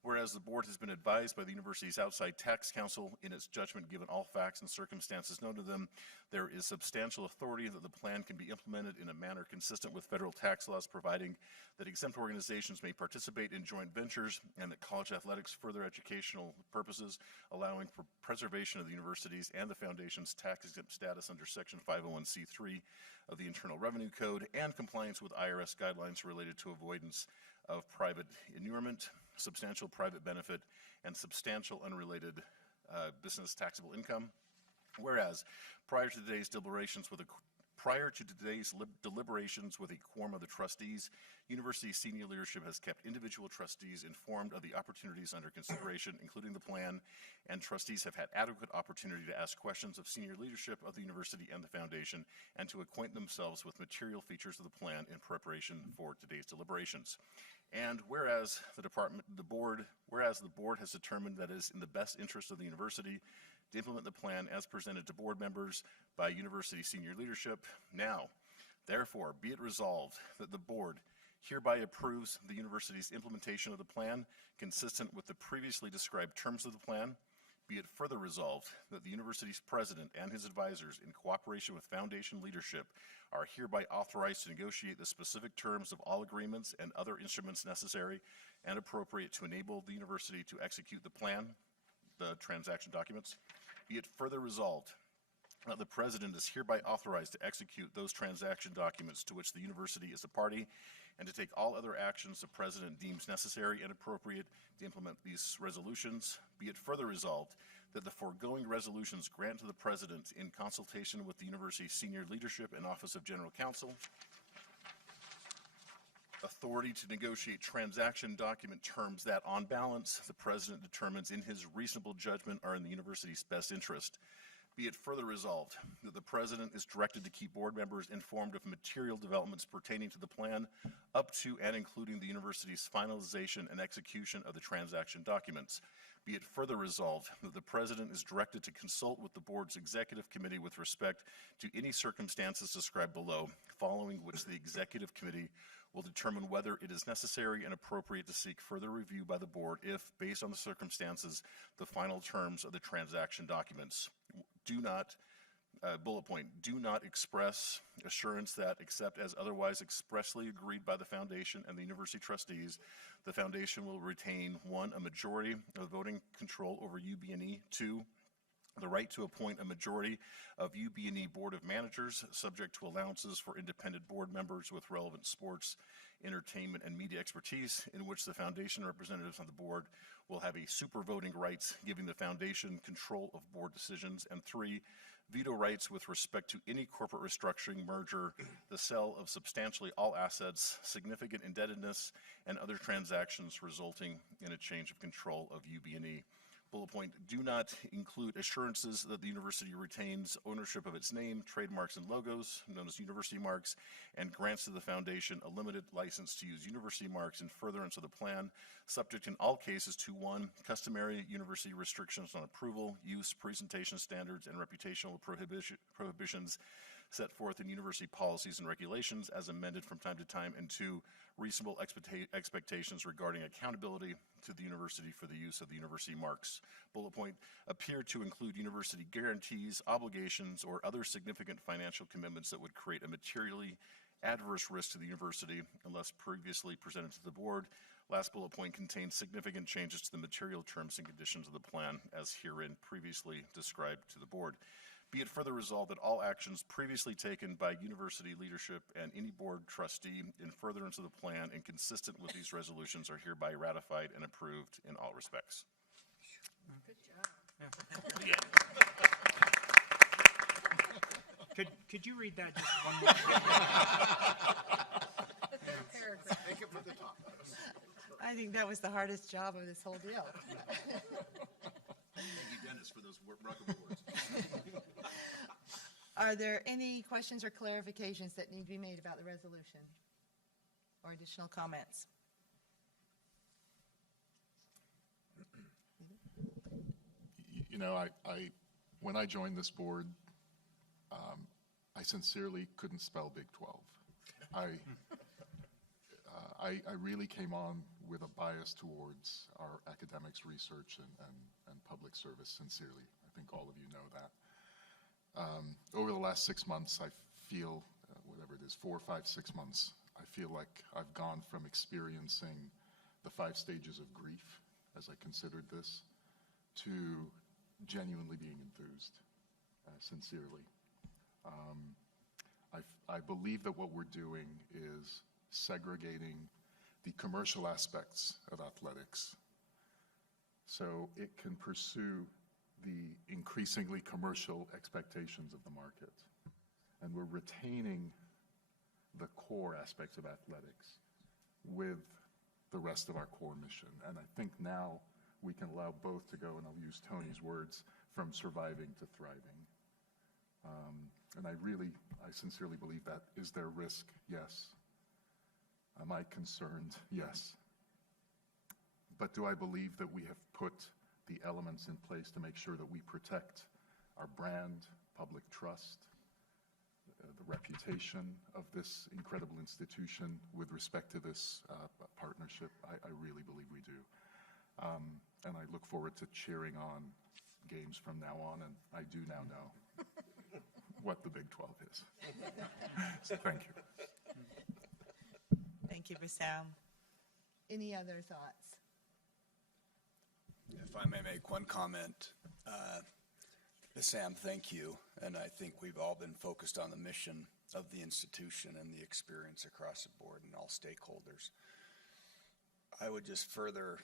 Whereas the board has been advised by the university's outside tax counsel in its judgment, given all facts and circumstances known to them, there is substantial authority that the plan can be implemented in a manner consistent with federal tax laws, providing that exempt organizations may participate in joint ventures and that college athletics further educational purposes, allowing for preservation of the university's and the foundation's tax-exempt status under Section 501c3 of the Internal Revenue Code and compliance with IRS guidelines related to avoidance of private inurement, substantial private benefit, and substantial unrelated business taxable income. Whereas prior to today's deliberations with a quorum of the trustees, university senior leadership has kept individual trustees informed of the opportunities under consideration, including the plan, and trustees have had adequate opportunity to ask questions of senior leadership of the university and the foundation, and to acquaint themselves with material features of the plan in preparation for today's deliberations. And whereas the board has determined that it is in the best interest of the university to implement the plan as presented to board members by university senior leadership, now, therefore, be it resolved that the board hereby approves the university's implementation of the plan consistent with the previously described terms of the plan. Be it further resolved that the university's president and his advisors, in cooperation with foundation leadership, are hereby authorized to negotiate the specific terms of all agreements and other instruments necessary and appropriate to enable the university to execute the plan, the transaction documents. Be it further resolved that the president is hereby authorized to execute those transaction documents to which the university is a party, and to take all other actions the president deems necessary and appropriate to implement these resolutions. Be it further resolved that the foregoing resolutions grant to the president, in consultation with the university's senior leadership and Office of General Counsel, authority to negotiate transaction document terms that, on balance, the president determines in his reasonable judgment are in the university's best interest. Be it further resolved that the president is directed to keep board members informed of material developments pertaining to the plan up to and including the university's finalization and execution of the transaction documents. Be it further resolved that the president is directed to consult with the board's executive committee with respect to any circumstances described below, following which the executive committee will determine whether it is necessary and appropriate to seek further review by the board if, based on the circumstances, the final terms of the transaction documents do not, bullet point, do not express assurance that, except as otherwise expressly agreed by the foundation and the university trustees, the foundation will retain, 1, a majority of voting control over UB&E, 2, the right to appoint a majority of UB&E Board of Managers, subject to allowances for independent board members with relevant sports, entertainment, and media expertise, in which the foundation representatives on the board will have a super voting rights, giving the foundation control of board decisions, and 3, veto rights with respect to any corporate restructuring, merger, the sale of substantially all assets, significant indebtedness, and other transactions resulting in a change of control of UB&E. Bullet point, do not include assurances that the university retains ownership of its name, trademarks, and logos, known as university marks, and grants to the foundation a limited license to use university marks in furtherance of the plan, subject in all cases to 1, customary university restrictions on approval, use, presentation standards, and reputational prohibitions set forth in university policies and regulations as amended from time to time, and 2, reasonable expectations regarding accountability to the university for the use of the university marks. Bullet point, appear to include university guarantees, obligations, or other significant financial commitments that would create a materially adverse risk to the university unless previously presented to the board. Last bullet point contains significant changes to the material terms and conditions of the plan as herein previously described to the board. Be it further resolved that all actions previously taken by university leadership and any board trustee in furtherance of the plan and consistent with these resolutions are hereby ratified and approved in all respects. Good job. Yeah. Could you read that just one more time? Make it from the top. I think that was the hardest job of this whole deal. Thank you, Dennis, for those record words. Are there any questions or clarifications that need to be made about the resolution? Or additional comments? You know, when I joined this board, I sincerely couldn't spell Big 12. I really came on with a bias towards our academics, research, and public service, sincerely. I think all of you know that. Over the last 6 months, I feel, whatever it is, 4, 5, 6 months, I feel like I've gone from experiencing the 5 stages of grief, as I considered this, to genuinely being enthused, sincerely. I believe that what we're doing is segregating the commercial aspects of athletics so it can pursue the increasingly commercial expectations of the market. And we're retaining the core aspects of athletics with the rest of our core mission. And I think now we can allow both to go, and I'll use Tony's words, from surviving to thriving. And I sincerely believe that. Is there risk? Yes. Am I concerned? Yes. But do I believe that we have put the elements in place to make sure that we protect our brand, public trust, the reputation of this incredible institution with respect to this partnership? I really believe we do. And I look forward to cheering on games from now on, and I do now know what the Big 12 is. So thank you. Thank you, Bassam. Any other thoughts? If I may make one comment, Sam, thank you. And I think we've all been focused on the mission of the institution and the experience across the board and all stakeholders. I would just further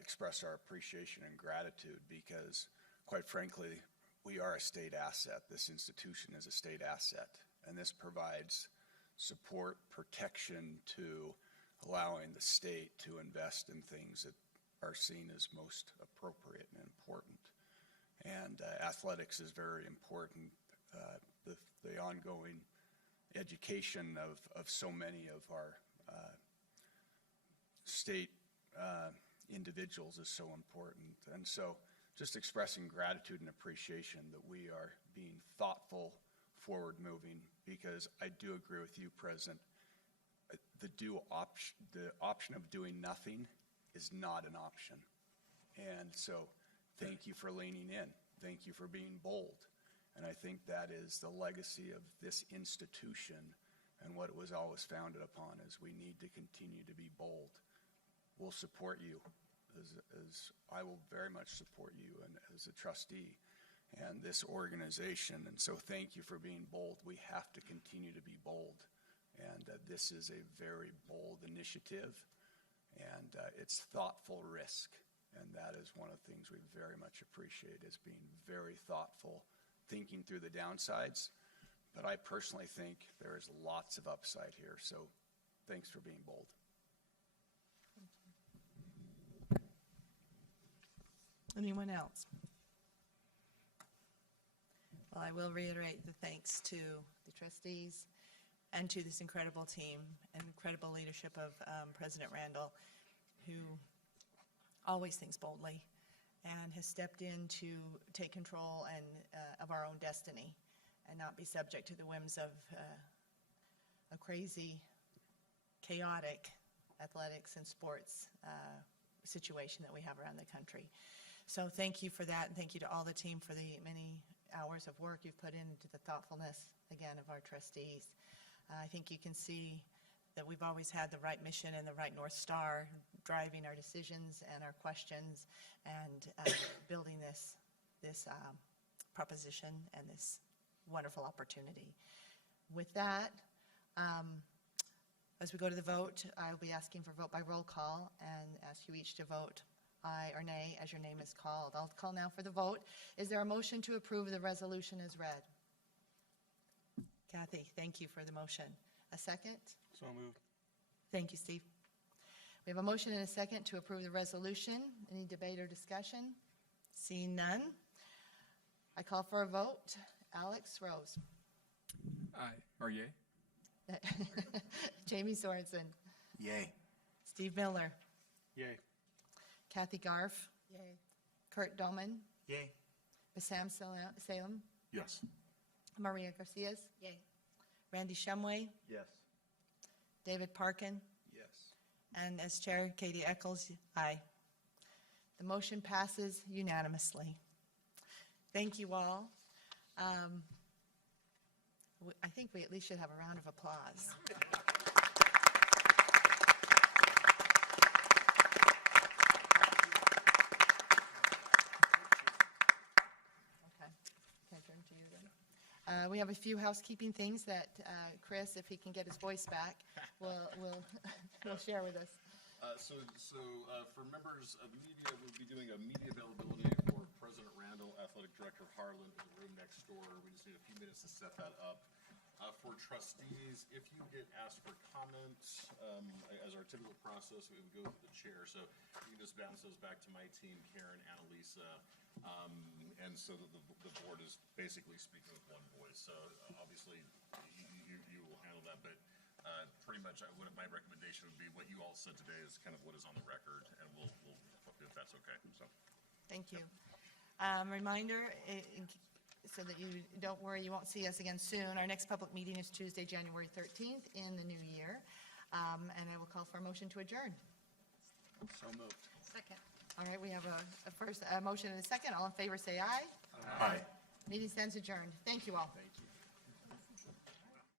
express our appreciation and gratitude because, quite frankly, we are a state asset. This institution is a state asset, and this provides support, protection to allowing the state to invest in things that are seen as most appropriate and important. And athletics is very important. The ongoing education of so many of our state individuals is so important. And so just expressing gratitude and appreciation that we are being thoughtful, forward-moving, because I do agree with you, President. The option of doing nothing is not an option. And so thank you for leaning in. Thank you for being bold. And I think that is the legacy of this institution and what it was always founded upon is we need to continue to be bold. We'll support you as I will very much support you and as a trustee and this organization. And so thank you for being bold. We have to continue to be bold. And this is a very bold initiative, and it's thoughtful risk. And that is one of the things we very much appreciate is being very thoughtful, thinking through the downsides. But I personally think there is lots of upside here. So thanks for being bold. Anyone else? Well, I will reiterate the thanks to the trustees and to this incredible team and incredible leadership of President Randall, who always thinks boldly and has stepped in to take control of our own destiny and not be subject to the whims of a crazy, chaotic athletics and sports situation that we have around the country. So thank you for that, and thank you to all the team for the many hours of work you've put into the thoughtfulness, again, of our trustees. I think you can see that we've always had the right mission and the right North Star driving our decisions and our questions and building this proposition and this wonderful opportunity. With that, as we go to the vote, I'll be asking for vote by roll call and ask you each to vote aye or nay as your name is called. I'll call now for the vote. Is there a motion to approve the resolution as read? Kathy, thank you for the motion. A second? So moved. Thank you, Steve. We have a motion and a second to approve the resolution. Any debate or discussion? Seeing none. I call for a vote. Alex Rose. Aye, or yay? Jamie Sorensen. Yay. Steve Miller. Yay. Kathy Garf. Yay. Kurt Doman. Yay. Bassam Salem. Yes. Maria Garcias. Yay. Randy Shumway. Yes. David Parkin. Yes. And as chair, Katie Eccles, aye. The motion passes unanimously. Thank you all. I think we at least should have a round of applause. Okay, can I turn to you then? We have a few housekeeping things that Chris, if he can get his voice back, will share with us. For members of media, we'll be doing a media availability for President Randall, Athletic Director Harlan, in the room next door. We just need a few minutes to set that up. For trustees, if you get asked for comments, as our typical process, we would go to the chair. So you can just bounce those back to my team, Karen, Annalisa, and so that the board is basically speaking with one voice. So obviously, you will handle that, but pretty much my recommendation would be what you all said today is kind of what is on the record, and we'll if that's okay. So. Thank you. Reminder, so that you don't worry, you won't see us again soon. Our next public meeting is Tuesday, January 13th in the new year. And I will call for a motion to adjourn. So moved. Second. All right, we have a first motion and a second. All in favor, say aye. Aye. Meeting stands adjourned. Thank you all. Thank you.